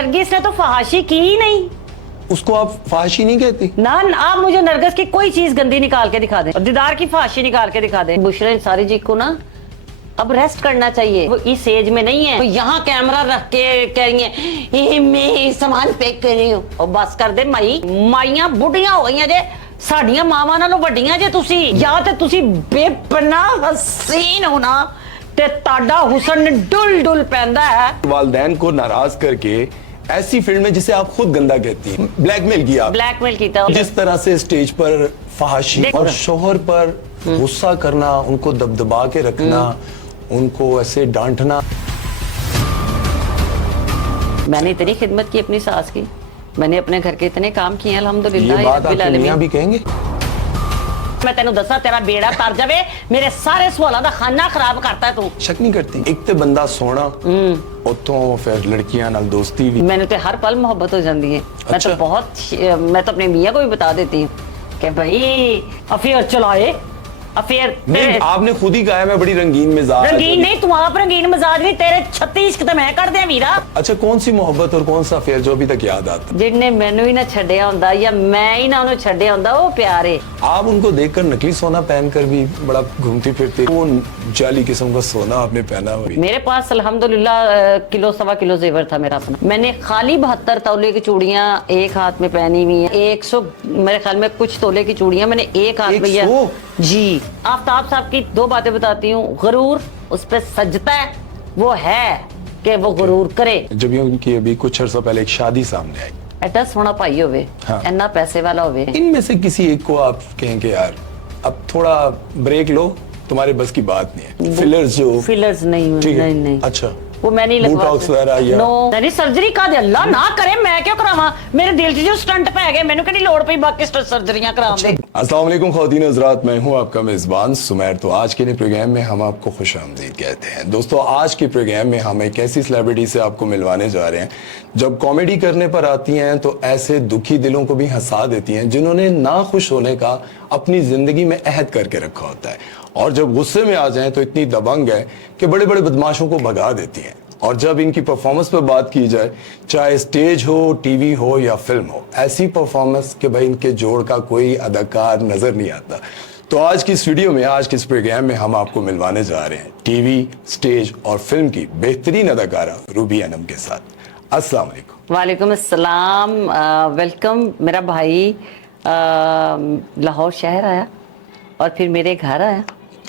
नरगिस ने तो फहाशी की ही नहीं। उसको आप फहाशी नहीं कहती? ना आप मुझे नरगिस की कोई चीज गंदी निकाल के दिखा दें और दीदार की फहाशी निकाल के दिखा दें। बुशरा अंसारी जी को ना अब रेस्ट करना चाहिए, वो इस एज में नहीं है। तो यहाँ कैमरा रख के कह रही है मैं सामान पैक कर रही हूँ। और बस कर दे माई, माइयां बुढ़ियां हो गई जे, साडियां मावां नालों वड्डियां जे तुसी। या ते तुसी बेपनाह हसीन हो ना ते ताड़ा हुसन डुल डुल पैंदा है। वालदैन को नाराज करके ऐसी फील्ड में जिसे आप खुद गंदा कहती हैं, ब्लैकमेल किया। ब्लैकमेल कीता। जिस तरह से स्टेज पर फहाशी और शोहर पर गुस्सा करना, उनको दबदबा के रखना, उनको ऐसे डांटना। मैंने इतनी खिदमत की अपनी सास की, मैंने अपने घर के इतने काम किए अल्हम्दुलिल्लाह। ये बात आपके मियां भी कहेंगे? मैं तेनू दसा तेरा बेड़ा तर जावे, मेरे सारे सवालों का खाना खराब करता है तू। शक नहीं करती? एक ते बंदा सोना, उतों फिर लड़कियां नाल दोस्ती भी। मैंने तो हर पल मोहब्बत हो जाती है। अच्छा। मैं तो अपने मियां को भी बता देती हूँ कि भाई अफेयर चलाए, अफेयर। नहीं, आपने खुद ही कहा है मैं बड़ी रंगीन मिजाज। रंगीन नहीं, तू आप रंगीन मिजाज नहीं, तेरे 36 तो मैं कर दे वीरा। अच्छा, कौन सी मोहब्बत और कौन सा अफेयर जो अभी तक याद आता? जिन्ने मैनू ही ना छड्डिया हुंदा या मैं ही ना उन्हें छड्डिया हुंदा, वो प्यार है। आप उनको देखकर नकली सोना पहनकर भी बड़ा घूमती फिरती, वो जाली किस्म का सोना आपने पहना हुआ। मेरे पास अल्हम्दुलिल्लाह किलो सवा किलो जेवर था मेरा अपना। मैंने खाली 72 तोले की चूड़ियां एक हाथ में पहनी हुई है। 100 मेरे ख्याल में कुछ तोले की चूड़ियां मैंने एक हाथ में। 100? जी। आफ्ताब साहब की दो बातें बताती हूँ। गरूर उस पर सजता है, वो है कि वो गरूर करे। जब उनकी अभी कुछ अर्सा पहले एक शादी सामने आई, एडा सोना भाई होवे, हाँ। इन्ना पैसे वाला होवे, इनमें से किसी एक को आप कहेंगे यार अब थोड़ा ब्रेक लो, तुम्हारे बस की बात नहीं है। फिलर्स जो फिलर्स नहीं, ठीक है। नहीं अच्छा, वो मैं नहीं बोटॉक्स वगैरह या नो नहीं, सर्जरी का दे अल्लाह ना करे, मैं क्यों करावां? मेरे दिल 'ਚ जो स्टंट पै गए, मैनू कदी लोड़ पई बाकी सर्जरियां कराउण दे। अस्सलाम वालेकुम ख़वातीन हज़रात, मैं हूं आपका मेज़बान सुमैर। तो आज के प्रोग्राम में हम आपको खुशामदीद कहते हैं। दोस्तों, आज के प्रोग्राम में हम एक ऐसी सेलिब्रिटी से आपको मिलवाने जा रहे हैं जब कॉमेडी करने पर आती हैं तो ऐसे दुखी दिलों को भी हंसा देती हैं जिन्होंने ना खुश होने का अपनी जिंदगी में अहद करके रखा होता है, और जब गुस्से में आ जाएं तो इतनी दबंग है कि बड़े बड़े बदमाशों को भगा देती हैं। और जब इनकी परफॉर्मेंस पर बात की जाए, चाहे स्टेज हो, टीवी हो या फिल्म हो, ऐसी परफॉर्मेंस कि भाई इनके जोड़ का कोई अदाकार नजर नहीं आता। तो आज की इस वीडियो में, आज के इस प्रोग्राम में हम आपको मिलवाने जा रहे हैं टीवी, स्टेज और फिल्म की बेहतरीन अदाकारा रूबी अनम के साथ। अस्सलाम वालेकुम। वालेकुम अस्सलाम। वेलकम। मेरा भाई लाहौर शहर आया और फिर मेरे घर आया,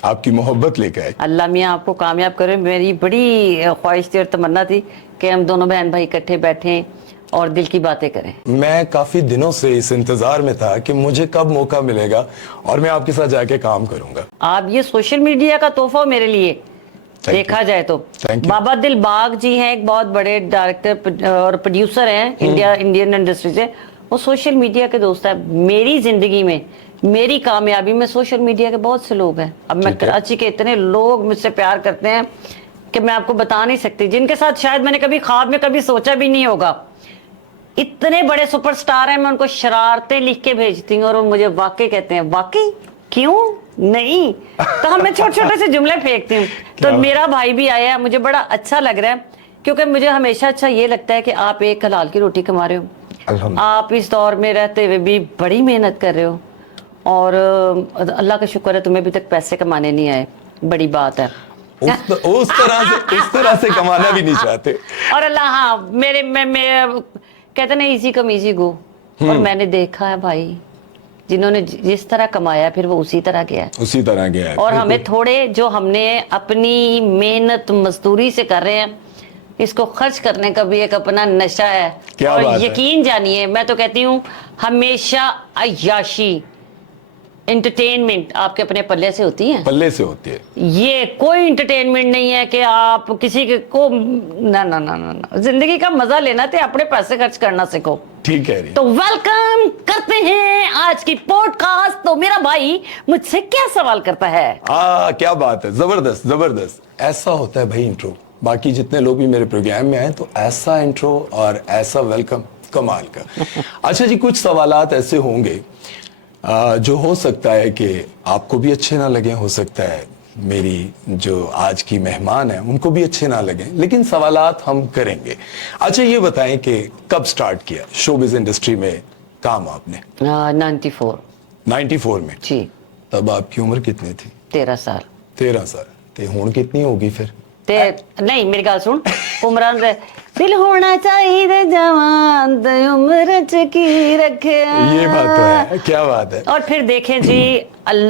आपकी मोहब्बत लेकर आए। अल्लाह मियाँ आपको कामयाब करे। मेरी बड़ी ख्वाहिश थी और तमन्ना थी कि हम दोनों बहन भाई इकट्ठे बैठें और दिल की बातें करें। मैं काफी दिनों से इस इंतजार में था कि मुझे कब मौका मिलेगा और मैं आपके साथ जाके काम करूंगा। आप ये सोशल मीडिया का तोहफा मेरे लिए, देखा जाए तो। बाबा दिलबाग जी हैं, एक बहुत बड़े डायरेक्टर और प्रोड्यूसर हैं इंडियन इंडस्ट्री से। वो सोशल मीडिया के दोस्त है। मेरी जिंदगी में, मेरी कामयाबी में सोशल मीडिया के बहुत से लोग हैं। अब मैं कराची के इतने लोग मुझसे प्यार करते हैं कि मैं आपको बता नहीं सकती, जिनके साथ शायद मैंने कभी ख्वाब में कभी सोचा भी नहीं होगा। इतने बड़े सुपरस्टार हैं, मैं उनको शरारतें लिख के भेजती हूँ और वो मुझे वाकई कहते हैं। वाकई क्यों नहीं? तो हम मैं छोटे छोटे से जुमले फेंकती हूँ। तो मेरा भाई भी आया, मुझे बड़ा अच्छा लग रहा है, क्योंकि मुझे हमेशा अच्छा ये लगता है कि आप एक हलाल की रोटी कमा रहे हो। आप इस दौर में रहते हुए भी बड़ी मेहनत कर रहे हो और अल्लाह का शुक्र है तुम्हें अभी तक पैसे कमाने नहीं आए, बड़ी बात है। उस तरह से कमाना भी नहीं चाहते। और अल्लाह, हाँ, मैं कहते ना इजी कम इजी गो। और मैंने देखा है भाई, जिन्होंने जिस तरह कमाया फिर वो उसी तरह गया है, उसी तरह गया है। और हमें थोड़े जो हमने अपनी मेहनत मजदूरी से कर रहे हैं, इसको खर्च करने का भी एक अपना नशा है। क्या और बात यकीन जानिए, मैं तो कहती हूँ हमेशा अय्याशी, एंटरटेनमेंट आपके अपने पल्ले से होती है, पल्ले से होती है। ये कोई एंटरटेनमेंट नहीं है कि आप किसी के को ना ना ना ना ना। जिंदगी का मजा लेना तो अपने पैसे खर्च करना सीखो। ठीक है। तो वेलकम करते हैं आज की पॉडकास्ट। तो मेरा भाई मुझसे क्या सवाल करता है? क्या बात है, जबरदस्त जबरदस्त। ऐसा होता है भाई इंट्रो। बाकी जितने लोग भी मेरे प्रोग्राम में आए तो ऐसा इंट्रो और ऐसा वेलकम कमाल का। अच्छा जी, कुछ सवालात ऐसे होंगे जो हो सकता है कि आपको भी अच्छे ना लगे, हो सकता है میری جو آج کی مہمان ہیں ان کو بھی اچھے نہ لگیں, لیکن سوالات ہم کریں گے. اچھا یہ بتائیں کہ کب سٹارٹ کیا شوبز انڈسٹری میں کام آپ نے؟ 94. 94 میں. جی. تب آپ کی عمر کتنی تھی؟ 13 سال. 13 سال. تے ہون کتنی ہوگی پھر؟ نہیں میری گل سن, عمران دے دل ہونا چاہیے جوان تے عمر چکی رکھے. یہ بات تو ہے, کیا بات ہے. اور پھر دیکھیں جی,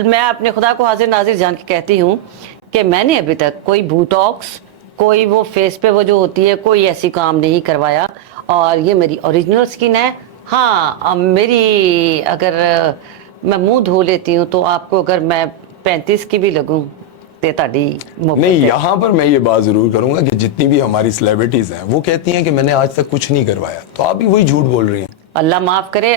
میں اپنے خدا کو حاضر ناظر جان کے کہتی ہوں کہ میں نے ابھی تک کوئی بوٹاکس, کوئی وہ فیس پہ وہ جو ہوتی ہے, کوئی ایسی کام نہیں کروایا. اور یہ میری اوریجنل سکن ہے. ہاں میری اگر میں منہ دھو لیتی ہوں تو آپ کو اگر میں 35 کی بھی لگوں نہیں, یہاں پر میں یہ بات ضرور کروں گا کہ جتنی بھی ہماری سیلیبریٹیز ہیں وہ کہتی ہیں کہ میں نے آج تک کچھ نہیں کروایا, تو آپ بھی وہی جھوٹ بول رہی ہیں. اللہ معاف کرے.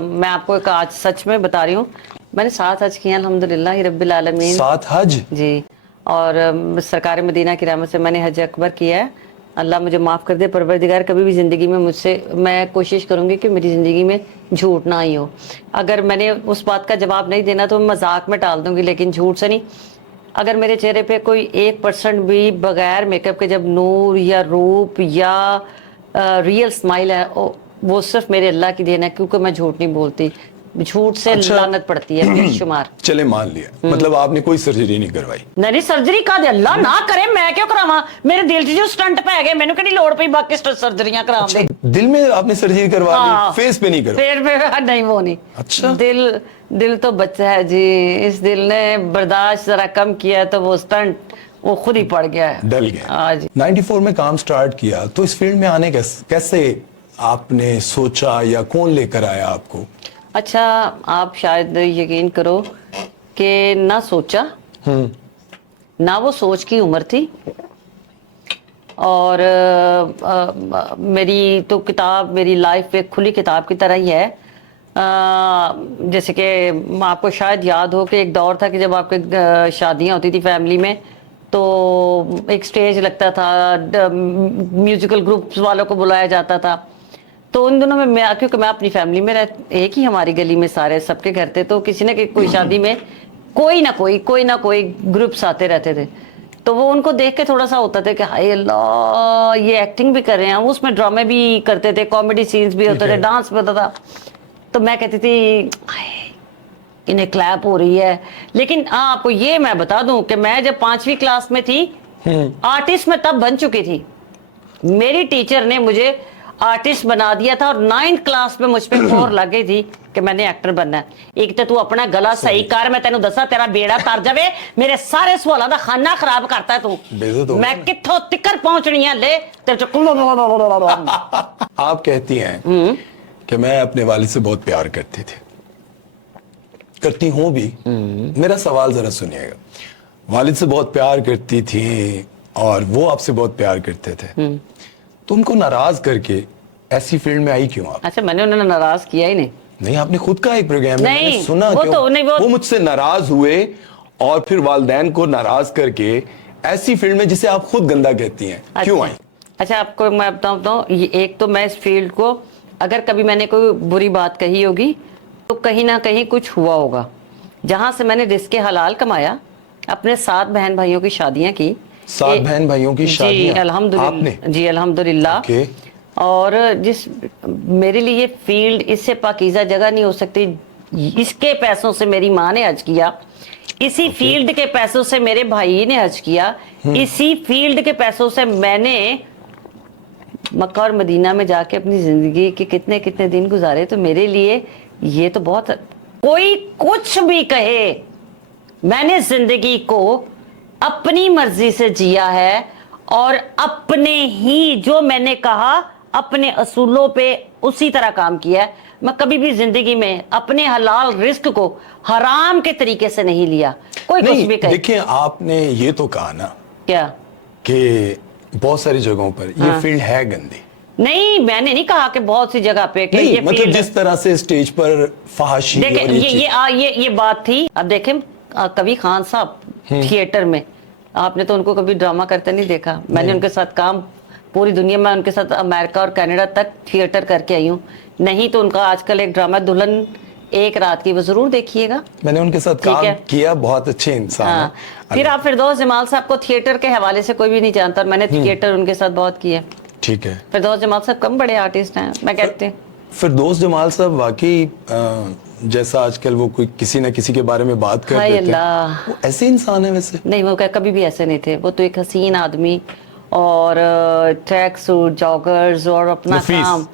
میں آپ کو ایک آج سچ میں بتا رہی ہوں, میں نے 7 حج کیے الحمدللہ رب العالمین. 7 حج؟ جی. اور سرکار مدینہ کی رحمت سے میں نے حج اکبر کیا ہے. اللہ مجھے معاف کر دے پروردگار, کبھی بھی زندگی میں مجھ سے, میں کوشش کروں گی کہ میری زندگی میں جھوٹ نہ ہی ہو. اگر میں نے اس بات کا جواب نہیں دینا تو میں مذاق میں ٹال دوں گی, لیکن جھوٹ سے نہیں. اگر میرے چہرے پہ کوئی 1% بھی بغیر میک اپ کے جب نور یا روپ یا ریئل اسمائل ہے, وہ صرف میرے اللہ کی دین ہے, کیونکہ میں جھوٹ نہیں بولتی. جھوٹ سے لعنت پڑتی ہے بے شمار. چلے مان لیا, مطلب آپ نے کوئی سرجری نہیں کروائی؟ نہیں سرجری کا دے اللہ نہ کرے, میں کیوں کراواں, میرے دل جو سٹنٹ پہ گئے, مینوں کہڑی لوڑ پئی باقی سرجریاں کراون دی. دل میں آپ نے سرجری کروا لی, فیس پہ نہیں کروائی؟ پھر نہیں وہ نہیں. اچھا. دل تو بچہ ہے جی, اس دل نے برداشت ذرا کم کیا تو وہ سٹنٹ وہ خود ہی پڑ گیا ہے, ڈل گیا. ہاں جی. 94 میں کام سٹارٹ کیا, تو اس فیلڈ میں آنے کیسے آپ نے سوچا یا کون لے کر آیا آپ کو؟ اچھا آپ شاید یقین کرو کہ نہ سوچا, نہ وہ سوچ کی عمر تھی. اور میری تو کتاب, میری لائف ایک کھلی کتاب کی طرح ہی ہے. جیسے کہ آپ کو شاید یاد ہو کہ ایک دور تھا کہ جب آپ کے شادیاں ہوتی تھی فیملی میں تو ایک سٹیج لگتا تھا, میوزیکل گروپس والوں کو بلایا جاتا تھا. تو ان دنوں میں کیونکہ میں اپنی فیملی میں ایک ہی ہماری گلی میں سارے سب کے گھر تھے, تو کسی نہ کوئی شادی میں کوئی نہ کوئی گروپس آتے رہتے تھے. تو وہ ان کو دیکھ کے تھوڑا سا ہوتا تھا کہ ہائے اللہ یہ ایکٹنگ بھی کر رہے ہیں, اس میں ڈرامے بھی کرتے تھے, کامیڈی سینز بھی ہوتے تھے, ڈانس بھی ہوتا تھا. تو میں کہتی تھی انہیں کلیپ ہو رہی ہے. لیکن آپ کو یہ میں بتا دوں کہ میں جب 5ویں کلاس میں تھی, آرٹسٹ میں تب بن چکی تھی. میری ٹیچر نے مجھے آرٹسٹ بنا دیا تھا, اور 9th کلاس میں مجھ پہ فور لگ گئی تھی کہ میں نے ایکٹر بننا ہے. ایک تو اپنا گلا صحیح کر, میں تینوں دسا تیرا بیڑا تر جاوے, میرے سارے سوالوں دا خانہ خراب کرتا ہے تو. میں کتھوں تکر پہنچنی ہے لے. آپ کہتی ہیں کہ میں اپنے والد سے بہت پیار کرتی تھی, کرتی ہوں بھی. میرا سوال ذرا سنیے گا. والد سے بہت پیار کرتی تھی اور وہ آپ سے بہت پیار کرتے تھے, تو ان کو ناراض کر کے ایسی فیلڈ میں آئی کیوں آپ؟ اچھا میں نے انہوں نے ناراض کیا ہی نہیں. نہیں, آپ نے خود کا ایک پروگرام میں نے سنا وہ مجھ سے ناراض ہوئے اور پھر والدین کو ناراض کر کے ایسی فیلڈ میں جسے آپ خود گندا کہتی ہیں کیوں آئی؟ اچھا آپ کو میں بتاؤں, ایک تو میں اس فیلڈ کو اگر کبھی میں نے کوئی بری بات کہی ہوگی تو کہیں نہ کہیں کچھ ہوا ہوگا. جہاں سے میں نے رزق حلال کمایا, اپنے 7 بہن بھائیوں کی شادیاں کی. 7 بہن بھائیوں کی شادیاں؟ جی الحمدللہ, جی الحمدللہ. اور جس میرے لیے یہ فیلڈ اس سے پاکیزہ جگہ نہیں ہو سکتی. اس کے پیسوں سے میری ماں نے حج کیا, اسی فیلڈ کے پیسوں سے میرے بھائی نے حج کیا, اسی فیلڈ کے پیسوں سے میں نے مکہ اور مدینہ میں جا کے اپنی زندگی کے کتنے دن گزارے. تو میرے لیے یہ تو بہت, کوئی کچھ بھی کہے, میں نے زندگی کو اپنی مرضی سے جیا ہے اور اپنے ہی جو میں نے کہا اپنے اصولوں پہ اسی طرح کام کیا ہے. میں کبھی بھی زندگی میں اپنے حلال رزق کو حرام کے طریقے سے نہیں لیا. کوئی کچھ بھی کہے. دیکھیں آپ نے یہ تو کہا نا کیا کہ بہت ساری جگہوں پر یہ فیلڈ ہے گندی. نہیں میں نے نہیں کہا کہ بہت سی جگہ پہ کہ نہیں, مطلب جس طرح سے اسٹیج پر فحاشی, دیکھیں یہ بات تھی. اب دیکھیں کبھی خان صاحب تھیٹر میں, آپ نے تو ان کو کبھی ڈرامہ کرتے نہیں دیکھا. میں نے ان کے ساتھ کام پوری دنیا میں ان کے ساتھ امریکہ اور کینیڈا تک تھیٹر کر کے آئی ہوں. نہیں تو ان کا آج کل ایک ڈرامہ دلہن ایک رات کی وہ ضرور دیکھیے گا. میں نے ان کے ساتھ کام کیا, بہت اچھے انسان ہیں. پھر آپ فردوس جمال صاحب کو تھیٹر کے حوالے سے کوئی بھی نہیں جانتا, اور میں نے تھیٹر ان کے ساتھ بہت کیا. ٹھیک ہے. فردوس جمال صاحب کم بڑے آرٹسٹ ہیں میں کہتے ہیں. فردوس جمال صاحب واقعی جیسا آج کل وہ کوئی کسی نہ کسی کے بارے میں بات کر رہے تھے, وہ ایسے انسان ہیں ویسے؟ نہیں, وہ کبھی بھی ایسے نہیں تھے. وہ تو ایک حسین آدمی, اور ٹریک سوٹ, جاگرز, اور اپنا کام.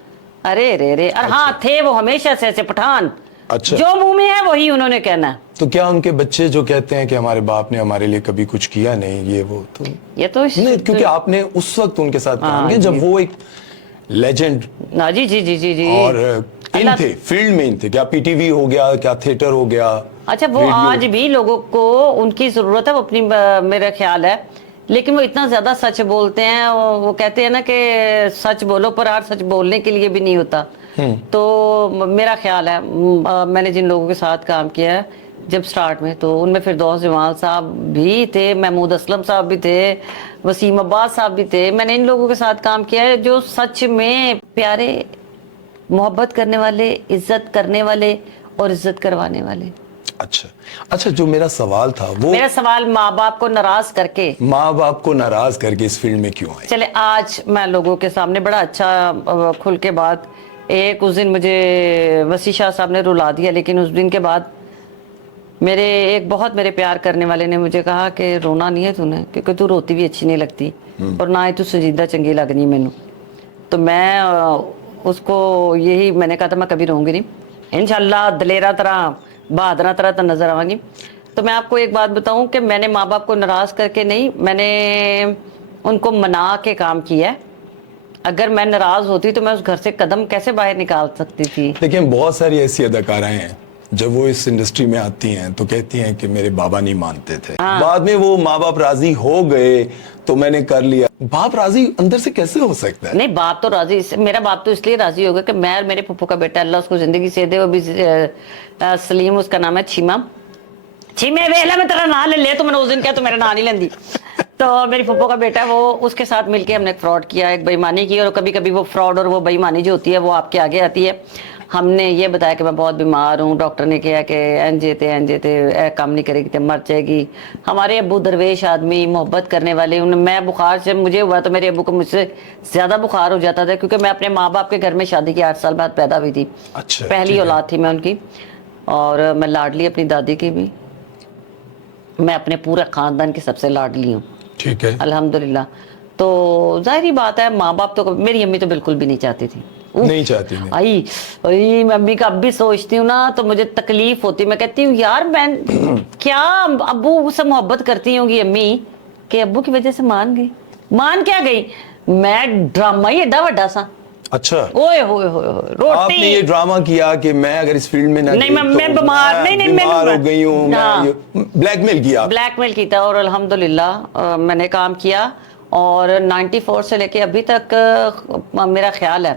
ارے رے رے, اور ہاں تھے وہ ہمیشہ سے ایسے پٹھان. اچھا, جو منہ میں ہے وہی انہوں نے کہنا ہے. تو کیا ان کے بچے جو کہتے ہیں کہ ہمارے باپ نے ہمارے لیے کبھی کچھ کیا نہیں, یہ وہ تو یہ تو نہیں, کیونکہ آپ نے اس وقت ان کے ساتھ کام کیا جب وہ ایک لیجنڈ جی جی جی جی جی اور ان تھے, فیلڈ میں ان تھے. کیا پی ٹی وی ہو گیا, کیا تھیٹر ہو گیا. اچھا, وہ آج بھی لوگوں کو ان کی ضرورت ہے, وہ اپنی میرا خیال ہے, لیکن وہ اتنا زیادہ سچ بولتے ہیں. وہ کہتے ہیں نا کہ سچ بولو, پر ہر سچ بولنے کے لیے بھی نہیں ہوتا. تو میرا خیال ہے, میں نے جن لوگوں کے ساتھ کام کیا ہے جب سٹارٹ میں, تو ان میں فردوس جمال صاحب بھی تھے, محمود اسلم صاحب بھی تھے, وسیم عباس صاحب بھی تھے. میں نے ان لوگوں کے ساتھ کام کیا ہے جو سچ میں پیارے, محبت کرنے والے, عزت کرنے والے اور عزت کروانے والے. اچھا, جو میرا سوال تھا وہ, میرا سوال ماں باپ کو ناراض کر کے, ماں باپ کو ناراض کر کے اس فیلڈ میں کیوں آئے؟ چلے آج میں لوگوں کے سامنے بڑا اچھا کھل کے بات, ایک اس دن مجھے وسیع شاہ صاحب نے رلا دیا, لیکن اس دن کے بعد میرے ایک بہت میرے پیار کرنے والے نے مجھے کہا کہ رونا نہیں ہے تو نے, کیونکہ تو روتی بھی اچھی نہیں لگتی اور نہ ہی تو سنجیدہ چنگی لگنی مینوں. تو میں اس کو یہی میں نے کہا تھا میں کبھی رہوں گی نہیں, انشاءاللہ دلیرہ طرح بہادرہ طرح تو نظر آؤں گی. تو میں آپ کو ایک بات بتاؤں کہ میں نے ماں باپ کو ناراض کر کے نہیں, میں نے ان کو منا کے کام کیا ہے. اگر میں ناراض ہوتی تو میں اس گھر سے قدم کیسے باہر نکال سکتی تھی. لیکن بہت ساری ایسی اداکارائیں ہیں جب وہ اس انڈسٹری میں آتی ہیں تو کہتی ہیں کہ میرے بابا نہیں مانتے تھے, بعد میں وہ ماں باپ راضی ہو گئے تو میں نے کر لیا. باپ راضی اندر سے کیسے ہو سکتا ہے؟ نہیں, باپ تو راضی, میرا باپ تو اس لیے راضی ہوگا کہ میں اور میرے پھپھو کا بیٹا, اللہ اس کو زندگی سے دے, وہ بھی سلیم اس کا نام ہے, چھیمے ویلا میں تیرا نام لے تو میں نے اس دن کیا تو میرا نام نہیں لیندی. تو میری پھپھو کا بیٹا, وہ اس کے ساتھ مل کے ہم نے ایک فراڈ کیا, ایک بےایمانی کی, اور کبھی کبھی وہ فراڈ اور وہ بےایمانی جو ہوتی ہے وہ آپ کے آگے آتی ہے. ہم نے یہ بتایا کہ میں بہت بیمار ہوں, ڈاکٹر نے کہا کہ این کام نہیں کرے گی تو مر جائے گی. ہمارے ابو درویش آدمی, محبت کرنے والے, میں بخار سے مجھے ہوا تو میرے ابو کو مجھ سے زیادہ بخار ہو جاتا تھا, کیونکہ میں اپنے ماں باپ کے گھر میں شادی کی 8 سال بعد پیدا ہوئی تھی. پہلی اولاد تھی میں ان کی, اور میں لاڈلی اپنی دادی کی بھی, میں اپنے پورے خاندان کی سب سے لاڈلی ہوں. ٹھیک ہے, الحمدللہ. تو ظاہری بات ہے, ماں باپ تو, میری امی تو بالکل بھی نہیں چاہتی تھی, نہیں چاہتی. میں امی کا اب بھی سوچتی ہوں نا تو مجھے تکلیف ہوتی. میں کہتی ہوں یار میں کیا ابو سے محبت کرتی ہوں گی امی, کہ ابو کی وجہ سے مان گئی. مان کیا گئی, میں ڈرامہ ہی ایڈا وڈا سا. اچھا, اوئے ہوئے ہوئے روٹی, آپ نے یہ ڈرامہ کیا کہ میں اگر اس فیلڈ میں نہ نہیں, میں بیمار ہو گئی ہوں, میں بلیک میل کیا, بلیک میل کیا, اور الحمدللہ میں نے کام کیا. اور 94 سے لے کے ابھی تک میرا خیال ہے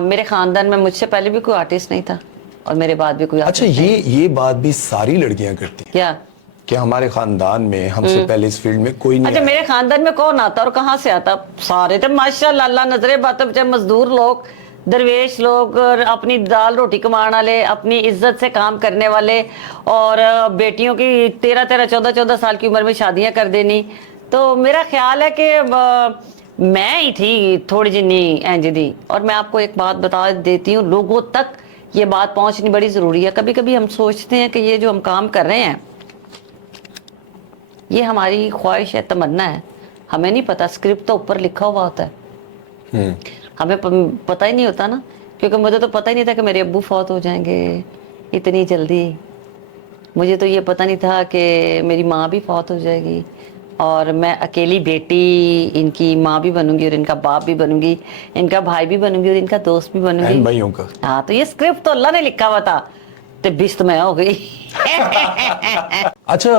میرے خاندان میں مجھ سے پہلے بھی کوئی آرٹسٹ نہیں تھا, اور میرے بعد بھی کوئی آرٹسٹ. اچھا, یہ بات بھی ساری لڑکیاں کرتی ہیں کیا کہ ہمارے خاندان میں ہم سے پہلے اس فیلڈ میں کوئی نہیں. اچھا, میرے خاندان میں کون آتا اور کہاں سے آتا؟ سارے تو ماشاءاللہ اللہ نظرے بات, مزدور لوگ, درویش لوگ, اپنی دال روٹی کمان والے, اپنی عزت سے کام کرنے والے, اور بیٹیوں کی 13-14 سال کی عمر میں شادیاں کر دینی. تو میرا خیال ہے کہ میں ہی تھی تھوڑی جنی اینج دی. اور میں آپ کو ایک بات بتا دیتی ہوں, لوگوں تک یہ بات پہنچنی بڑی ضروری ہے. کبھی کبھی ہم سوچتے ہیں کہ یہ جو ہم کام کر رہے ہیں یہ ہماری خواہش ہے, تمنا ہے, ہمیں نہیں پتا. اسکرپٹ تو اوپر لکھا ہوا ہوتا ہے, ہمیں پتہ ہی نہیں ہوتا نا, کیونکہ مجھے تو پتہ ہی نہیں تھا کہ میرے ابو فوت ہو جائیں گے اتنی جلدی. مجھے تو یہ پتہ نہیں تھا کہ میری ماں بھی فوت ہو جائے گی, اور میں اکیلی بیٹی ان کی ماں بھی بنوں گی, اور ان کا باپ بھی بنوں گی, ان کا بھائی بھی بنوں گی, اور ان کا دوست بھی بنوں گی, بھائیوں کا. ہاں, تو یہ اسکرپٹ تو اللہ نے لکھا ہوا تھا, تو بست میں ہو گئی. اچھا,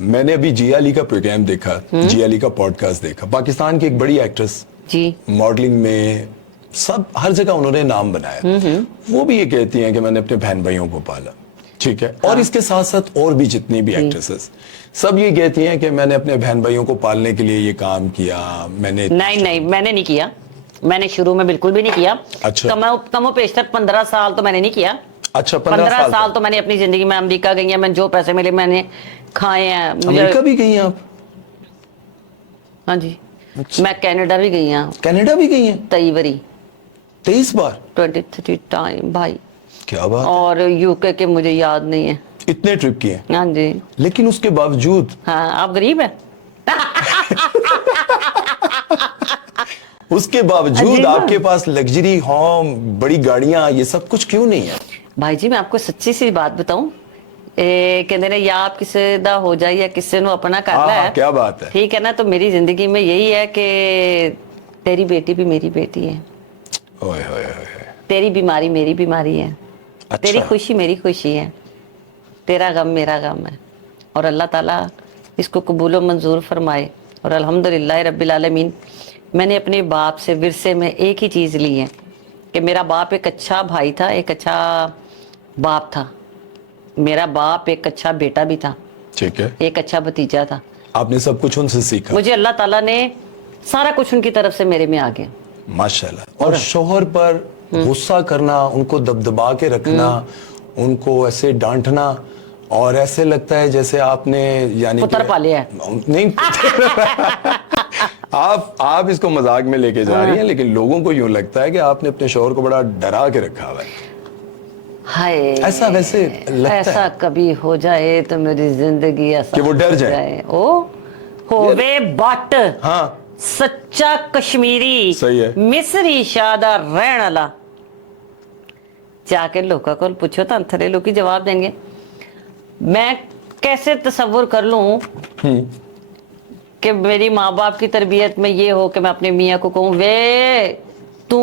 میں نے ابھی جی علی کا پروگرام دیکھا, جی علی کا پوڈ کاسٹ دیکھا. پاکستان کی ایک بڑی ایکٹریس, جی, ماڈلنگ میں سب ہر جگہ انہوں نے نام بنایا. وہ بھی یہ کہتی ہیں کہ میں نے اپنے بہن بھائیوں کو پالا. ٹھیک ہے, اور اس کے ساتھ ساتھ اور بھی جتنی بھی ایکٹریسز سب یہ کہتی ہیں کہ میں نے اپنے بہن بھائیوں کو پالنے کے لیے یہ کام کیا. میں نے میں نے نہیں کیا, میں نے شروع میں بالکل بھی نہیں کیا. اچھا, کم و پیشتر 15 سال تو میں نے نہیں کیا. अच्छा, 15 साल तो मैंने अपनी जिंदगी में अमेरिका गई है, मैंने जो पैसे मिले मैंने खाए हैं। अमेरिका भी गई हैं आप? हाँ जी। अच्छा। मैं कनाडा भी गई हूँ। कनाडा भी गई हैं? 23 बारी। 23 बार? 23 टाइम भाई। क्या बात। और यूके के मुझे याद नहीं है। इतने ट्रिप किए? हाँ जी। लेकिन उसके बावजूद। हाँ, आप गरीब है। उसके बावजूद आपके पास लग्जरी होम, बड़ी गाड़ियां, ये सब कुछ क्यों नहीं है? भाई जी मैं आपको सच्ची सी बात बताऊं, कहते ने या आप किसी दा हो जाए या किसी ਨੂੰ अपना कर ले। क्या बात है। ठीक है ना, तो मेरी जिंदगी में यही है कि तेरी बेटी भी मेरी बेटी है, ओए होए होए। तेरी बीमारी मेरी बीमारी है, अच्छा। तेरी खुशी मेरी खुशी है, तेरा गम मेरा गम है। और अल्लाह ताला इसको कबूल मंजूर फरमाए। और अल्हम्दुलिल्लाह रब्बिल आलमीन, मैंने अपने बाप से विरसे में एक ही चीज़ ली है कि मेरा बाप एक अच्छा भाई था, एक अच्छा बाप था, मेरा बाप एक अच्छा बेटा भी था, ठीक है। एक अच्छा भतीजा था। आपने सब कुछ उनसे सीखा? मुझे अल्लाह ताला ने सारा कुछ उनकी तरफ से मेरे में आ गया। माशाल्लाह। और शौहर पर गुस्सा करना, उनको दबदबा के रखना, उनको ऐसे डांटना, और ऐसे लगता है जैसे आपने यानी पुत्र पाले है। नहीं आप इसको मजाक में लेके जा रही हैं, लेकिन लोगों को यूं लगता है कि आपने अपने शौहर को बड़ा डरा के रखा हुआ है। हाय, ऐसा वैसे लगता ऐसा है कभी हो जाए तो मेरी जिंदगी ऐसा कि वो डर जाए। ओ होवे बट हाँ सच्चा कश्मीरी, सही है। मिस्री शादा रहन वाला, जाके लोगों को पूछो तो अंथरे लोग जवाब देंगे। मैं कैसे तसव्वुर कर लूं कि मेरी माँ बाप की तरबियत में ये हो कि मैं अपने मियाँ को कहूँ वे तू,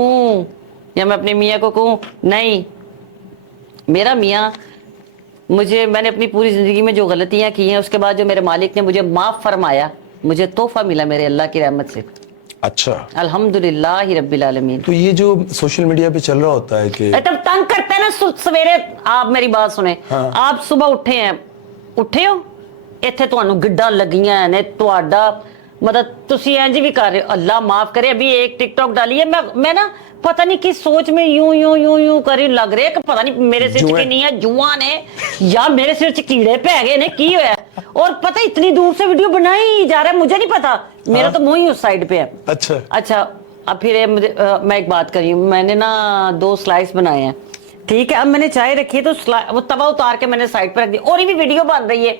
या मैं अपने मियाँ को कहूँ नहीं मेरा मियाँ। मैंने अपनी पूरी जिंदगी में जो गलतियां की हैं, उसके बाद जो मेरे मालिक ने मुझे माफ फरमाया, मुझे तोहफा मिला मेरे अल्लाह की रहमत से। अच्छा, अल्हम्दुलिल्लाह रब्बिल आलमीन। तो ये जो सोशल मीडिया पे चल रहा होता है कि तब तंग करते हैं ना सवेरे। आप मेरी बात सुने। हाँ। आप सुबह उठे हो ਇੱਥੇ ਤੁਹਾਨੂੰ ਗਿੱਡਾਂ ਲੱਗੀਆਂ ਨੇ, ਤੁਹਾਡਾ मतलब तुसी इंज भी कर रहे हो, अल्लाह माफ करे। अभी एक टिकटॉक डाली है, मैं ना पता नहीं किस सोच में यूं करी लग रहे कि पता नहीं मेरे सिर च किन्नी है जुआ ने या मेरे सिर च कीड़े पै गए ने, की होया। और पता इतनी दूर से वीडियो बनाई जा रहा है, मुझे नहीं पता, मेरा तो मुंह ही उस साइड पे है। अच्छा अब फिर मैं एक बात करी हूँ, मैंने ना 2 स्लाइस बनाए हैं, ठीक है। अब मैंने चाय रखी है तो वो तवा उतार के मैंने साइड पर रख दी, और ये भी वीडियो बन रही है।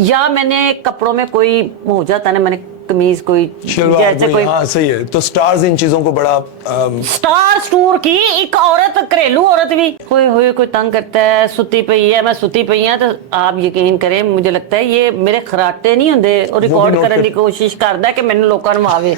या मैंने कपड़ों में कोई हो जाता है ना, मैंने कमीज कोई जैसे कोई, हाँ सही है। तो स्टार्स इन चीजों को बड़ा स्टार स्टोर की एक औरत, घरेलू औरत भी कोई तंग करता है, सुती पई है, मैं सुती पई है, तो आप यकीन करें मुझे लगता है ये मेरे खराटे नहीं होंगे और रिकॉर्ड करने की कोशिश करता है कि मैंने लोगों को आवे।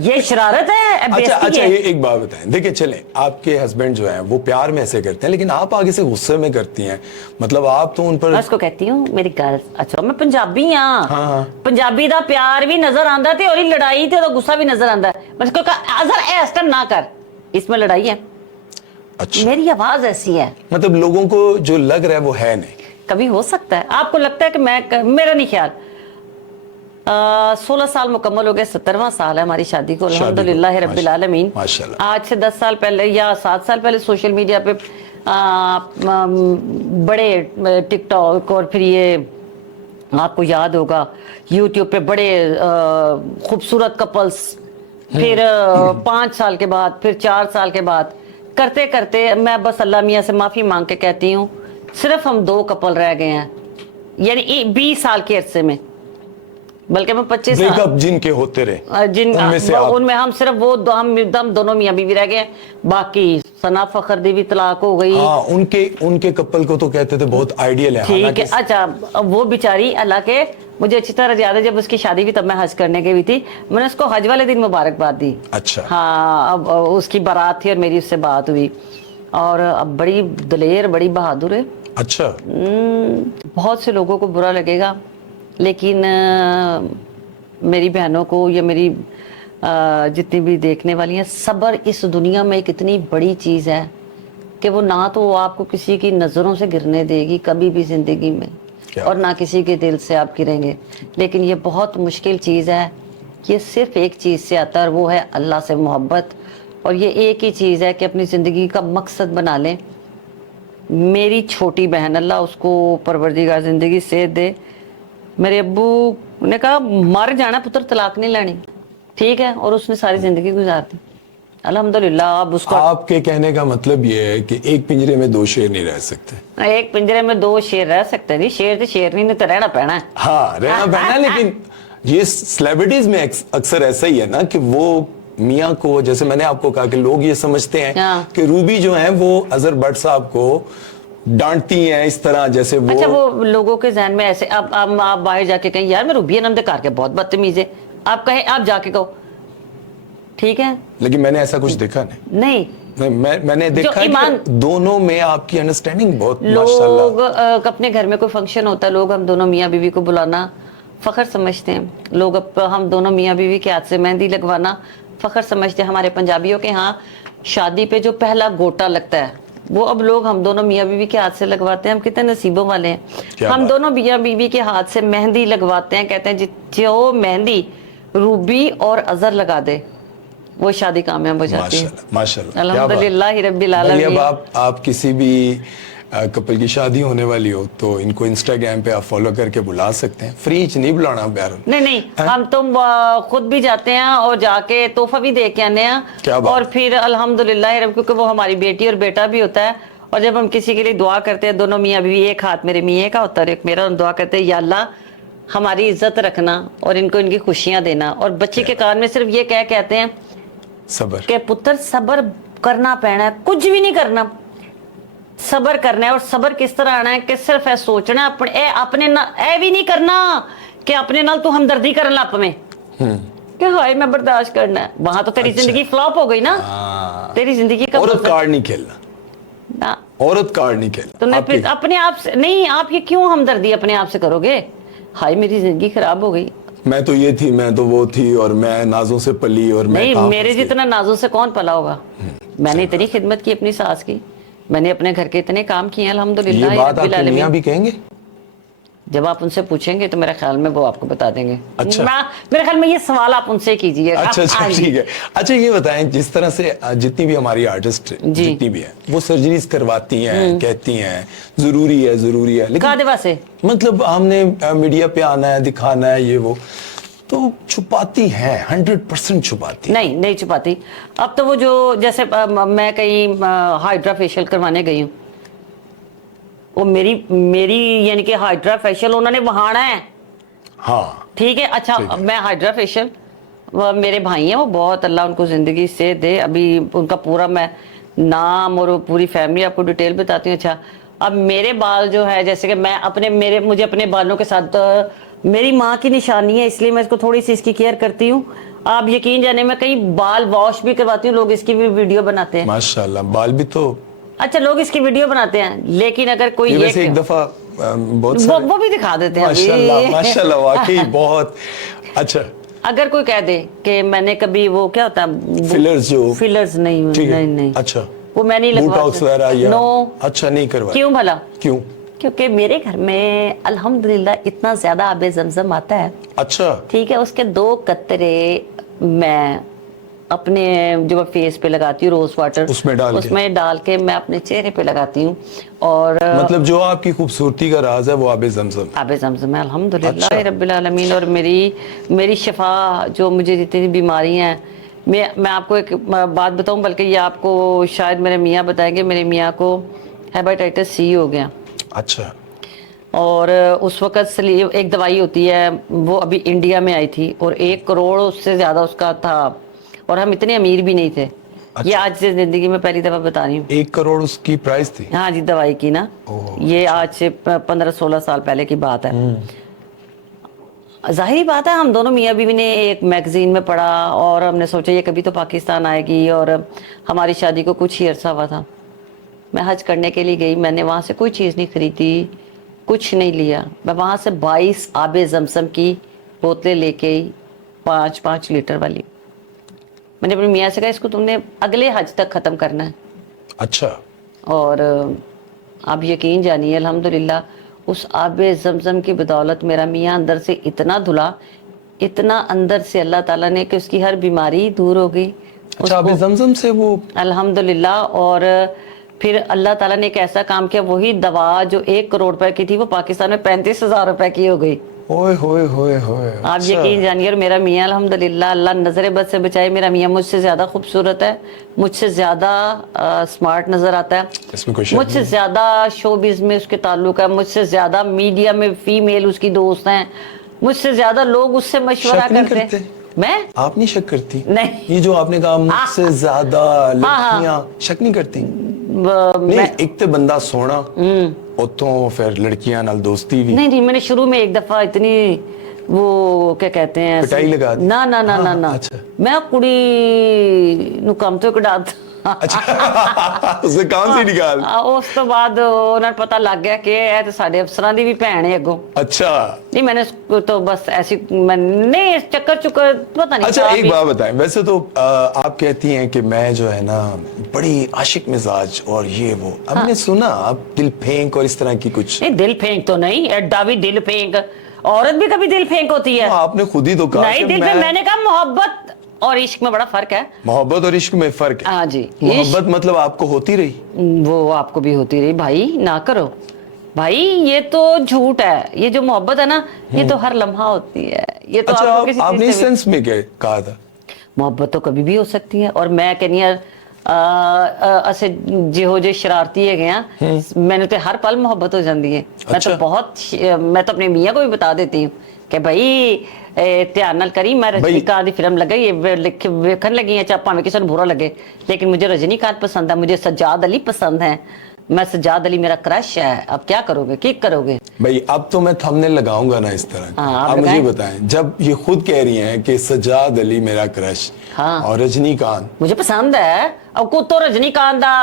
ये शरारत है। अच्छा ये एक बात बताएं, देखिए चलें, आपके हस्बैंड जो हैं वो प्यार में ऐसे करते हैं, लेकिन आप आगे से गुस्से में करती हैं, मतलब आप तो उन पर। मैं उसको कहती हूँ मेरी गर्ल, अच्छा मैं पंजाबी हाँ, हाँ। पंजाबी दा प्यार भी नजर आंदा ते और लड़ाई ते गुस्सा भी नजर आंदा है। मैं उसको कहा अजर इस टाइम ना कर, इसमें लड़ाई है। अच्छा, मेरी आवाज ऐसी है, मतलब लोगों को जो लग रहा है वो है नहीं। कभी हो सकता है आपको लगता है कि मेरा नहीं ख्याल। 16 साल मुकम्मल हो गए, 17वां साल है हमारी शादी को, अल्हम्दुलिल्लाह रब्बिल आलमीन। आज से 10 साल पहले या 7 साल पहले सोशल मीडिया पे बड़े टिकटॉक और फिर ये आपको याद होगा यूट्यूब पे बड़े खूबसूरत कपल्स, फिर 5 साल के बाद, फिर 4 साल के बाद करते करते मैं बस अल्लाह मियाँ से माफी मांग के कहती हूँ सिर्फ हम 2 कपल रह गए हैं, यानी 20 साल के अरसे में, बल्कि मैं 25 साल जिनके होते रहे उनमें हम सिर्फ वो हम दोनों मियाँ बीवी रह गए। बाकी सना फखर दी भी तलाक हो गई। हाँ, उनके कपल को तो कहते थे बहुत आइडियल है। ठीक है। अच्छा वो बेचारी, अल्लाह के मुझे अच्छी तरह याद है जब उसकी शादी भी तब मैं हज करने गई थी, मैंने उसको हज वाले दिन मुबारकबाद दी। अच्छा हाँ, अब उसकी बारात थी और मेरी उससे बात हुई, और अब बड़ी दलेर बड़ी बहादुर है। अच्छा, बहुत से लोगों को बुरा लगेगा, लेकिन मेरी बहनों को या मेरी जितनी भी देखने वाली हैं, सब्र इस दुनिया में एक इतनी बड़ी चीज़ है कि वो ना तो वो आपको किसी की नज़रों से गिरने देगी कभी भी ज़िंदगी में, और ना किसी के दिल से आप गिरेंगे। लेकिन ये बहुत मुश्किल चीज़ है, ये सिर्फ एक चीज़ से आता है और वो है अल्लाह से मोहब्बत। और ये एक ही चीज़ है कि अपनी ज़िंदगी का मकसद बना लें मेरी छोटी बहन, अल्लाह उसको परवरदिगार जिंदगी सेहत दे, मेरे अब्बू ने कहा मर जाना पुत्र, तलाक नहीं लेनी, ठीक है, और उसने सारी जिंदगी गुजार दी अल्हम्दुलिल्लाह। अब उसको, आपके कहने का मतलब ये है कि एक पिंजरे में दो शेर नहीं रह सकते। एक पिंजरे में दो शेर रह सकते नहीं, शेर तो शेर नहीं तो रहना पैना है। हाँ, रहना पैना, लेकिन ये सेलिब्रिटीज में अक्सर ऐसा ही है ना कि वो मियाँ को, जैसे मैंने आपको कहा कि लोग ये समझते हैं कि रूबी जो है वो अजहर भट्ट साहब को डांटती हैं इस तरह, जैसे वो, अच्छा, वो लोगों के जहन में ऐसे, अब आप बाहर जाके कहें यार मैं रूबी नमदे कार के बहुत बदतमीज है, आप कहें, आप जाके कहो ठीक है, लेकिन मैंने ऐसा कुछ देखा नहीं। मैंने देखा कि दोनों में आपकी अंडरस्टैंडिंग बहुत, लोग अपने घर में कोई फंक्शन होता है, लोग हम दोनों मियाँ बीवी को बुलाना फखर समझते हैं, लोग हम दोनों मियाँ बीवी के हाथ से मेहंदी लगवाना फखर समझते हैं। हमारे पंजाबियों के यहाँ शादी पे जो पहला गोटा लगता है वो अब लोग हम दोनों मियाँ बीवी के हाथ से लगवाते हैं। हम कितने नसीबों वाले हैं, हम दोनों मियाँ बीवी के हाथ से मेहंदी लगवाते हैं। कहते हैं जो मेहंदी रूबी और अजहर लगा दे वो शादी कामयाब हो जाती है। माशाल्लाह, अल्हम्दुलिल्लाह रब्बिल आलमीन। अब आप किसी भी कपल की शादी होने वाली हो तो इनको इंस्टाग्राम पे आप फॉलो करके बुला सकते हैं, फ्री नहीं बुलाना प्यार। नहीं, हम तुम खुद भी जाते हैं और जाके तोहफा भी दे के आने हैं, और फिर अल्हम्दुलिल्लाह रब, क्योंकि वो हमारी बेटी और बेटा भी होता है। और जब हम किसी के लिए दुआ करते हैं, दोनों मियाँ बीवी, एक हाथ मेरे मियाँ का होता है एक मेरा, दुआ करते हैं या अल्लाह हमारी इज्जत रखना और इनको इनकी खुशियां देना। और बच्चे के कान में सिर्फ ये कहते हैं सबर के पुत्र सबर करना पैना है, कुछ भी नहीं करना, सबर करना है। और सबर किस तरह आना है कि सिर्फ है सोचना अपने ए भी नहीं करना कि अपने नाल तू हमदर्दी करन लप में कि हाय मैं बर्दाश्त करना है, वहां तो तेरी जिंदगी फ्लॉप हो गई ना। तेरी जिंदगी का औरत कार्ड नहीं खेलना ना, औरत कार्ड नहीं खेलना। तो अपने आप से नहीं, आप ये क्यों हमदर्दी अपने आप से करोगे? हाय मेरी जिंदगी खराब हो गई, मैं तो ये थी, मैं तो वो थी, और मैं नाजों से पली, और मैं नहीं, मेरे जितना नाजों से कौन पला होगा। मैंने इतनी खिदमत की अपनी सास की, मैंने अपने घर के इतने काम किए अल्हम्दुलिल्लाह। ये बात आपके मियां भी कहेंगे? जब आप उनसे पूछेंगे तो मेरे ख्याल में वो आपको बता देंगे। अच्छा, मेरे ख्याल में ये सवाल आप उनसे कीजिए। अच्छा ठीक है। अच्छा ये बताएं, जिस तरह से जितनी भी हमारी आर्टिस्ट जितनी भी है वो सर्जरीज करवाती हैं, कहती हैं जरूरी है, लेकिन से मतलब हमने मीडिया पे आना है, दिखाना है, ये वो तो छुपाती है, 100% छुपाती। नहीं छुपाती। अब तो वो जो जैसे मैं कहीं हाइड्रा फेशियल करवाने गई हूँ, वो मेरी यानी कि हाइड्रा फेशियल उन्होंने वहाना है। हाँ ठीक है, अच्छा मैं हाइड्रा फेशियल, मेरे भाई हैं वो बहुत, अल्लाह उनको जिंदगी से दे, अभी उनका पूरा मैं नाम और पूरी फैमिली आपको डिटेल बताती हूँ। अच्छा, अब मेरे बाल जो है, जैसे कि मैं मुझे अपने बालों के साथ मेरी माँ की निशानी है, इसलिए मैं इसको थोड़ी सी इसकी केयर करती हूँ। आप यकीन जाने, मैं कहीं बाल वॉश भी करवाती हूँ, लोग इसकी भी वीडियो बनाते हैं। माशाल्लाह, बाल भी तो अच्छा, लोग इसकी वीडियो बनाते हैं, लेकिन अगर कोई एक दफा बहुत वो भी दिखा देते हैं। माशाल्लाह वाकई बहुत अच्छा। अगर कोई कह दे कि मैंने कभी वो क्या होता है फिलर्स नहीं, अच्छा वो मैं नहीं लगवाती। नो, अच्छा नहीं करवा। क्यों भला? क्यों? क्योंकि मेरे घर में अल्हम्दुलिल्लाह इतना ज्यादा आबे ज़मज़म आता है। अच्छा, ठीक है, उसके 2 कतरे मैं अपने जो फेस पे लगाती हूँ, रोज वाटर उसमें डाल के मैं अपने चेहरे पे लगाती हूँ। और मतलब जो आपकी खूबसूरती का राज है वो आबे ज़मज़म है अल्हम्दुलिल्लाह रब्बिल आलमीन। और मेरी शफा, जो मुझे जितनी बीमारियां हैं, मैं आपको एक बात बताऊं, बल्कि ये आपको शायद मेरे मियाँ बताएंगे, मेरे मियाँ को हेपेटाइटिस सी हो गया। अच्छा, और उस वक्त एक दवाई होती है, वो अभी इंडिया में आई थी, और 1 करोड़ उससे ज्यादा उसका था, और हम इतने अमीर भी नहीं थे। अच्छा। ये आज से जिंदगी में पहली दफा बता रही हूँ। 1 करोड़ उसकी प्राइस थी? हाँ जी, दवाई की ना। ये आज से 15-16 साल पहले की बात है। जाहिर बात है, हम दोनों मियाँ बीवी ने एक मैगजीन में पढ़ा, और हमने सोचा ये कभी तो पाकिस्तान आएगी, और हमारी शादी को कुछ ही अरसा हुआ था। मैं हज करने के लिए गई, मैंने वहाँ से कोई चीज़ नहीं खरीदी, कुछ नहीं लिया। मैं वहाँ से 22 आबे ज़मज़म की बोतलें लेके आई, 5-5 लीटर वाली। मैंने अपनी मियाँ से कहा इसको तुमने अगले हज तक ख़त्म करना है। अच्छा। और आप यकीन जानिए अल्हम्दुलिल्लाह उस आबे ज़मज़म की बदौलत मेरा मियाँ अंदर से इतना धुला, इतना अंदर से अल्लाह ताला ने कि उसकी हर बीमारी दूर हो गई। अच्छा, आबे ज़मज़म से वो अल्हम्दुलिल्लाह। और फिर अल्लाह ताला ने एक ऐसा काम किया, वही दवा जो 1 करोड़ रुपए की थी वो पाकिस्तान में 35,000 रुपए की हो गई। ओए होए होए होए। आप यकीन जानिए। और मेरा मियाँ अल्हम्दुलिल्लाह, अल्लाह नजर बद से बचाए, मेरा मियाँ मुझसे ज्यादा खूबसूरत है, मुझसे ज्यादा स्मार्ट नजर आता है, इसमें कोई शक मुझसे नहीं। ज्यादा शोबिज में उसके ताल्लुक है, मुझसे ज्यादा मीडिया में फीमेल उसकी दोस्त हैं, मुझसे ज्यादा लोग उससे मशवरा शक नहीं करते हैं। मैं आप नहीं शक करती? नहीं। ये जो आपने कहा मुझसे ज्यादा लड़कियां, शक नहीं करती? नहीं, मैं एक तो बंदा सोना, उतों फिर लड़कियां नाल दोस्ती भी। नहीं, मैंने शुरू में एक दफा इतनी वो क्या कहते हैं पिटाई लगा दी? ना ना ना हाँ, ना ना अच्छा। मैं कुड़ी नु काम तो कढा ਅੱਛਾ ਉਸੇ ਕੰਮ ਸੀ ਨਿਕਾਲ। ਉਸ ਤੋਂ ਬਾਅਦ ਉਹਨਾਂ ਨੂੰ ਪਤਾ ਲੱਗ ਗਿਆ ਕਿ ਇਹ ਤਾਂ ਸਾਡੇ ਅਫਸਰਾਂ ਦੀ ਵੀ ਭੈਣ ਹੈ ਅੱਗੋਂ। अच्छा नहीं, मैंने तो बस ऐसी नहीं चक्कर चुक्कर पता नहीं। अच्छा, था एक अभी। बात बताएं, वैसे तो आप कहती हैं कि मैं जो है ना बड़ी आशिक मिजाज और ये वो, हमने सुना आप दिल फेंक और इस तरह की कुछ। नहीं, दिल फेंक तो नहीं, एड्डा भी दिल फेंक, औरत भी कभी दिल फेंक होती है। आपने खुद ही तो कहा नहीं, कि दिल फेंक, मैंने कहा मोहब्बत और इश्क में बड़ा फर्क है। मोहब्बत और इश्क में फर्क है। हाँ जी। मोहब्बत मतलब आपको होती रही? वो आपको भी होती रही भाई, ना करो भाई, ये तो झूठ है। ये जो मोहब्बत है ना, ये तो हर लम्हा होती है। ये तो अच्छा, आपको किसी आपने चीज इस से भी- सेंस में क्या कहा था? मोहब्बत तो कभी भी हो सकती है। और मैं कहनी असे ਜਿਹੋ ਜਿਹੇ ਸ਼ਰਾਰਤੀ ਹੈਗੇ ਆ, ਮੈਨੂੰ ਤੇ ਹਰ ਪਲ मोहब्बत हो जाती है। मैं अच्छा। तो बहुत, मैं तो अपने मियाँ को भी बता देती हूँ कि भाई ध्यान नाल करी, मैं रजनीकांत की फिल्म लगा ये वेखन लगी है, चाहे भावें किसी को बुरा लगे, लेकिन मुझे रजनीकांत पसंद है, मुझे सज्जाद अली पसंद है, मैं सज्जाद अली मेरा क्रश है। अब क्या करोगे, क्या करोगे? भाई अब तो मैं थंबनेल लगाऊंगा ना इस तरह का। हाँ, आप आप मुझे लगाएं। बताएं, जब ये खुद कह रही हैं कि सज्जाद अली मेरा क्रश हाँ। और रजनीकांत, मुझे पसंद है। अब को तो रजनीकांत दा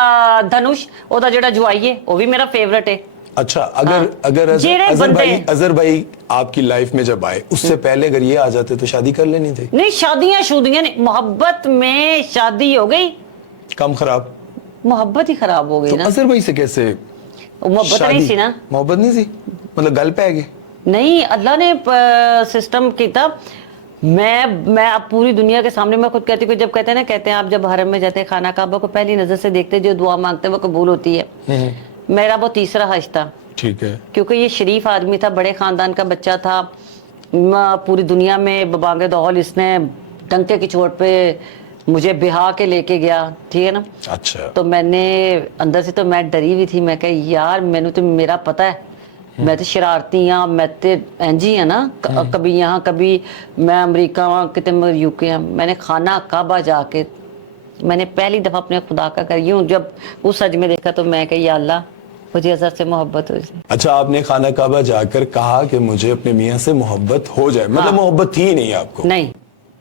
धनुष ओदा जेड़ा जुआई है वो भी मेरा फेवरेट है। अच्छा, अगर अगर जेड़े अजहर भाई आपकी लाइफ में जब आए, उससे पहले अगर ये आ जाते तो शादी कर लेनी थी? नहीं, शादियां शुदियां नहीं, मोहब्बत में शादी हो गई, कम खराब मोहब्बत ही खराब हो गई तो ना। अजहर भाई से कैसे वो मोहब्बत नहीं शादी? सी ना। मोहब्बत नहीं सी, मतलब गल पे गए? नहीं, अल्लाह ने सिस्टम किया। मैं अब पूरी दुनिया के सामने मैं खुद कहती हूँ, जब कहते हैं ना, कहते हैं आप जब हरम में जाते हैं, खाना काबा को पहली नजर से देखते, जो दुआ मांगते हैं वो कबूल होती है। मेरा वो तीसरा हज था, ठीक है। क्योंकि ये शरीफ आदमी था, बड़े खानदान का बच्चा था। पूरी दुनिया में बबांगे दौल इसने डंके की चोट पे मुझे बिहा के लेके गया, ठीक है ना। अच्छा, तो मैंने अंदर से तो मैं डरी हुई थी, मैं कहा यार मैंने तो मेरा पता है, मैं तो शरारती हाँ, मैं तो एंजी है ना, कभी यहाँ कभी मैं अमेरिका वहाँ कितने मगर यूके हैं। मैंने खाना काबा जाके मैंने पहली दफा अपने खुदा का कर यूं जब उस हज में देखा तो मैं कही या अल्लाह मुझे अजहर से मोहब्बत हो जाए। अच्छा, आपने खाना काबा जाकर कहा कि मुझे अपने मियाँ से मोहब्बत हो जाए, मतलब मोहब्बत थी नहीं आपको? नहीं,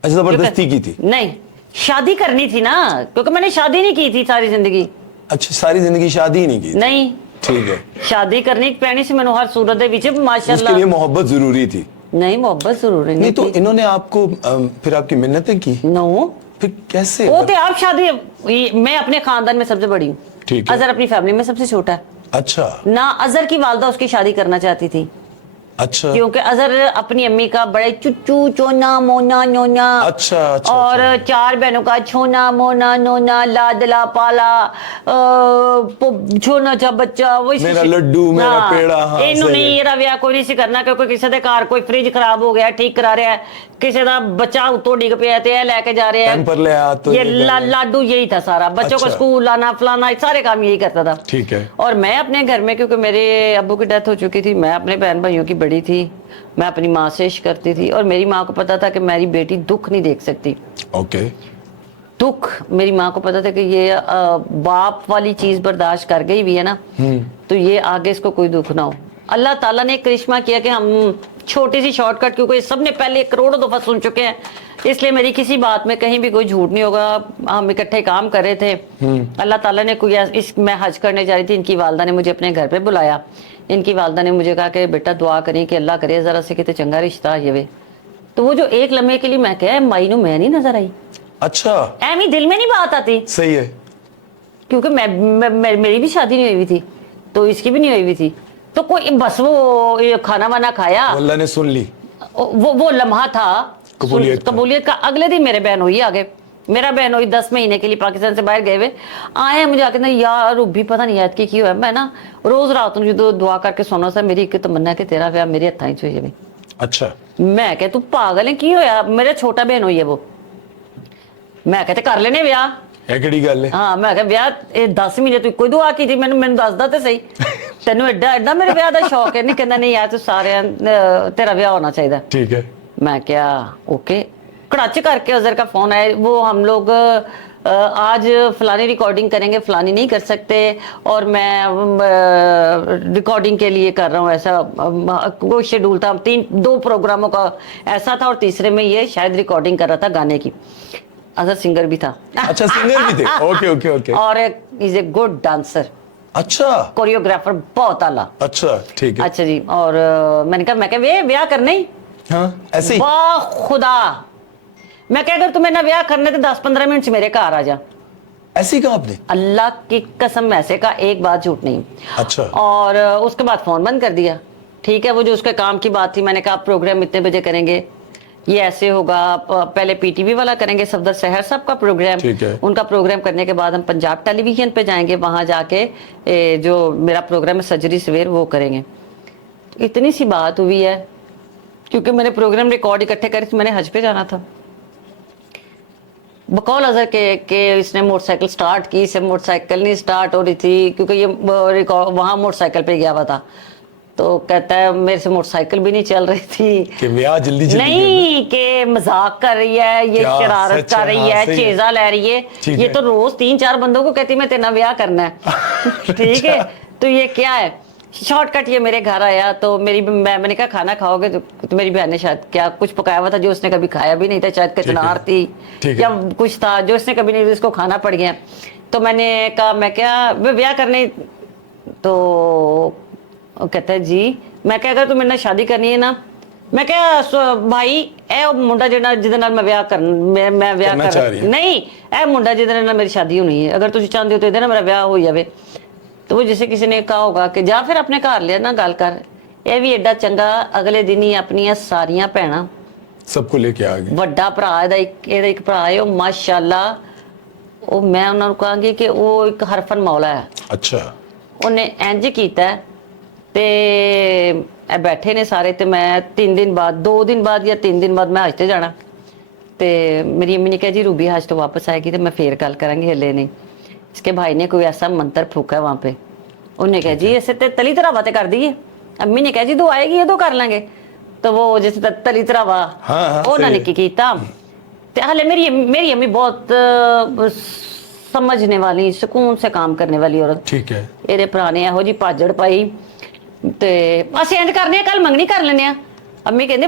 अच्छा, जबरदस्ती की थी? नहीं, शादी करनी थी ना, क्योंकि मैंने शादी नहीं की थी सारी जिंदगी। अच्छा, सारी जिंदगी शादी ही नहीं की थी? नहीं, ठीक है। शादी करनी पैनी से मैंने हर सूरत दे विच उसके माशाल्लाह। लिए मोहब्बत जरूरी थी? नहीं, मोहब्बत जरूरी नहीं नहीं तो थी। इन्होंने आपको फिर आपकी मिन्नतें की? नो, फिर कैसे? वो तो आप शादी, मैं अपने खानदान में सबसे बड़ी हूँ, ठीक है। अजहर अपनी फैमिली में सबसे छोटा है अच्छा ना। अजहर की वालदा उसकी शादी करना चाहती थी, अच्छा क्योंकि अजहर अपनी अम्मी का बड़े चुच्चू चोना मोना नोना, अच्छा अच्छा, और अच्छा। 4 बहनों का छोना मोना नोना लाडला पाला छोना चा बच्चा वो मेरा लड्डू, मेरा पेड़ा, हाँ, इन्हों सही नहीं है। ये विआह कोई नहीं सी करना, क्योंकि किसी दे घर कोई फ्रिज खराब हो गया ठीक करा रहा है, किसी का बच्चा उतों डिग पिया ते लेके जा रहे हैं, पैम्पर ले आ तो ये ये कर ले। लाडू यही था सारा, बच्चों को अच्छा। स्कूल लाना फलाना सारे काम यही करता था। ठीक है। और मैं अपने घर में, क्योंकि मेरे अब्बू की डेथ हो चुकी थी, मैं अपने बहन भाइयों की बड़ी थी, मैं अपनी माँ से इश्क करती थी, और मेरी माँ को पता था कि मेरी बेटी दुख नहीं देख सकती। ओके। दुख मेरी माँ को पता था कि ये बाप वाली चीज बर्दाश्त कर गई भी है ना, तो ये आगे इसको कोई दुख ना हो। अल्लाह ताला ने करिश्मा किया कि हम छोटी सी शॉर्टकट, क्योंकि सबने पहले करोड़ों दफा सुन चुके हैं, इसलिए मेरी किसी बात में कहीं भी कोई झूठ नहीं होगा। हम इकट्ठे काम कर रहे थे, अल्लाह ताला ने कोई मैं हज करने जा रही थी, इनकी वालदा ने मुझे अपने घर पे बुलाया। इनकी वालदा ने मुझे कहा कि बेटा दुआ करें कि अल्लाह करे जरा से कितने चंगा रिश्ता आ जाए। तो वो जो एक लम्हे के लिए मैं कहा माई नू मैं नहीं नजर आई, अच्छा, एमी दिल में नहीं बात आती, सही है। क्योंकि मेरी भी शादी नहीं हुई हुई थी, तो इसकी भी नहीं हुई हुई थी, तो कोई बस वो ये खाना वाना खाया, अल्लाह ने सुन ली वो लम्हा था कबूलियत का। कबूलियत का। अगले दिन मेरे बहन हुई आ गए, मेरा बहनोई 10 महीने के लिए पाकिस्तान से बाहर गए हुए आए हैं, मुझे आके यार रूबी पता नहीं याद की है, मैं ना रोज रात ਨੂੰ ਜਦੋਂ ਦੁਆ ਕਰਕੇ ਸੌਣਾ ਸੀ ਮੇਰੀ ਇੱਕ ਤਮੰਨਾ ਕਿ ਤੇਰਾ ਵਿਆਹ ਮੇਰੇ ਹੱਥਾਂ 'ਚ ਹੋ ਜਾਵੇ। अच्छा ਮੈਂ ਕਿਹਾ ਤੂੰ ਪਾਗਲ ਹੈ, ਕੀ ਹੋਇਆ, ਮੇਰਾ ਛੋਟਾ ਬਹਿਨ ਹੋਈ ਹੈ ਉਹ, ਮੈਂ ਕਿਹਾ ਤੇ ਕਰ ਲੈਨੇ ਵਿਆਹ। ਇਹ ਕਿਹੜੀ ਗੱਲ ਹੈ? ਹਾਂ ਮੈਂ ਕਿਹਾ ਵਿਆਹ ਇਹ 10 ਮਹੀਨੇ ਤੂੰ ਕੋਈ ਦੁਆ ਕੀਤੀ, ਮੈਨੂੰ ਦੱਸਦਾ ਤੇ ਸਹੀ, ਤੈਨੂੰ ਐਡਾ ਮੇਰੇ ਵਿਆਹ ਦਾ ਸ਼ੌਕ ਹੈ। ਨਹੀਂ ਕਹਿੰਦਾ ਨਹੀਂ ਯਾਰ ਤੂੰ ਸਾਰਿਆਂ ਤੇਰਾ ਵਿਆਹ ਹੋਣਾ ਚਾਹੀਦਾ। ठीक है। मैं क्या ओके, कड़ाचे करके अजहर का फोन आया, वो हम लोग आज फलानी रिकॉर्डिंग करेंगे, फलानी नहीं कर सकते, और मैं रिकॉर्डिंग के लिए कर रहा हूँ, ऐसा कोई शेड्यूल था, 2 प्रोग्रामों का ऐसा था, और तीसरे में ये शायद रिकॉर्डिंग कर रहा था गाने की। अजहर सिंगर भी था। अच्छा सिंगर भी थे। Okay okay okay. और इज ए गुड डांसर। अच्छा। कोरियोग्राफर बहुत आला। अच्छा ठीक है। अच्छा जी। और मैंने कहा मैं क्या ब्याह करना ही? हाँ ऐसे ही। वाह खुदा, मैं क्या अगर तुम्हें ना ब्याह करने तो 10-15 मिनट से मेरे घर आ जा। ऐसी कहा आपने? अल्लाह की कसम ऐसे का एक बात झूठ नहीं। अच्छा। और उसके बाद फोन बंद कर दिया। ठीक है, वो जो उसके काम की बात थी, मैंने कहा प्रोग्राम इतने बजे करेंगे, ये ऐसे होगा, पहले पीटीवी वाला करेंगे सफदर शहर साहब का प्रोग्राम, उनका प्रोग्राम करने के बाद हम पंजाब टेलीविजन पे जाएंगे, वहां जाके जो मेरा प्रोग्राम है सजरी सवेर वो करेंगे। इतनी सी बात हुई है, क्योंकि मैंने प्रोग्राम रिकॉर्ड इकट्ठे करे थे, मैंने हज पे जाना था। बकौल अजहर के इसने मोटरसाइकिल स्टार्ट की, इसे मोटरसाइकिल नहीं स्टार्ट हो रही थी, क्योंकि ये वहां मोटरसाइकिल पे गया हुआ था, तो कहता है मेरे से मोटरसाइकिल भी नहीं चल रही थी कि ब्याह जल्दी नहीं, कि मजाक कर रही है, ये शरारत कर रही है, चेजा ले रही है, ये तो रोज 3-4 बंदों को कहती मैं तेरा ब्याह करना है। ठीक है, तो ये क्या है शॉर्टकट। ये मेरे घर आया तो मैंने कहा खाना खाओगे, तो मेरी बहन ने शायद क्या कुछ पकाया हुआ था जो उसने कभी खाया भी नहीं था, शायद कचनार थी या कुछ था जो उसने कभी नहीं, उसको खाना पड़ गया। तो मैंने कहा मैं क्या ब्याह करने, तो कहता है जी। मैं क्या अगर तुम मेरे शादी करनी है ना, मैं क्या भाई ए मुंडा जिहदे नाल मैं ब्याह कर नहीं, ए मुंडा जिहदे नाल मेरी शादी होनी है, अगर तुसीं चाहते हो तो इहदे नाल मेरा ब्याह हो जावे। तो वो जिसे किसी ने कहा होगा कि जा फिर अपने घर लिया ना गल कर। ये भी एडा चंगा, अगले दिन ही अपनी सारियां भैणां सबको लेके आ गए। वड्डा भरा एक भरा है, माशाअल्लाह, वो मैं उन्होंने कहांगी कि वो एक हरफन मौला है। अच्छा। उन्हें इंज कीता ते बैठे ने सारे, ते मैं 3 दिन बाद 2 दिन बाद या 3 दिन बाद मैं हज ते जाना, ते मेरी अम्मी ने कहा जी रूबी हज तो वापस आएगी तो मैं फिर गल करांगी, हले नहीं। इसके भाई ने कोई ऐसा मंत्र फूका वहां पे, उन्हें कहा जी ऐसे ते तली तरावा ते कर दिए। अम्मी ने कहा जी दो आएगी ये दो कर लेंगे, तो वो जैसे तली तरावा उन्होंने की कीता। ते हाले मेरी अम्मी बहुत समझने वाली, सुकून से काम करने वाली औरत। ठीक है। ਇਹਦੇ ਭਰਾ ਨੇ ਇਹੋ ਜੀ ਭਾਜੜ ਪਾਈ ਤੇ ਅਸੀਂ ਇੰਜ ਕਰਨੇ ਆ ਕੱਲ ਮੰਗਣੀ ਕਰ ਲੈਨੇ ਆ। ਅੰਮੀ ਕਹਿੰਦੇ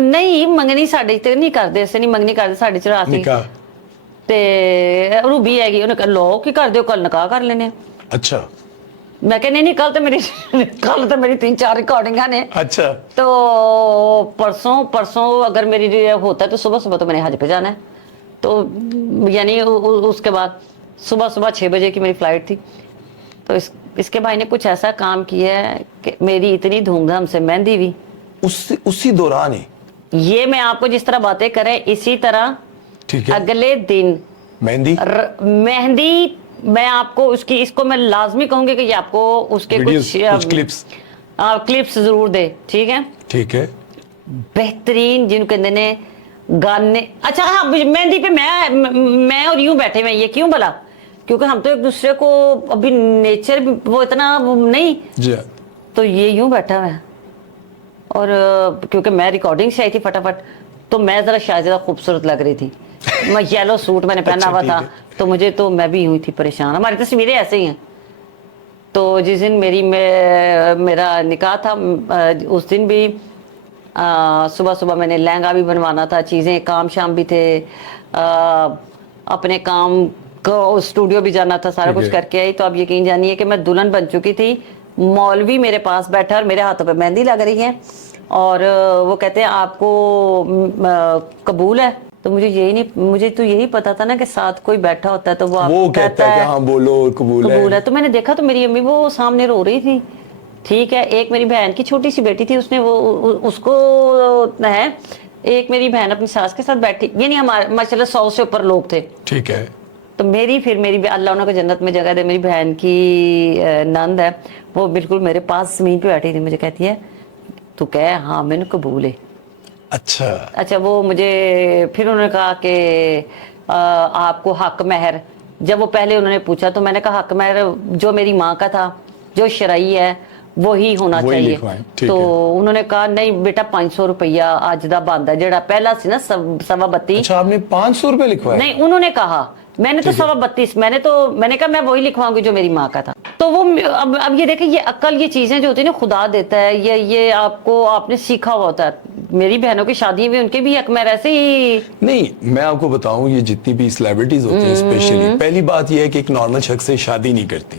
ਨਹੀਂ ਮੰਗਣੀ ਸਾਡੇ ਤੇ ਨਹੀਂ ਕਰਦੇ, ਅਸੀਂ ਨਹੀਂ ਮੰਗਣੀ ਕਰਦੇ, ਸਾਡੇ ਚ ਰਾਤ ਨਿਕਾਹ ਤੇ रूबी हैगी, ਉਹਨੇ कहा लो की कर दो कल निकाह कर लेने। अच्छा। मैं कह नहीं कल तो मेरी 3-4 रिकॉर्डिंग ने। अच्छा। तो परसों अगर मेरी होता है तो सुबह तो मैंने हज पे जाना है, तो यानी उसके बाद सुबह 6 बजे की मेरी फ्लाइट थी। तो इसके भाई ने कुछ ऐसा काम किया है कि मेरी इतनी धूमधाम से मेहंदी भी उसी दौरान ही, ये मैं आपको जिस तरह बातें करें इसी तरह। ठीक है। अगले दिन मेहंदी मैं आपको इसको मैं लाजमी कहूंगी कि ये आपको उसके कुछ क्लिप्स जरूर दे। ठीक है। ठीक है। बेहतरीन जिनको कहते ने गाने। अच्छा हाँ, मेहंदी पे मैं और यूं बैठे हुए, ये क्यों भला? क्योंकि हम तो एक दूसरे को अभी नेचर भी वो इतना नहीं जी। तो ये यूं बैठा हुआ है, और क्योंकि मैं रिकॉर्डिंग से आई थी फटाफट, तो मैं जरा शायद ज्यादा खूबसूरत लग रही थी। मैं येलो सूट मैंने पहना हुआ था, तो मुझे तो मैं भी हुई थी परेशान। हमारी तस्वीरें ऐसे ही हैं। तो जिस दिन मेरा निकाह था उस दिन भी सुबह मैंने लहंगा भी बनवाना था, चीज़ें काम शाम भी थे, अपने काम को स्टूडियो भी जाना था, सारा कुछ करके आई। तो आप यकीन जानिए कि मैं दुल्हन बन चुकी थी। मौलवी मेरे पास बैठा और मेरे हाथों पे मेहंदी लग रही है, और वो कहते हैं आपको कबूल है। तो मुझे तो यही पता था ना कि साथ कोई बैठा होता है तो वो कहता है कि हाँ बोलो कबूल है। तो मैंने देखा तो मेरी अम्मी वो सामने रो रही थी। ठीक है। एक मेरी बहन की छोटी सी बेटी थी, उसने वो उसको है ایک میری بہن اپنی ساس کے ساتھ بیٹھی, یعنی ہمارے ماشاءاللہ 100 سے اوپر لوگ تھے, ٹھیک ہے, تو میری اللہ انہوں کو جنت میں جگہ دے, میری بہن کی نند ہے, وہ بالکل میرے پاس زمین پہ بیٹھی تھی, مجھے کہتی ہے تو کہے ہاں میں نے قبول ہے. اچھا وہ مجھے پھر انہوں نے کہا کہ آپ کو حق مہر, جب وہ پہلے انہوں نے پوچھا تو میں نے کہا حق مہر جو میری ماں کا تھا جو شرعی ہے وہی ہونا چاہیے. تو انہوں نے کہا نہیں بیٹا 500 روپیہ آج دا باندھا جڑا پہلا سی نا 32. اچھا آپ نے 500 روپے لکھوائے؟ نہیں انہوں نے کہا, میں نے تو 32.25, میں نے کہا میں وہی لکھواؤں گی جو میری ماں کا تھا. تو وہ اب یہ دیکھیں یہ عقل, یہ چیزیں جو ہوتی ہیں نا خدا دیتا ہے, یہ آپ نے سیکھا ہوا ہوتا ہے. میری بہنوں کی شادی بھی ان کے بھی حق میں ایسے ہی نہیں. میں آپ کو بتاؤں یہ جتنی بھی سیلیبریٹیز ہوتی ہیں اسپیشلی, پہلی بات یہ ہے کہ ایک نارمل شخص سے شادی نہیں کرتی.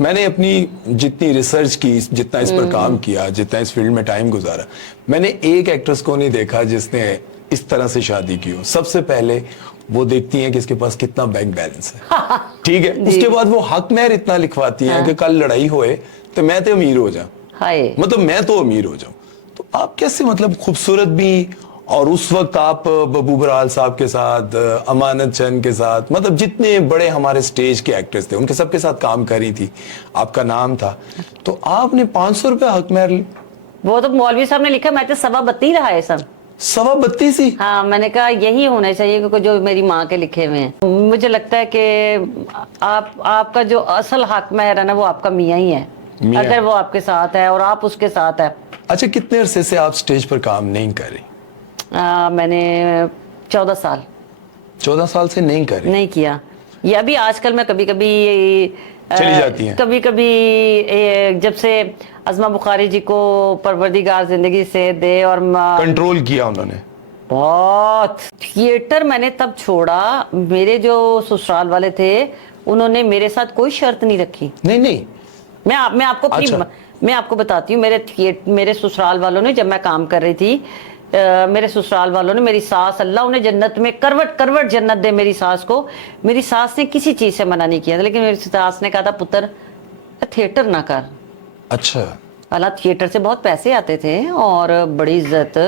میں نے اپنی جتنی ریسرچ کی, جتنا اس پر کام کیا, جتنا اس فیلڈ میں ٹائم گزارا, میں نے ایک ایکٹریس کو نہیں دیکھا جس نے اس طرح سے شادی کی ہو. سب سے پہلے وہ دیکھتی ہیں کہ اس کے پاس کتنا بینک بیلنس ہے, ٹھیک ہے, اس کے بعد وہ حق مہر اتنا لکھواتی ہیں کہ کل لڑائی ہوئے تو میں تو امیر ہو جاؤں, مطلب میں تو امیر ہو جاؤں. تو آپ کیسے مطلب خوبصورت بھی, اور اس وقت آپ ببو برحال صاحب کے ساتھ, امانت چند کے ساتھ, مطلب جتنے بڑے ہمارے سٹیج کے ایکٹرز تھے ان کے سب کے ساتھ کام کری تھی, آپ کا نام تھا, تو آپ نے 500 روپے حق مہر وہ تو مولوی صاحب نے لکھا, میں تو 32.5 رہا ہے سب 32.5 ہی. ہاں میں نے کہا یہی ہونا چاہیے کیونکہ جو میری ماں کے لکھے ہوئے ہیں. مجھے لگتا ہے کہ آپ کا جو اصل حق مہر ہے نا وہ آپ کا میاں ہی ہے, اگر وہ آپ کے ساتھ ہے اور آپ اس کے ساتھ ہے. اچھا کتنے عرصے سے آپ سٹیج پر کام نہیں کر رہی؟ میں نے 14 سال 14 سال سے نہیں کر رہی؟ نہیں کیا. یہ ابھی آج کل میں کبھی چلی جاتی ہیں, کبھی جب سے عظمہ بخاری جی کو پروردگار زندگی سے دے اور کنٹرول کیا انہوں نے بہت. تھیٹر میں نے تب چھوڑا, میرے جو سسرال والے تھے انہوں نے میرے ساتھ کوئی شرط نہیں رکھی. نہیں میں آپ کو بتاتی ہوں, میرے سسرال والوں نے, جب میں کام کر رہی تھی, میرے سسرال والوں نے, میری ساس, اللہ انہیں جنت میں کروٹ جنت دے میری ساس کو, میری ساس نے کسی چیز سے منع نہیں کیا تھا, لیکن میری ساس نے کہا تھا پتر تھیٹر نہ کر. اچھا اللہ تھیٹر سے بہت پیسے آتے تھے اور بڑی عزت,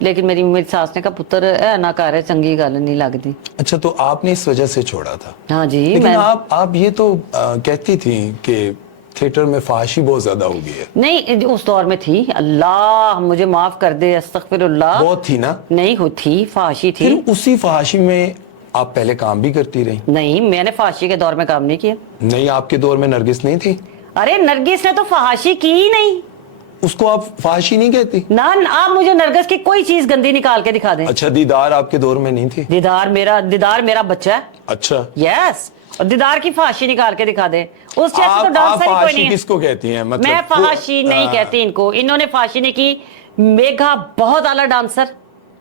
لیکن میری ساس نے کہا پتر نہ کر, چنگی گل نہیں لگتی. اچھا تو آپ نے اس وجہ سے چھوڑا تھا؟ ہاں جی. لیکن آپ یہ تو کہتی تھی کہ تھیٹر میں فحاشی بہت زیادہ ہو گئی ہے. نہیں اس دور میں تھی, اللہ مجھے معاف کر دے, استغفر اللہ, بہت تھی نا. نہیں تھی, فحاشی تھی. پھر اسی فحاشی میں آپ پہلے کام بھی کرتی رہی؟ نہیں میں نے فحاشی کے دور میں کام نہیں کیا. نہیں آپ کے دور میں نرگس نہیں تھی؟ ارے نرگس نے تو فحاشی کی ہی نہیں. اس کو آپ فحاشی نہیں کہتی؟ نہ آپ مجھے نرگس کی کوئی چیز گندی نکال کے دکھا دیں. اچھا دیدار آپ کے دور میں نہیں تھی؟ دیدار میرا بچہ ہے. اچھا یس, اور دیدار کی فحاشی نکال کے دکھا دے. اس جیسے تو ڈانسر ہی کوئی نہیں ہے. کس کو کہتی ہیں؟ مطلب میں فحاشی نہیں کہتی ان کو, انہوں نے فحاشی نہیں کی. میگھا بہت اعلیٰ ڈانسر,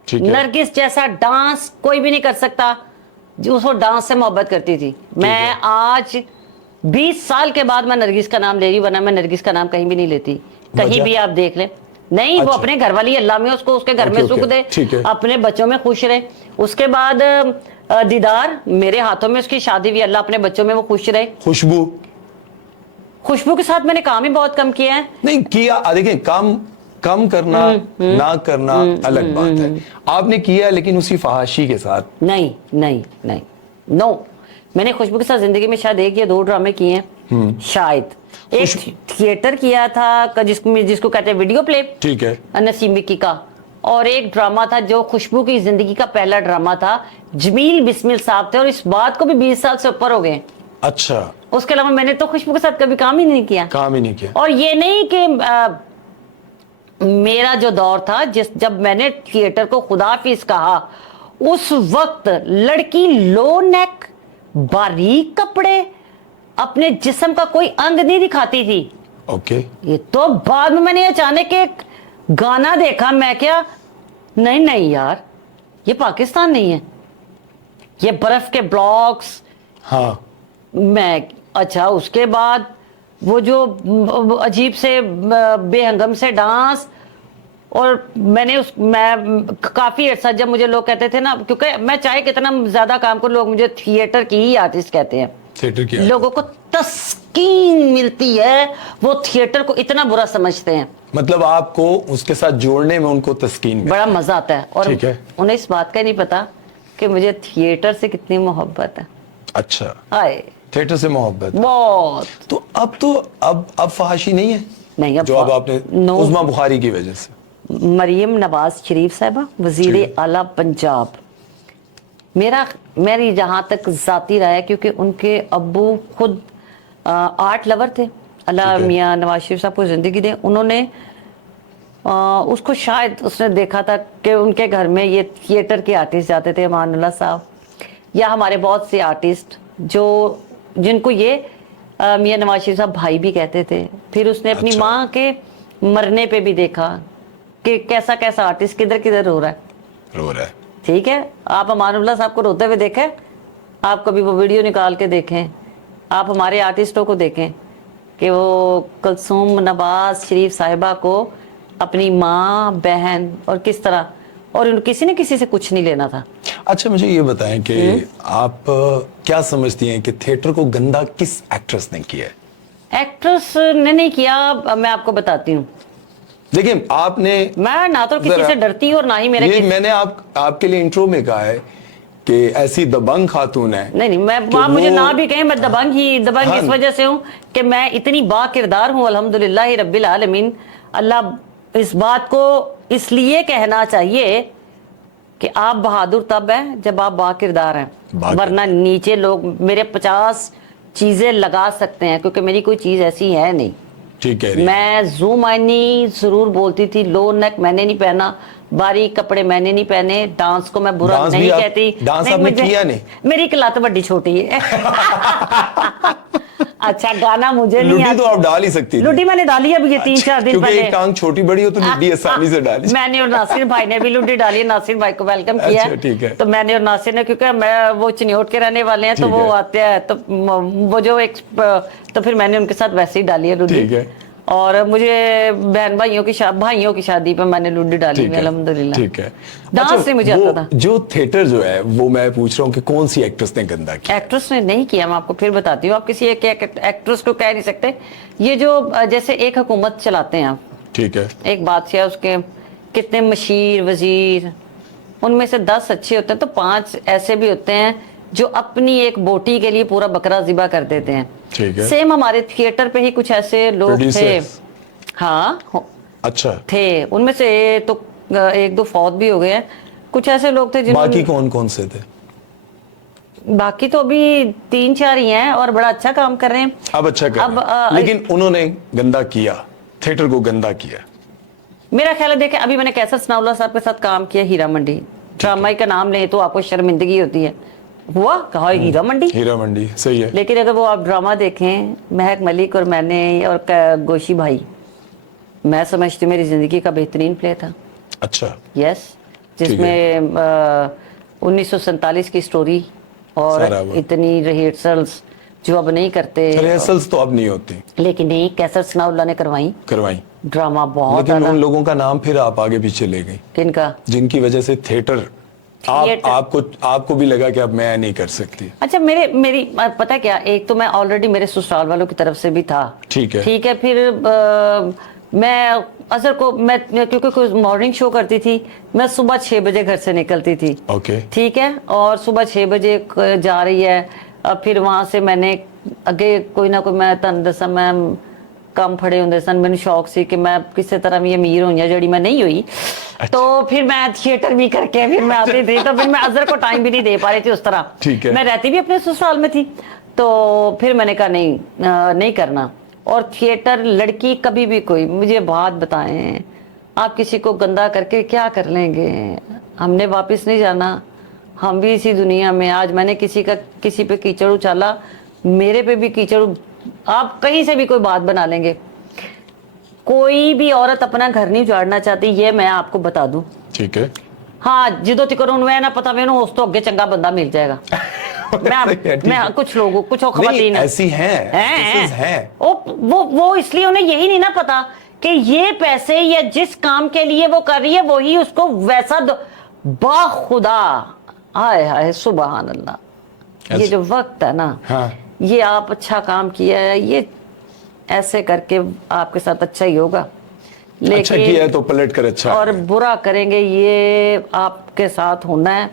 نرگس جیسا ڈانس کوئی بھی نہیں کر سکتا. جو اس وہ ڈانس سے محبت کرتی تھی. میں آج 20 سال کے بعد میں نرگس کا نام لے رہی, ورنہ میں نرگس کا نام کہیں بھی نہیں لیتی. کہیں بھی آپ دیکھ لیں. نہیں وہ اپنے گھر والی, اللہ میں اس کو اس کے گھر میں سکھ دے, اپنے بچوں میں خوش رہے. اس کے بعد دیدار, میرے ہاتھوں میں اس کی شادی ہوئی, اللہ اپنے بچوں میں وہ خوش رہے. خوشبو کے ساتھ میں نے کام ہی بہت کم کیا ہے. نہیں کیا, دیکھیں کم کرنا نہ کرنا الگ بات ہے. آپ نے کیا لیکن اسی فحاشی کے ساتھ نہیں. نو, میں نے خوشبو کے ساتھ زندگی میں شاید 1 یا 2 ڈرامے کیے ہیں شاید. ایک تھیٹر کیا تھا جس کو کہتے ہیں ویڈیو پلے, ٹھیک ہے, نسیم مکی کا. اور ایک ڈرامہ تھا جو خوشبو کی زندگی کا پہلا ڈرامہ تھا, جمیل بسمل صاحب تھے, اور اس بات کو بھی 20 سال سے اوپر ہو گئے. اچھا. اس کے علاوہ میں نے تو خوشبو کے ساتھ کبھی کام ہی نہیں کیا. اور یہ نہیں کہ میرا جو دور تھا جب میں نے تھیٹر کو خدا حافظ کہا, اس وقت لڑکی لو نیک, باریک کپڑے, اپنے جسم کا کوئی انگ نہیں دکھاتی تھی. اوکے. یہ تو بعد میں نے اچانک ایک گانا دیکھا, میں کیا نہیں یار یہ پاکستان نہیں ہے, یہ برف کے بلاکس. ہاں میں اچھا. اس کے بعد وہ جو عجیب سے بے ہنگم سے ڈانس, اور میں کافی عرصہ, جب مجھے لوگ کہتے تھے نا, کیونکہ میں چاہے کتنا زیادہ کام کروں, لوگ مجھے تھیٹر کی ہی آرٹسٹ کہتے ہیں. لوگوں کو تسکین ملتی ہے, وہ تھیٹر کو اتنا برا سمجھتے ہیں. मतलब आपको उसके साथ जोड़ने में उनको तस्कीन में बड़ा मजा आता है, और ठीक है। उन्हें इस बात का नहीं पता कि मुझे थिएटर से कितनी मोहब्बत है। अच्छा, हाय, थिएटर से मोहब्बत। बहुत। तो अब फहाशी नहीं है? नहीं, अब जो अब आपने नो। उस्मा बुखारी की वजह से। मरियम नवाज शरीफ साहिबा, वजीर आला पंजाब, मेरी जहां तक जाती राय है, क्योंकि उनके अब्बू खुद आर्ट लवर थे, अल्लाह मियां नवाज शरीफ साहब को जिंदगी दे। उन्होंने उसको शायद उसने देखा था कि उनके घर में ये थिएटर के आर्टिस्ट जाते थे, अमानुल्लाह साहब या हमारे बहुत से आर्टिस्ट जिनको ये मियां नवाज शरीफ साहब भाई भी कहते थे। फिर उसने अपनी अच्छा। माँ के मरने पे भी देखा कि कैसा कैसा आर्टिस्ट किधर किधर रो रहा है। ठीक है, आप अमानुल्लाह साहब को रोते हुए देखें, आप कभी वो वीडियो निकाल के देखें, आप हमारे आर्टिस्टों को देखें कि वो कुलसूम नवाज शरीफ साहिबा को अपनी माँ बहन और किस तरह, और किसी ने किसी से कुछ नहीं लेना था। अच्छा, मुझे ये बताएं कि आप क्या समझती हैं कि थिएटर को गंदा किस एक्ट्रेस ने किया है? एक्ट्रेस ने नहीं किया, मैं आपको बताती हूँ। देखिए, मैं ना तो किसी से डरती हूँ और ना ही मेरे मैंने आपके लिए इंट्रो में कहा है कि ऐसी दबंग खातून है। नहीं, मैं आप मुझे ना भी कहें, मैं दबंग इस वजह से हूँ कि मैं इतनी बा किरदार हूँ, अल्हम्दुलिल्लाह रब्बिल आलमीन। अल्लाह इस बात को इसलिए कहना चाहिए कि आप बहादुर तब हैं जब आप बा किरदार हैं, वरना नीचे लोग मेरे 50 चीजें लगा सकते हैं, क्योंकि मेरी कोई चीज ऐसी है नहीं। ठीक है, मैं जूम आईनी जरूर बोलती थी, लो नेक मैंने नहीं पहना, बारीक कपड़े मैंने नहीं पहने, डांस को मैं बुरा नहीं कहती। डांस आपने किया नहीं? मेरी कलात बड़ी छोटी है। अच्छा, गाना मुझे नहीं आता। लुटी तो आप डाल ही सकती थी। लुटी मैंने डाली अभी ये 3-4 दिन क्योंकि पहले। एक टांग छोटी बड़ी हो तो लुटी आसानी से डाली। मैंने और नासिर भाई ने भी लुटी डाली है, नासिर भाई को वेलकम किया। अच्छा, ठीक है। तो मैंने और नासिर ने, क्योंकि मैं वो चिन्योट के रहने वाले हैं, तो वो आते हैं, तो वो जो एक, तो फिर मैंने उनके साथ वैसे ही डाली है लुटी। ठीक है। और मुझे बहन भाइयों की शादी पे मैंने लुडी डाली है, अल्हम्दुलिल्लाह। ठीक है। डांस से मुझे आता था। जो थिएटर जो है वो मैं पूछ रहा हूँ कि कौन सी एक्ट्रेस ने गंदा किया? एक्ट्रेस ने नहीं किया, मैं आपको फिर बताती हूँ। आप किसी एक एक्ट्रेस को कह नहीं सकते। ये जो जैसे एक हुकूमत चलाते हैं आप, ठीक है, एक बादशाह, उसके कितने मशीर वजीर, उनमें से 10 अच्छे होते हैं तो 5 ऐसे भी होते हैं जो अपनी एक बोटी के लिए पूरा बकरा ज़िबा कर देते हैं। ठीक है। सेम हमारे थिएटर पे ही कुछ ऐसे लोग थे। हाँ, अच्छा, थे। उनमें से तो 1-2 फौत भी हो गए हैं। कुछ ऐसे लोग थे जिन्होंने, बाकी कौन कौन से थे? बाकी तो अभी 3-4 ही हैं और बड़ा अच्छा काम कर रहे हैं। अब अच्छा कर रहे हैं। लेकिन उन्होंने गंदा किया, थिएटर को गंदा किया। मेरा ख्याल है, देखें, अभी मैंने कैसर सनाउल्लाह साहब के साथ काम किया, हीरा मंडी। ड्रामा का नाम ले तो आपको शर्मिंदगी होती है, हुआ कहा हीरा मंडी। हीरा मंडी सही है। लेकिन अगर वो आप ड्रामा देखें, महक मलिक और मैंने और गोशी भाई, मैं समझती मेरी जिंदगी का बेहतरीन प्ले था। अच्छा, यस, जिसमें 1947 की स्टोरी और इतनी रिहर्सल्स जो अब नहीं करते। रिहर्सल्स तो अब नहीं होती, लेकिन नहीं, कैसर सनाउल्लाह ने करवाई ड्रामा बहुत। लेकिन उन लोगों का नाम फिर आप आगे पीछे ले गई। किनका? जिनकी वजह से थिएटर आपको भी लगा कि अब मैं नहीं कर सकती। अच्छा, मेरी पता क्या, एक तो मैं ऑलरेडी मेरे ससुराल वालों की तरफ से भी था। ठीक है। फिर मैं असर को, मैं क्योंकि मॉर्निंग शो करती थी, मैं सुबह 6 बजे घर से निकलती थी। ओके। ठीक है, और सुबह 6 बजे जा रही है, फिर वहां से मैंने अगे कोई ना कोई, मैं तन दसा मैं कम फड़े होंगे सन, मैंने शौक सी कि मैं किसी तरह भी अमीर हुई जड़ी मैं नहीं हुई। अच्छा। तो फिर मैं थिएटर भी करके फिर मैं आती थी, तो फिर मैं अजहर को टाइम भी नहीं दे पा रही थी उस तरह। ठीक है। मैं रहती भी अपने ससुराल में थी, तो फिर मैंने कहा नहीं करना। और थिएटर, लड़की कभी भी कोई मुझे बात बताएं, आप किसी को गंदा करके क्या कर लेंगे? हमने वापस नहीं जाना, हम भी इसी दुनिया में। आज मैंने किसी पे कीचड़ उछाला, मेरे पे भी कीचड़, आप कहीं से भी कोई बात बना लेंगे। कोई भी औरत अपना घर नहीं उजाड़ना चाहती, ये मैं आपको बता दूं। ठीक है। हाँ, जिदो तिकर मैं ना पता मैंने उस तो अगे चंगा बंदा मिल जाएगा। मैं कुछ लोगों, कुछ खवातीन ऐसी हैं। वो इसलिए उन्हें यही नहीं ना पता कि ये पैसे या जिस काम के लिए वो कर रही है वही उसको वैसा बाखुदा, हाय हाय सुबहान अल्लाह, ये जो वक्त है ना, हाँ। ये आप अच्छा काम किया है, ये ऐसे करके आपके साथ अच्छा ही होगा। अच्छा किया है तो पलट कर अच्छा और है। बुरा करेंगे ये आपके साथ होना है।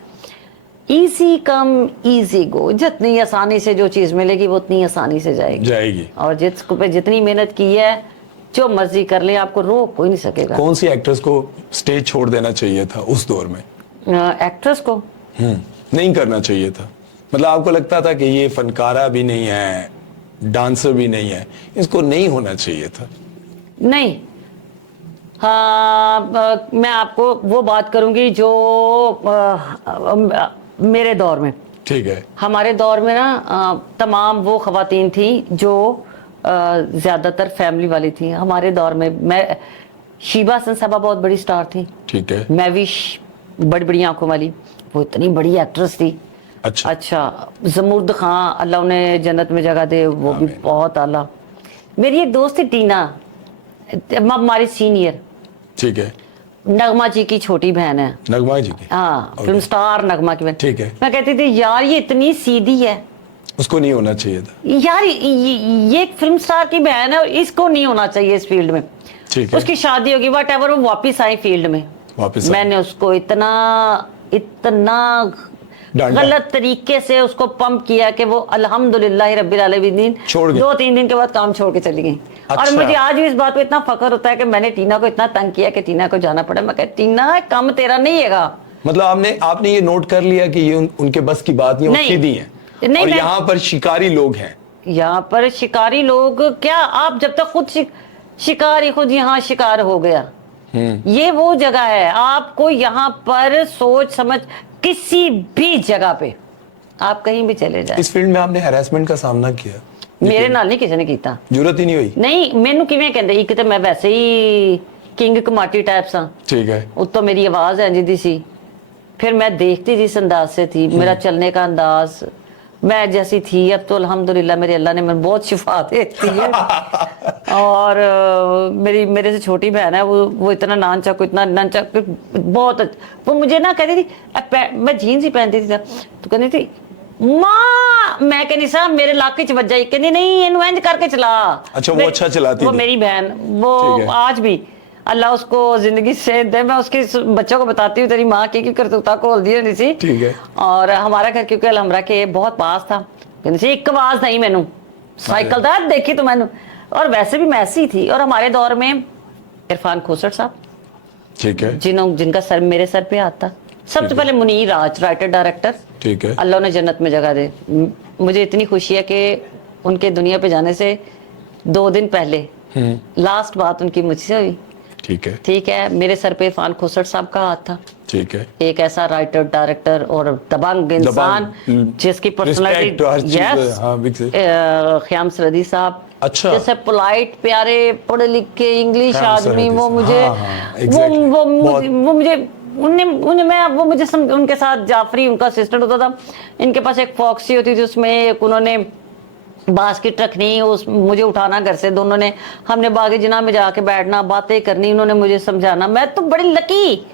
इजी कम इजी गो, जितनी आसानी से जो चीज मिलेगी वो उतनी आसानी से जाएगी। और जिसको पे जितनी मेहनत की है, जो मर्जी कर ले, आपको रोक कोई नहीं सकेगा। कौन सी एक्ट्रेस को स्टेज छोड़ देना चाहिए था उस दौर में? एक्ट्रेस को नहीं करना चाहिए था, मतलब आपको लगता था कि ये फनकारा भी नहीं है, डांसर भी नहीं है, इसको नहीं होना चाहिए था? नहीं, हाँ, मैं आपको वो बात करूंगी जो मेरे दौर में। ठीक है। हमारे दौर में ना तमाम वो खवातीन थी जो ज्यादातर फैमिली वाली थी। हमारे दौर में मैं शीबा हसन साहबा बहुत बड़ी स्टार थी। ठीक है। मैविश बड़ी बड़ी आंखों वाली, वो इतनी बड़ी एक्ट्रेस थी। अच्छा, जमुर्द खान अल्लाह उन्हें जन्नत में जगह दे, वो भी बहुत आला। मेरी एक दोस्त थी टीना, हमारी सीनियर। ठीक है। नगमा जी की छोटी बहन है। नगमा जी की? हाँ, फिल्म स्टार नगमा की बहन। ठीक है। मैं कहती थी यार ये इतनी सीधी है, उसको नहीं होना चाहिए था यार, ये एक फिल्म स्टार की बहन है और इसको नहीं होना चाहिए इस फील्ड में। ठीक है। उसकी शादी होगी, वट एवर, वो वापिस आई फील्ड में। मैंने उसको इतना गलत तरीके से उसको पंप किया कि वो अल्हम्दुलिल्लाह रब्बिल आलमीन 2-3 दिन के बाद काम छोड़ के चली गई। अच्छा। और मुझे आज भी इस बात पे इतना फख्र होता है कि मैंने टीना को इतना तंग किया कि टीना को जाना पड़ा। मैं कहती टीना काम तेरा नहीं है। मतलब आपने ये नोट कर लिया कि ये उनके बस की बात नहीं, वो सीधी हैं। और यहाँ पर शिकारी लोग हैं। यहाँ पर शिकारी लोग क्या, आप जब तक खुद शिकारी खुद यहाँ शिकार हो गया, ये वो जगह है। आपको यहाँ पर सोच समझ, किसी भी जगह पे आप कहीं भी चले जाए। इस फील्ड में आपने हैरेसमेंट का सामना किया? मेरे नाल नहीं किसी ने कीता, जरूरत ही नहीं हुई। नहीं, मैनू किवें कहंदे, एक तो मैं वैसे ही किंग कमाटी टाइप सा। ठीक है। उत्तों मेरी आवाज इंज दी सी, फिर मैं देखती जिस अंदाज से थी, मेरा चलने का अंदाज, मैं जैसी थी। अब तो अल्हम्दुलिल्लाह मेरे अल्लाह ने मुझे बहुत शिफा देती है। और मेरे से छोटी बहन है, वो इतना नानचक, इतना नानचक, बहुत वो मुझे ना कहती थी, मैं जीन्स ही पहनती थी तो कहती थी माँ, मैं कहनी साहब मेरे लाके च वज्जा, कहती नहीं इनू इंज करके चला। अच्छा, वो अच्छा चलाती वो मेरी बहन, वो आज भी अल्लाह उसको जिंदगी से दे, मैं उसके बच्चों को बताती हूँ तेरी माँ की करतूता खोल दी होनी सी। ठीक है। और हमारा घर क्योंकि अलहमरा के बहुत पास था, कहती सी एक आवाज नहीं मैनू साइकिल दा देखी तो मैनू। और वैसे भी मैं ऐसी थी। और हमारे दौर में इरफान खोसर साहब, ठीक है, जिनका सर मेरे सर पे आता। सबसे पहले मुनीर राज, राइटर डायरेक्टर, ठीक है, अल्लाह ने जन्नत में जगह दे। मुझे इतनी खुशी है कि उनके दुनिया पे जाने से 2 दिन पहले लास्ट बात उनकी मुझसे हुई। ठीक है। ठीक है, मेरे सर पे इरफान खोसर साहब का हाथ था। ठीक है। एक ऐसा राइटर डायरेक्टर और दबंग इंसान जिसकी पर्सनालिटी, यस, ख्याम सरदी साहब। अच्छा। जैसे पोलाइट, प्यारे, पढ़े लिखे इंग्लिश आदमी, वो मुझे वो मुझे उनके साथ जाफरी उनका असिस्टेंट होता था। इनके पास एक फॉक्सी होती थी, उसमें उन्होंने बास्केट रखनी, उस मुझे उठाना घर से, दोनों ने हमने बागे जिना में जाके बैठना, बातें करनी, उन्होंने मुझे समझाना। मैं तो बड़ी लकी,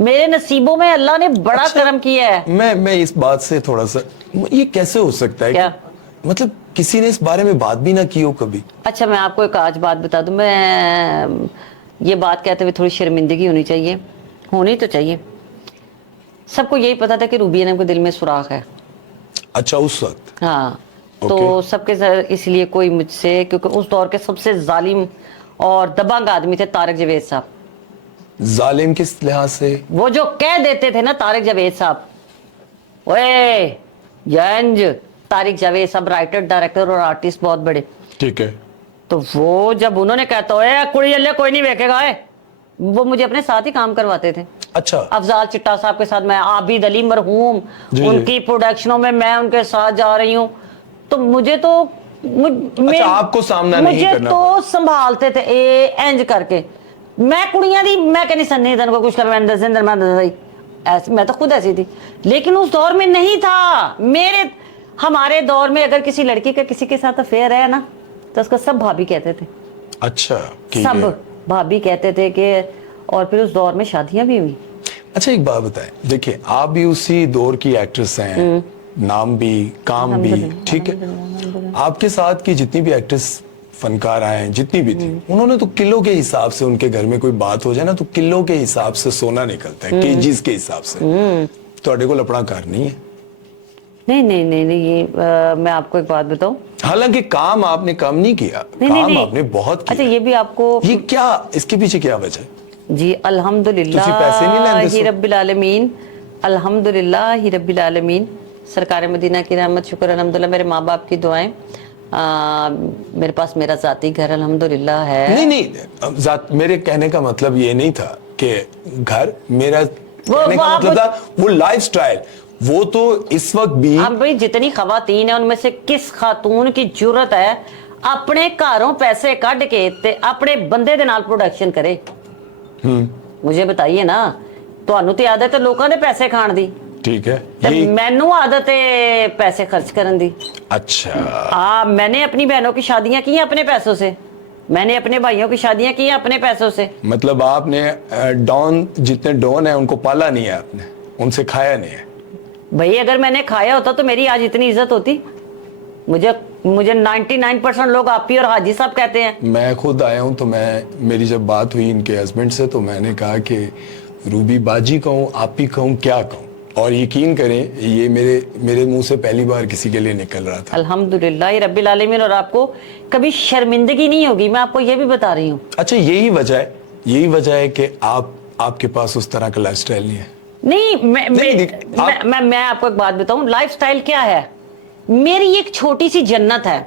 मेरे नसीबों में अल्लाह ने बड़ा अच्छा, करम किया है। मैं इस बात से थोड़ा सा, ये कैसे हो सकता है? क्या? मतलब किसी ने इस बारे में बात भी ना की हो कभी? अच्छा, मैं आपको एक आज बात बता दूं। मैं ये बात कहते हुए थोड़ी शर्मिंदगी होनी तो चाहिए। सबको यही पता था कि रूबी अनम के दिल में सुराख है। अच्छा, उस वक्त? हाँ, तो सबके इसलिए कोई मुझसे, क्योंकि उस दौर के सबसे जालिम और दबंग आदमी थे तारिक जावेद साहब। जालिम किस लिहाज से? वो जो कह देते थे ना तारिक जावेद साहब, ओए यंज, तारिक जावेद साहब राइटर डायरेक्टर और आर्टिस्ट बहुत बड़े। ठीक है। तो वो जब उन्होंने कहता है कुड़ी अल्ले कोई नहीं देखेगा है, वो मुझे अपने साथ ही काम करवाते थे। अच्छा। अफजाल चिट्टा साहब के साथ मैं, आबिद अली मरहूम, उनकी प्रोडक्शनों में मैं उनके साथ जा रही हूँ। तो मुझे तो अच्छा, आपको सामना नहीं करना, मुझे तो संभालते थे एंज करके। मैं कुड़ियां दी, मैं कहनी सन्नी तन को कुछ कर, मैं तो खुद ऐसी थी। लेकिन उस दौर में नहीं था। हमारे दौर में अगर किसी लड़की का किसी के साथ अफेयर है ना, तो उसको सब भाभी कहते थे। अच्छा, सब भाभी कहते थे कि, और फिर उस दौर में शादियां भी हुई। अच्छा, एक बात बताएं, देखिए आप भी उसी दौर की एक्ट्रेस हैं, नाम भी काम भी, ठीक है। आपके साथ की जितनी भी एक्ट्रेस फनकार आए जितनी भी थी, उन्होंने तो किलो के हिसाब से, उनके घर में कोई बात हो जाए ना तो किलो के हिसाब से सोना निकलता है, केजीज के हिसाब से। ਤੁਹਾਡੇ ਕੋਲ अपना घर नहीं है? नहीं नहीं नहीं नहीं, ये मैं आपको एक बात बताऊं। हालांकि काम आपने कम नहीं किया, काम आपने बहुत किया। अच्छा, ये भी आपको, ये क्या, इसके पीछे क्या वजह है? जी अल्हम्दुलिल्लाह पैसे नहीं लेंदे ही रब्बिल आलमीन, अल्हम्दुलिल्लाह ही रब्बिल आलमीन, सरकार मदीना की रहमत, शुक्र अल्हम्दुलिल्लाह, मेरे माँ बाप की दुआएं, मेरे पास मेरा ज़ाती घर अल्हम्दुलिल्लाह है। नहीं नहीं, मेरे कहने का मतलब ये नहीं था कि घर मेरा, कहने का मतलब था वो लाइफस्टाइल, वो तो इस वक्त भी। अब भाई जितनी खवातीन है उनमें से किस खातून की जरूरत है अपने घरों पैसे कट के ते अपने बंदे दे नाल प्रोडक्शन करे? मुझे बताइए ना, ਤੁਹਾਨੂੰ ਤੇ ਆਦਤ ਹੈ ਲੋਕਾਂ ਦੇ ਪੈਸੇ ਖਾਣ ਦੀ, ठीक है, ਤੇ यही। ਮੈਨੂੰ आदत है पैसे खर्च करने दी। अच्छा, मैंने अपनी बहनों की शादियां की हैं अपने पैसों से, मैंने अपने भाइयों की शादियां की हैं अपने पैसों से। मतलब आपने डॉन, जितने डॉन है उनको पाला नहीं है आपने, उनसे खाया नहीं है। भाई अगर मैंने खाया होता तो मेरी आज इतनी इज्जत होती? मुझे 99% लोग आपी और हाजी साहब कहते हैं। मैं खुद आया हूं तो मेरी जब बात हुई इनके हस्बैंड से तो मैंने कहा कि रूबी बाजी कहूं, आपी कहूं, क्या कहूं, और यकीन करें ये मेरे मुंह से पहली बार किसी के लिए निकल रहा था। अल्हम्दुलिल्लाह रब्बिल आलमीन, और आपको कभी शर्मिंदगी नहीं होगी, मैं आपको ये भी बता रही हूँ। अच्छा, यही वजह है कि आपके पास उस तरह का लाइफस्टाइल नहीं है? नहीं, मैं आपको एक बात बताऊं, लाइफस्टाइल क्या है, मेरी एक छोटी सी जन्नत है।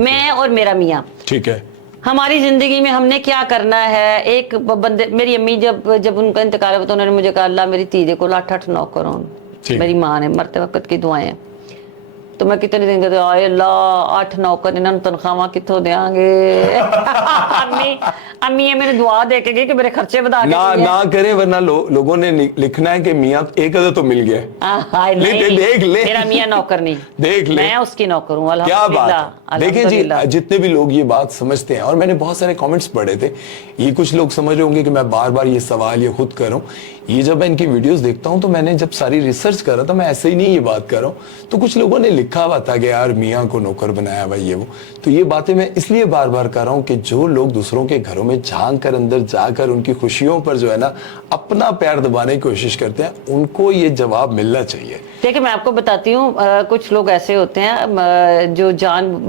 मैं और मेरा मियाँ, ठीक है, हमारी जिंदगी में हमने क्या करना है। एक बंदे, मेरी अम्मी जब उनका इंतकाल हुआ तो उन्होंने मुझे कहा अल्लाह मेरी धी को 8-8 नौकर हों। मेरी माँ ने मरते वक्त की दुआएं हैं। तो मैं कितने दिन कहते आए अल्लाह 8 नौकर, इन्होंने तनख्वाह कितों देंगे? अम्मी ये मैंने दुआ दे के गई कि मेरे खर्चे बता के ना करें, वरना लोगों ने लिखना है कि मियाँ एक अदर तो मिल गया। देख ले, मेरा मियाँ नौकर नहीं, देख ले, मैं उसकी नौकर हूँ। क्या बात। देखें जी, जितने भी लोग ये बात समझते हैं, और मैंने बहुत सारे कमेंट्स पढ़े थे, ये कुछ लोग समझ रहे होंगे कि मैं बार बार ये सवाल ये खुद कर रहा हूँ। ये जब मैं इनकी वीडियोस देखता हूँ तो मैंने जब सारी रिसर्च कर रहा था, मैं ऐसे ही नहीं ये बात कर रहा हूँ, तो कुछ लोगों ने लिखा हुआ था कि यार मियाँ को नौकर बनाया भाई ये वो। तो ये बातें मैं इसलिए बार बार कर रहा हूँ कि जो लोग दूसरों के घरों में झांक कर, अंदर जाकर उनकी खुशियों पर जो है ना अपना पैर दबाने की कोशिश करते हैं, उनको ये जवाब मिलना चाहिए। देखिए मैं आपको बताती हूँ, कुछ लोग ऐसे होते हैं जो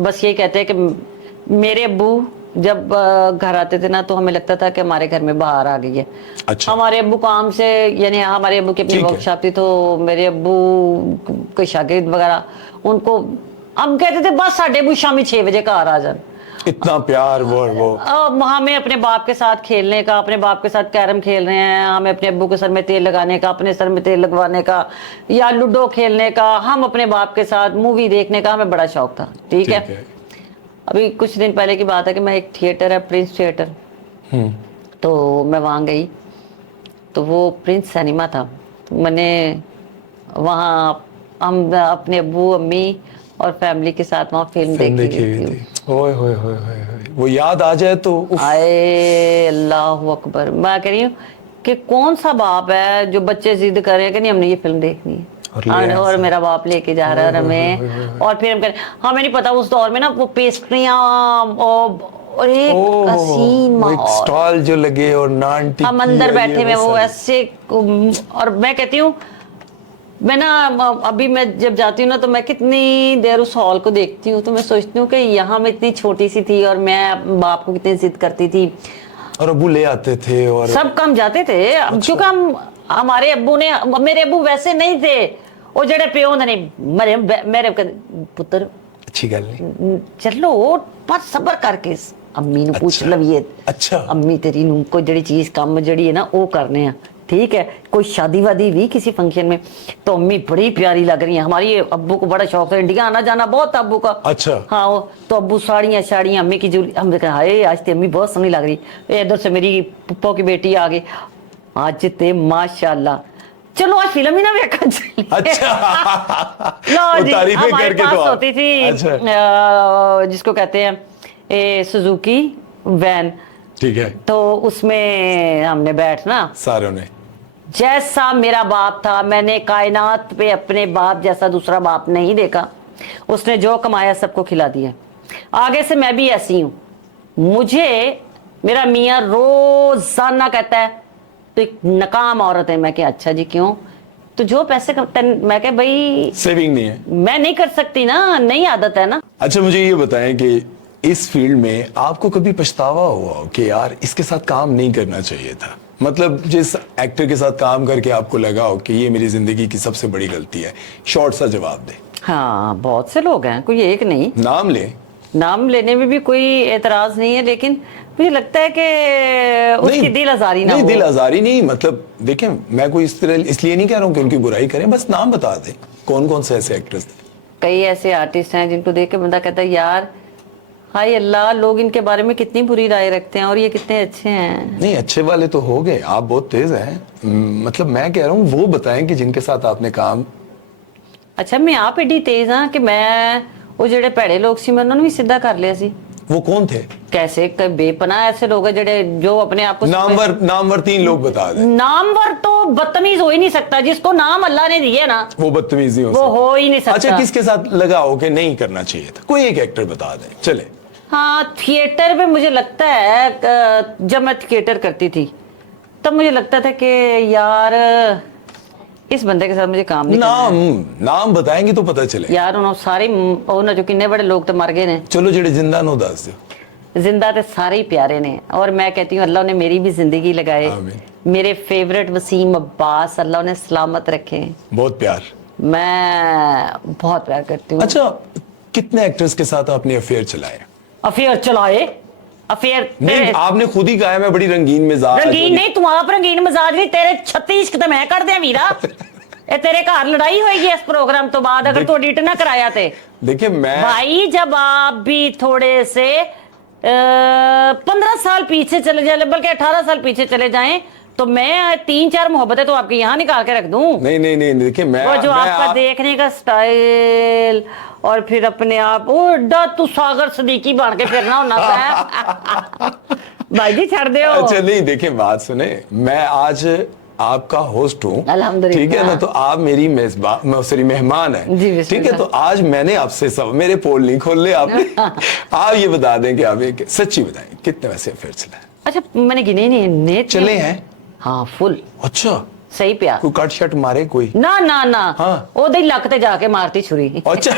बस ये कहते हैं कि मेरे अब्बू जब घर आते थे ना तो हमें लगता था कि हमारे घर में बाहर आ गई है। अच्छा। हमारे अब्बू काम से, यानी हमारे अब्बू की अपनी वर्कशॉप थी, तो मेरे अब्बू कोई शागिर्द वगैरह, उनको हम कहते थे बस साढ़े अब्बू शामी 6 बजे घर आ जाए। इतना प्यार वो हमें अपने बाप के साथ खेलने का, अपने बाप के साथ कैरम खेल रहे हैं, हमें अपने अब्बू के सर में तेल लगाने का, अपने सर में तेल लगवाने का, या लूडो खेलने का, हम अपने बाप के साथ मूवी देखने का हमें बड़ा शौक था। ठीक है। अभी कुछ दिन पहले की बात है कि मैं एक थिएटर है प्रिंस थिएटर, तो मैं वहाँ गई, तो वो प्रिंस सिनेमा था, तो मैंने वहाँ हम अपने अब्बू अम्मी और फैमिली के साथ वहाँ फिल्म देखी थी। ओए होए होए वो याद आ जाए तो आए अल्लाह अकबर। मैं कह रही हूँ कि कौन सा बाप है जो बच्चे जिद करें कि नहीं हमने ये फिल्म देखनी है, और मेरा बाप लेके जा रहा है हमें, और फिर हम करें। हमें नहीं पता उस दौर में ना वो पेस्ट्रियां और एक हसीन स्टॉल जो लगे और नान टिक्की, हम अंदर बैठे में वो ऐसे। और मैं कहती हूँ, मैं ना अभी मैं जब जाती हूँ ना तो मैं कितनी देर उस हॉल को देखती हूँ, तो मैं सोचती हूँ कि यहाँ मैं इतनी छोटी सी थी और मैं बाप को कितनी जिद करती थी, और अब्बू ले आते थे और सब काम जाते थे। अच्छा। क्योंकि हमारे अब्बू ने, मेरे अब्बू वैसे नहीं थे, वो जड़े प्यो नहीं मेरे पुत्र अच्छी गल नहीं, चलो पर सबर करके अम्मी नु पूछ लवीए। अच्छा, अम्मी तेरी नु कोई जड़ी चीज काम जड़ी है ना वो करने हैं। ठीक है, कोई शादी वादी भी किसी फंक्शन में तो अम्मी बड़ी प्यारी लग रही है। हमारी अब्बू को बड़ा शौक था, इंडिया आना जाना बहुत था अब्बू का। अच्छा। हाँ, तो अब्बू साड़ियाँ अम्मी की जूली, हम कहा हाय आज तो अम्मी बहुत सोहनी लग रही। इधर से मेरी पुप्पो की बेटी आ गई, आज ते माशाल्लाह, चलो आज फिल्म ही ना देखा चली। अच्छा। लो जी, हमारे पास तो होती थी अच्छा। जिसको कहते हैं सुजुकी वैन। ठीक है, तो उसमें हमने बैठना सारों ने। जैसा मेरा बाप था, मैंने कायनात पे अपने बाप जैसा दूसरा बाप नहीं देखा। उसने जो कमाया सबको खिला दिया। आगे से मैं भी ऐसी हूँ, मुझे मेरा मियाँ रोजाना कहता है तो एक नकाम औरत है। मैं क्या, अच्छा जी क्यों? तो जो पैसे मैं क्या भाई सेविंग नहीं है, मैं नहीं कर सकती ना, नई आदत है ना। अच्छा मुझे ये बताएं कि इस फील्ड में आपको कभी पछतावा हुआ हो कि यार इसके साथ काम नहीं करना चाहिए था? मतलब जिस एक्टर के साथ काम करके आपको लगा हो कि ये मेरी जिंदगी की सबसे बड़ी गलती है, शॉर्ट सा जवाब दे। हाँ, बहुत से लोग हैं, कोई एक नहीं। नाम ले। नाम लेने में भी कोई एतराज नहीं है, लेकिन मुझे लगता है कि उसकी दिल आजारी ना नहीं, हो। दिल आजारी नहीं, मतलब देखें मैं कोई इस तरह इसलिए नहीं कह रहा हूँ कि उनकी बुराई करें, बस नाम बता दें कौन कौन से ऐसे एक्टर्स थे। कई ऐसे आर्टिस्ट हैं जिनको देख के बंदा कहता है यार हाय अल्लाह, लोग इनके बारे में कितनी बुरी राय रखते हैं और ये कितने अच्छे हैं। नहीं, अच्छे वाले तो हो गए, आप बहुत तेज हैं। मतलब मैं कह रहा हूँ वो बताएं कि जिनके साथ आपने काम। अच्छा, मैं आप एडी तेज हाँ कि मैं वो जेडे भैड़े लोग सी मैं उन्होंने भी सीधा कर लिया सी। वो कौन थे? कैसे बेपनाह ऐसे लोग हैं जेडे जो अपने आप को नामवर 3 लोग बता दें। नामवर तो बदतमीज हो ही नहीं सकता, जिसको नाम अल्लाह ने दिया ना वो बदतमीज नहीं वो हो ही नहीं सकता। अच्छा, किसके साथ लगा हो कि नहीं करना चाहिए था? कोई एक एक्टर बता दें चले। हाँ, थिएटर में मुझे लगता है जब मैं थिएटर करती थी तब मुझे लगता था कि यार इस बंदे के साथ मुझे काम नहीं करना। नाम बताएंगे तो पता चले यार उन्होंने सारे उन्होंने जो कितने बड़े लोग तो मर गए ने। चलो जेड़े जिंदा नो दस दो। जिंदा तो सारे ही प्यारे ने, और मैं कहती हूँ अल्लाह ने मेरी भी जिंदगी लगाए। आमीन। मेरे फेवरेट वसीम अब्बास, अल्लाह ने सलामत रखे। बहुत प्यार, मैं बहुत प्यार करती हूँ। अच्छा, कितने एक्टर्स के साथ आपने अफेयर चलाए? अफेयर चलाए? अफेयर नहीं, आपने खुद ही कहा है मैं बड़ी रंगीन मिजाज। रंगीन नहीं, तू आप रंगीन मिजाज नहीं, तेरे 36 तो मैं कर दिया वीरा। ए तेरे घर लड़ाई होएगी इस प्रोग्राम तो बाद अगर तू एडिट ना कराया थे। देखिए मैं भाई जब आप भी थोड़े से 15 साल पीछे चले जाए, बल्कि 18 साल पीछे चले जाएं, तो मैं 3-4 मोहब्बतें तो आपकी यहाँ निकाल के रख दूं। नहीं नहीं नहीं, देखिए मैं वो जो आपका देखने का स्टाइल और फिर अपने आप वो तू सागर सदीकी बन के फिरना होना था। भाई जी छड़ दो। अच्छा नहीं, देखिए बात सुने, मैं आज आपका होस्ट हूँ, अल्हम्दुलिल्लाह, ठीक है ना, तो आप मेरी मेजबान सॉरी मेहमान है, ठीक है, तो आज मैंने आपसे सब मेरे पोल नहीं खोल ले आपने। आप ये बता दें कि आप एक सच्ची बताएं कितने वैसे अफेयर चले? अच्छा मैंने गिने नहीं चले हैं। हाँ फुल। अच्छा, सही प्यार कोई कट शट मारे कोई? ना ना ना, हाँ। ओदे लक ते जाके मारती छुरी। अच्छा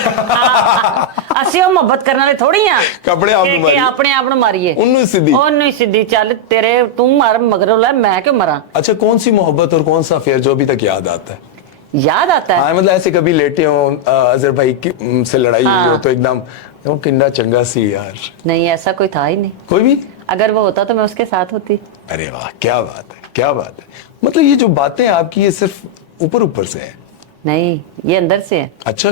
ਅਸੀਂ ਉਹ ਮੁਹੱਬਤ ਕਰਨ ਵਾਲੇ ਥੋੜੀ ਆ कपड़े आप ਕਿ ਆਪਣੇ ਆਪ ਨੂੰ ਮਾਰੀਏ। उन्नू सीधी ਉਹਨੂੰ ਹੀ ਸਿੱਧੀ ਚੱਲ तेरे तू मार मगरों ले, मैं क्यों मरा। अच्छा, कौन सी मोहब्बत और कौन सा अफेयर जो अभी तक याद आता है? याद आता है? हाँ, मतलब ऐसे कभी लेटे हो अजहर भाई से लड़ाई हुई हो तो एकदम वो किंडा चंगा सी यार? नहीं, ऐसा कोई था ही नहीं। कोई भी? अगर वो होता तो मैं उसके साथ होती। अरे वाह, क्या बात है, क्या बात है। मतलब ये जो बातें आपकी ये सिर्फ ऊपर ऊपर से है? नहीं, ये अंदर से है। अच्छा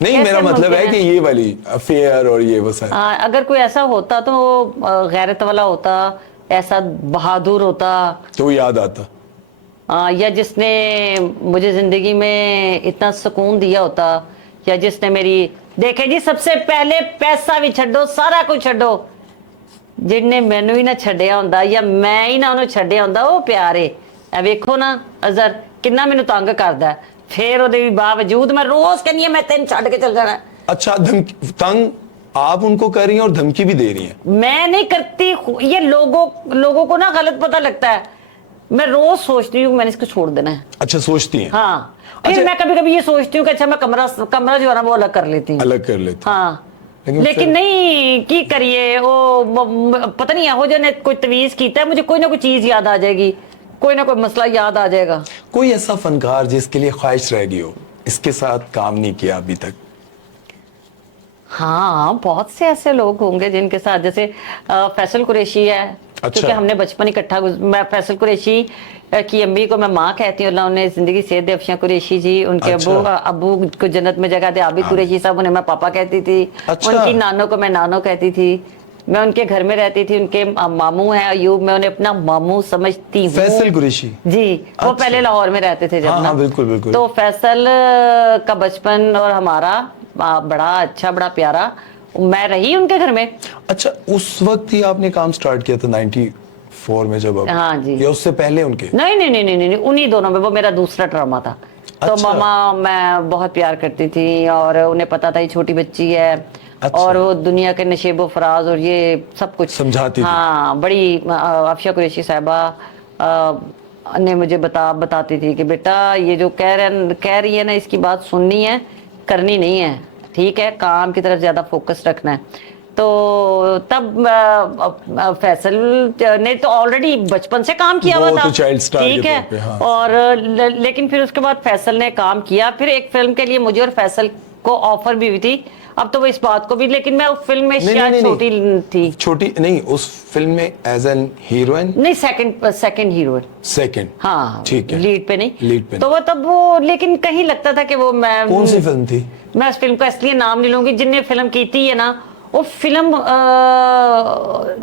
नहीं, कैसे मेरा मतलब है मुमकिन कि है? ये वाली अफेयर और ये वो सब। अगर कोई ऐसा होता तो वो गैरत वाला होता, ऐसा बहादुर होता, तो वो याद आता। या जिसने मुझे जिंदगी में इतना सुकून दिया होता, या जिसने मेरी देखे जी सबसे पहले पैसा भी छड्डो, सारा कुछ छड्डो, जिन्ने मैनू ही ना छड्डिया हुंदा या मैं ही ना उन्हें छड्डिया हुंदा, वो प्यार है। ए वेखो ना अजहर कितना मैनू तंग करदा है, फिर ਉਹਦੇ बावजूद मैं रोज कहनी है मैं तेन छड्ड के चल जाना। अच्छा, तंग आप उनको कर रही हैं और धमकी भी दे रही हैं? मैं नहीं करती, ये लोगों को ना गलत पता लगता है। मैं रोज सोचती हूँ मैंने इसको छोड़ देना है। अच्छा, सोचती हैं? हाँ, फिर अच्छा, मैं कभी कभी ये सोचती हूँ कि अच्छा मैं कमरा जो है ना वो अलग कर लेती हूँ। अलग कर लेती। हाँ, फिर- लेकिन नहीं की करिए वो पता नहीं हो जाने कोई तवीज कीता है, मुझे कोई ना कोई चीज याद आ जाएगी, कोई ना कोई मसला याद आ जाएगा। कोई ऐसा फनकार जिसके लिए ख्वाहिश रह गई हो, इसके साथ काम नहीं किया अभी तक? हाँ, बहुत से ऐसे लोग होंगे जिनके साथ, जैसे फैसल कुरैशी है। अच्छा। क्योंकि हमने बचपन इकट्ठा मैं फैसल कुरैशी की अम्मी को मैं माँ कहती हूँ, अल्लाह उन्हें जिंदगी सेहत दे, अफशा कुरैशी जी, उनके अच्छा। अबू को जन्नत में जगह दे, आबिद कुरैशी साहब, उन्हें मैं पापा कहती थी। अच्छा। उनकी नानों को मैं नानो कहती थी। मैं उनके घर में रहती थी, उनके मामू हैं अयूब, मैं उन्हें अपना मामू समझती हूँ। फैसल कुरैशी जी, वो पहले लाहौर में रहते थे जब हाँ, ना। हाँ, बिल्कुल बिल्कुल। तो फैसल का बचपन और हमारा बड़ा अच्छा, बड़ा प्यारा, मैं रही उनके घर में। अच्छा, उस वक्त ही आपने काम स्टार्ट किया था 94 में जब? हाँ जी। या उससे पहले उनके? नहीं नहीं नहीं नहीं नहीं, उन्हीं दोनों में, वो मेरा दूसरा ड्रामा था। तो अच्छा। मामा मैं बहुत प्यार करती थी और उन्हें पता था ये छोटी बच्ची है अच्छा। और वो दुनिया के नशेबो फराज और ये सब कुछ समझाती थी। हाँ, बड़ी अफशा कुरैशी साहिबा ने मुझे बताती थी कि बेटा ये जो कह रही है ना, इसकी बात सुननी है, करनी नहीं है, ठीक है, काम की तरफ ज्यादा फोकस रखना है। तो तब फैसल ने तो ऑलरेडी बचपन से काम किया हुआ वो था, तो चाइल्ड स्टार ठीक के है, तौर पे, हाँ। और लेकिन फिर उसके बाद फैसल ने काम किया, फिर एक फिल्म के लिए मुझे और फैसल को ऑफर भी हुई थी। अब तो वो इस बात को भी, लेकिन मैं उस फिल्म में शायद छोटी थी। छोटी नहीं, उस फिल्म में एज एन हीरोइन नहीं, सेकंड हीरोइन, सेकंड। हाँ, ठीक है, लीड पे नहीं, लीड पे तो वो तब वो, लेकिन कहीं लगता था कि वो मैं, कौन सी फिल्म थी? मैं उस फिल्म का इसलिए नाम नहीं लूंगी, जिनने फिल्म की थी है ना, वो फिल्म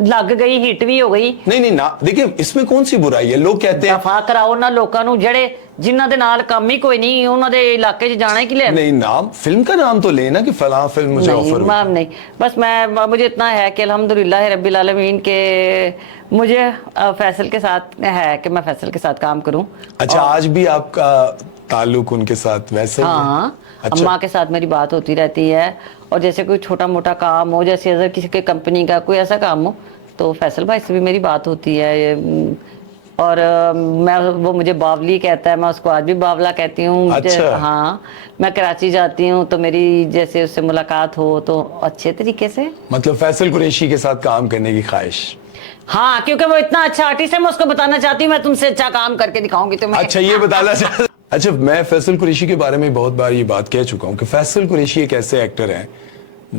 लग गई, हिट भी हो गई। नहीं ना, देखिए इसमें कौन सी बुराई है, लोग कहते हैं दफा कराओ ना लोगों ਨੂੰ ਜਿਹੜੇ ਜਿਨ੍ਹਾਂ ਦੇ ਨਾਲ ਕੰਮ ਹੀ ਕੋਈ ਨਹੀਂ, ਉਹਨਾਂ ਦੇ ਇਲਾਕੇ 'ਚ ਜਾਣਾ ਕਿ ले। नहीं, नाम फिल्म का नाम तो लेना कि फलां फिल्म मुझे ऑफर हुई। मैम नहीं, बस मुझे इतना है कि अल्हम्दुलिल्लाह रब्बिल आलमीन के मुझे फैसल के साथ है कि मैं फैसल के साथ काम करूं। अच्छा, आज भी आपका ताल्लुक उनके साथ वैसे ही है? हाँ, अच्छा। अम्मा के साथ मेरी बात होती रहती है, और जैसे कोई छोटा मोटा काम हो, जैसे अगर किसी के कंपनी का कोई ऐसा काम हो तो फैसल भाई से भी मेरी बात होती है। और वो मुझे बावली कहता है, मैं उसको आज भी बावला कहती हूँ। अच्छा। हाँ, मैं कराची जाती हूँ तो मेरी जैसे उससे मुलाकात हो तो अच्छे तरीके से, मतलब फैसल कुरैशी के साथ काम करने की ख्वाहिश। हाँ, क्योंकि वो इतना अच्छा आर्टिस्ट है, मैं उसको बताना चाहती हूँ मैं तुमसे अच्छा काम करके दिखाऊंगी तुम्हें। अच्छा, ये बताना चाहता। अच्छा, मैं फैसल कुरैशी के बारे में बहुत बार ये बात कह चुका हूँ कि फैसल कुरैशी एक ऐसे एक्टर हैं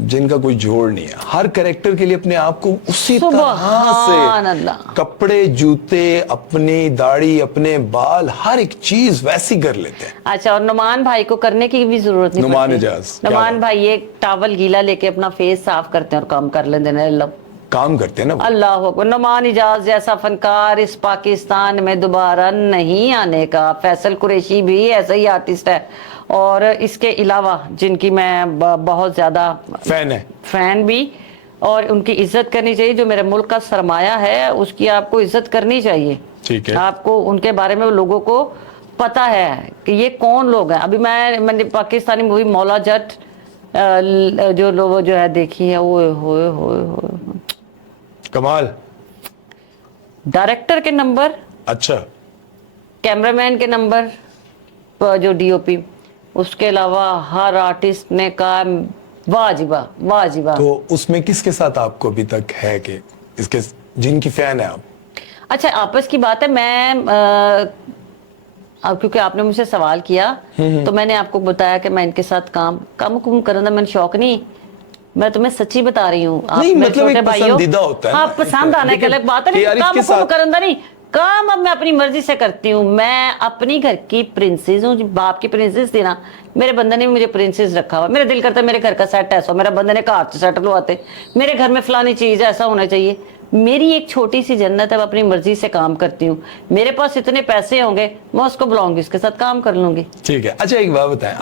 जिनका कोई जोड़ नहीं है। हर कैरेक्टर के लिए अपने आप को उसी तरह से, कपड़े, जूते, अपनी दाढ़ी, अपने बाल, हर एक चीज वैसी कर लेते हैं। अच्छा, और नुमान भाई को करने की भी जरूरत नहीं नुमान पड़ती। एजाज, नुमान भाई एक टॉवल गीला लेके अपना फेस साफ करते हैं और काम कर लेते हैं। काम करते हैं ना वो। अल्लाह अकबर। नुमान इजाज जैसा फनकार इस पाकिस्तान में दोबारा नहीं आने का। फैसल कुरैशी भी ऐसा ही आर्टिस्ट है, और इसके अलावा जिनकी मैं बहुत ज्यादा फैन भी, और उनकी इज्जत करनी चाहिए। जो मेरे मुल्क का सरमाया है उसकी आपको इज्जत करनी चाहिए, ठीक है। आपको उनके बारे में लोगों को पता है कि ये कौन लोग हैं। अभी मैंने पाकिस्तानी मूवी मौला जट जो लोग जो है देखी है, वो कमाल। डायरेक्टर के नंबर, अच्छा, कैमरामैन के नंबर, जो डीओपी, उसके अलावा हर आर्टिस्ट ने कहा वाजिबा वाजिबा। तो उसमें किसके साथ आपको अभी तक है कि इसके जिनकी फैन है आप? अच्छा, आपस की बात है। मैं अब क्योंकि आपने मुझसे सवाल किया तो मैंने आपको बताया कि मैं इनके साथ काम करने का मैंने शौक नहीं। मैं तुम्हें सच्ची बता रही हूँ। नहीं, मतलब एक पसंदीदा होता है हाँ, पसंद आने के अलग बात है, काम करना नहीं। काम अब मैं अपनी मर्जी से करती हूँ। मैं अपनी घर की प्रिंसेस हूँ, बाप की प्रिंसेस थी ना, मेरे बंदे ने भी मुझे प्रिंसेस रखा हुआ। मेरा दिल करता है मेरे घर का सेट ऐसा हो, मेरा बंदे ने कार से सेट लवाते, मेरे घर में फलानी चीज ऐसा होना चाहिए। मेरी एक छोटी सी जन्नत है, मैं अपनी मर्जी से काम करती हूँ। मेरे पास इतने पैसे होंगे, मैं उसको बुलाऊंगी, उसके साथ काम कर लूंगी। ठीक है। अच्छा, एक बात बताएं,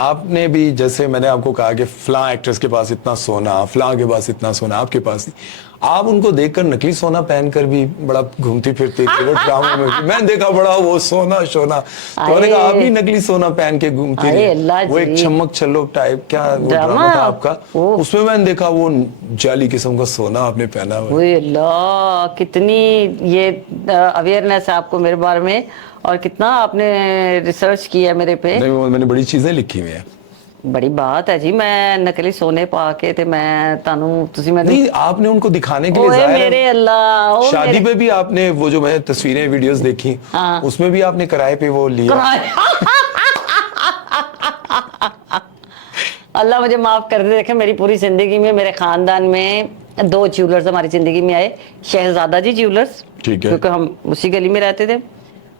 आपने भी, जैसे मैंने आपको कहा कि फलां एक्ट्रेस के पास इतना सोना, फलां के पास इतना सोना, आपके पास नहीं। आप उनको देखकर नकली सोना पहनकर भी बड़ा घूमती फिरती थी, वो ड्रामा में भी मैंने देखा बड़ा वो सोना तो मैंने कहा आप भी नकली सोना पहन के घूमती रही। वो एक चमक छल्लोक टाइप क्या वो ड्रामा था आपका, उसमें मैंने देखा वो जाली किस्म का सोना आपने पहना हुआ। अल्लाह, कितनी ये अवेयरनेस है आपको मेरे बारे में, और कितना आपने रिसर्च किया मेरे पे। नहीं, मैंने बड़ी चीजें लिखी हुई हैं। बड़ी बात है जी। मैं नकली सोने पा के ते मैं तानू तुसी मैं नहीं, आपने उनको दिखाने के लिए जाहिर मेरे अल्लाह, शादी पे भी आपने वो जो मैंने तस्वीरें वीडियोस देखी, उसमें भी आपने किराए पे वो लिया। अल्लाह मुझे माफ कर दे। देखे, मेरी पूरी जिंदगी में मेरे खानदान में 2 ज्वेलर्स हमारी जिंदगी में आए। शहजादा जी ज्वेलर्स, ठीक है, क्योंकि हम उसी गली में रहते थे।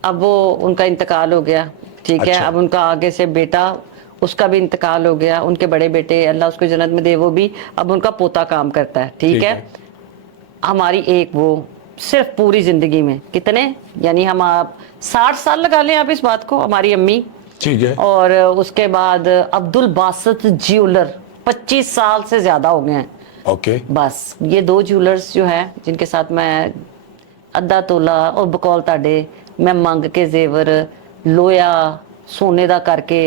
अब वो उनका इंतकाल हो गया, ठीक है। अब उनका आगे से बेटा, उसका भी इंतकाल हो गया। उनके बड़े बेटे, अल्लाह उसको जन्नत में दे, वो भी अब उनका पोता काम करता है, ठीक है। हमारी एक वो सिर्फ पूरी जिंदगी में कितने, यानी हम आप 60 साल लगा लें आप इस बात को, हमारी अम्मी, ठीक है। और उसके बाद अब्दुल बासित ज्वेलर 25 साल से ज्यादा हो गए हैं। ओके। बस ये 2 ज्वेलर्स जो है जिनके साथ मैं अद्धा तोला और बकौल ताडे मैं मंग के जेवर लोया सोने दा करके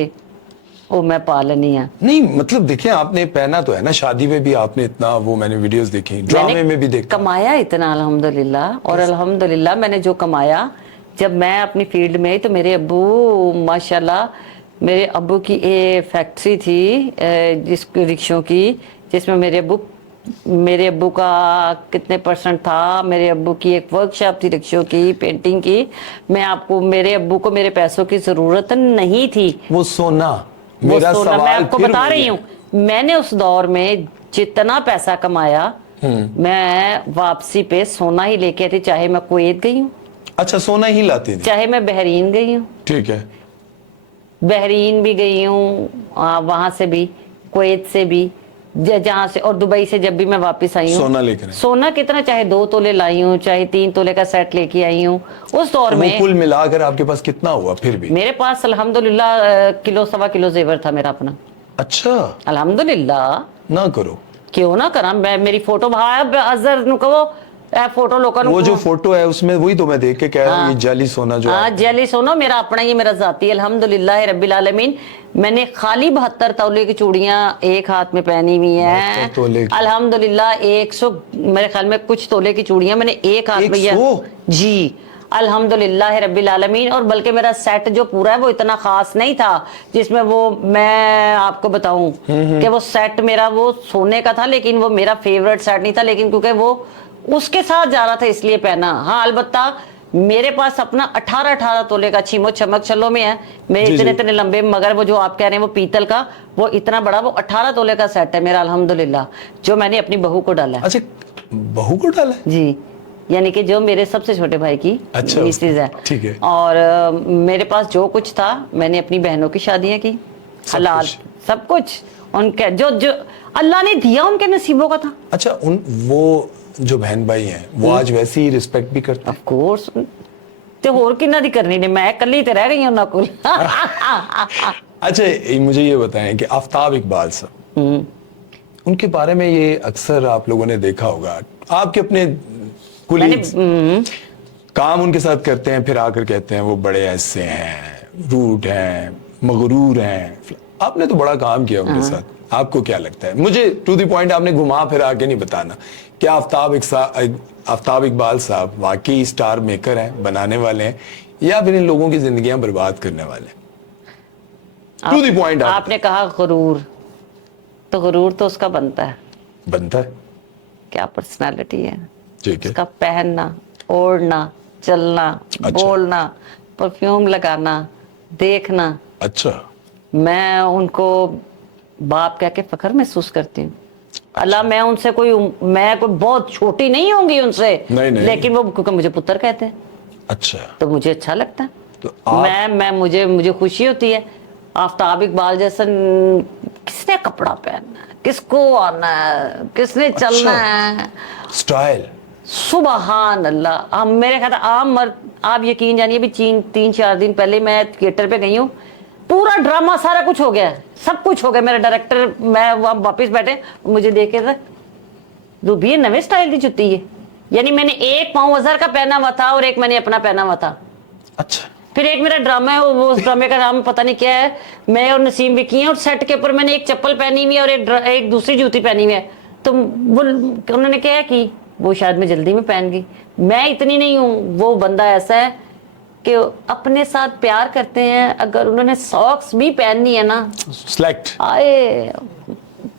वो मैं पा लेनी है। नहीं मतलब देखिए आपने पहना तो है ना, शादी में भी आपने इतना, वो मैंने वीडियोस देखी, ड्रामे में भी देखा। कमाया इतना अल्हम्दुलिल्लाह, और अल्हम्दुलिल्लाह मैंने जो कमाया, जब मैं अपनी फील्ड में आई तो मेरे अब्बू माशाल्लाह, मेरे अब्बू की एक फैक्ट्री थी जिस रिक्शों की, जिसमें मेरे अब्बू का कितने परसेंट था, मेरे अब्बू की एक वर्कशॉप थी रिक्शों की, पेंटिंग की। मेरे अब्बू को मेरे पैसों की जरूरत नहीं थी। वो सोना, वो मेरा सोना सवाल मैं आपको फिर बता वही रही है। हूँ, मैंने उस दौर में जितना पैसा कमाया, मैं वापसी पे सोना ही लेके आई थी, चाहे मैं कुवैत गई हूँ, अच्छा सोना ही लाती थी। चाहे मैं बहरीन गई हूँ, ठीक है। बहरीन भी गई हूँ, वहां से भी, कुवैत से भी, जहां से, और दुबई से जब भी मैं वापस आई हूँ सोना लेकर आई। सोना कितना, चाहे 2 तोले लाई हूँ, चाहे 3 तोले का सेट लेके आई हूँ। उस दौर वो में कुल मिलाकर आपके पास कितना हुआ फिर भी? मेरे पास अल्हम्दुलिल्लाह किलो सवा किलो जेवर था मेरा अपना, अच्छा अल्हम्दुलिल्लाह। ना करो। क्यों ना करा, मैं मेरी फोटो अजहर नु कहो फोटो लोगों वो जो फोटो है उसमें वही तो मैं देख के कह रहा हूँ, ये जाली सोना जो हाँ है। जेली सोना मेरा अपना, ये मेरा जाती अल्हम्दुलिल्लाह रब्बिल आलमीन। मैंने खाली 72 तोले की चूड़ियां एक हाथ में पहनी हुई 72 हैं तोले की। अल्हम्दुलिल्लाह। 100 मेरे ख्याल में कुछ तोले की चूड़ियां मैंने एक हाथ में 100? जी अल्हम्दुलिल्लाह रब्बिल आलमीन। और बल्कि मेरा सेट जो पूरा है वो इतना खास नहीं था, जिसमें वो मैं आपको बताऊं कि वो सेट मेरा वो सोने का था, लेकिन वो मेरा फेवरेट सेट नहीं था, लेकिन क्योंकि वो उसके साथ जा रहा था इसलिए पहना। हाँ अलबत्ता मेरे पास अपना 18 तोले का छीमो चमक छल्लो में है मेरे, जी, इतने जी। इतने लंबे, मगर वो जो आप कह रहे हैं वो पीतल का, वो इतना बड़ा, वो 18 तोले का सेट है मेरा अल्हम्दुलिल्लाह, जो मैंने अपनी बहू को डाला है। अच्छा बहू को डाला है? जी, यानी कि जो मेरे सबसे छोटे भाई की अच्छा, मिसेज है। ठीक है। और मेरे पास जो कुछ था मैंने अपनी बहनों की शादियां की, हलाल सब कुछ उनके जो जो अल्लाह ने दिया उनके नसीबों का था। अच्छा वो जो बहन भाई हैं वो आज वैसे ही रिस्पेक्ट भी करते हैं? ऑफ कोर्स, ते होर किन्ना दी करनी ने, मैं कल्ली ते रह गई उन्हां कोल। अच्छा मुझे ये बताएं कि आफ्ताब इकबाल साहब, उनके बारे में ये अक्सर आप लोगों ने देखा होगा, आपके अपने कुलीग्स काम उनके साथ करते हैं, फिर आकर कहते हैं वो बड़े ऐसे हैं, रूड हैं, मगरूर हैं। आपने तो बड़ा काम किया उनके साथ, आपको क्या लगता है? मुझे टू द पॉइंट आपने घुमा फिर आके नहीं बताना, क्या आफ्ताब इकबाल साहब वाकई स्टार मेकर हैं, बनाने वाले हैं, या फिर इन लोगों की जिंदगियां बर्बाद करने वाले हैं? To the point. आपने कहा गुरूर, तो गुरूर तो उसका बनता है, बनता है, क्या पर्सनालिटी है ठीक है। उसका, पहनना, ओढ़ना, चलना, बोलना, परफ्यूम लगाना, देखना। अच्छा मैं उनको बाप कह के फख्र महसूस करती हूँ। अल्लाह मैं उनसे मैं कोई बहुत छोटी नहीं होंगी उनसे, नहीं। लेकिन वो क्योंकि मुझे पुत्र कहते हैं अच्छा तो मुझे अच्छा लगता है। तो मैं मुझे खुशी होती है। आफ्ताब इकबाल जैसा किसने कपड़ा पहनना है, किसको आना है, किसने चलना है, स्टाइल, सुबहान अल्लाह। हम मेरे ख्याल आम मर्द, आप यकीन जानिए भी 3-4 दिन पहले मैं थिएटर पे गई हूँ, पूरा ड्रामा सारा कुछ हो गया, सब कुछ हो गया। मेरा डायरेक्टर, मैं वहां वापस बैठे, मुझे देखे थे रूबी नवे स्टाइल की जुत्ती है, यानी मैंने एक पाँव अजहर का पहना हुआ था और एक मैंने अपना पहना हुआ था। अच्छा फिर एक मेरा ड्रामा है, वो उस ड्रामे का नाम पता नहीं क्या है, मैं और नसीम विकी हैं, और सेट के ऊपर मैंने एक चप्पल पहनी हुई है और एक दूसरी जूती पहनी हुई है। तो वो उन्होंने क्या की, वो शायद मैं जल्दी में पहन गई। मैं इतनी नहीं हूँ, वो बंदा ऐसा है कि अपने साथ प्यार करते हैं, अगर उन्होंने सॉक्स भी पहननी है ना, सिलेक्ट, आए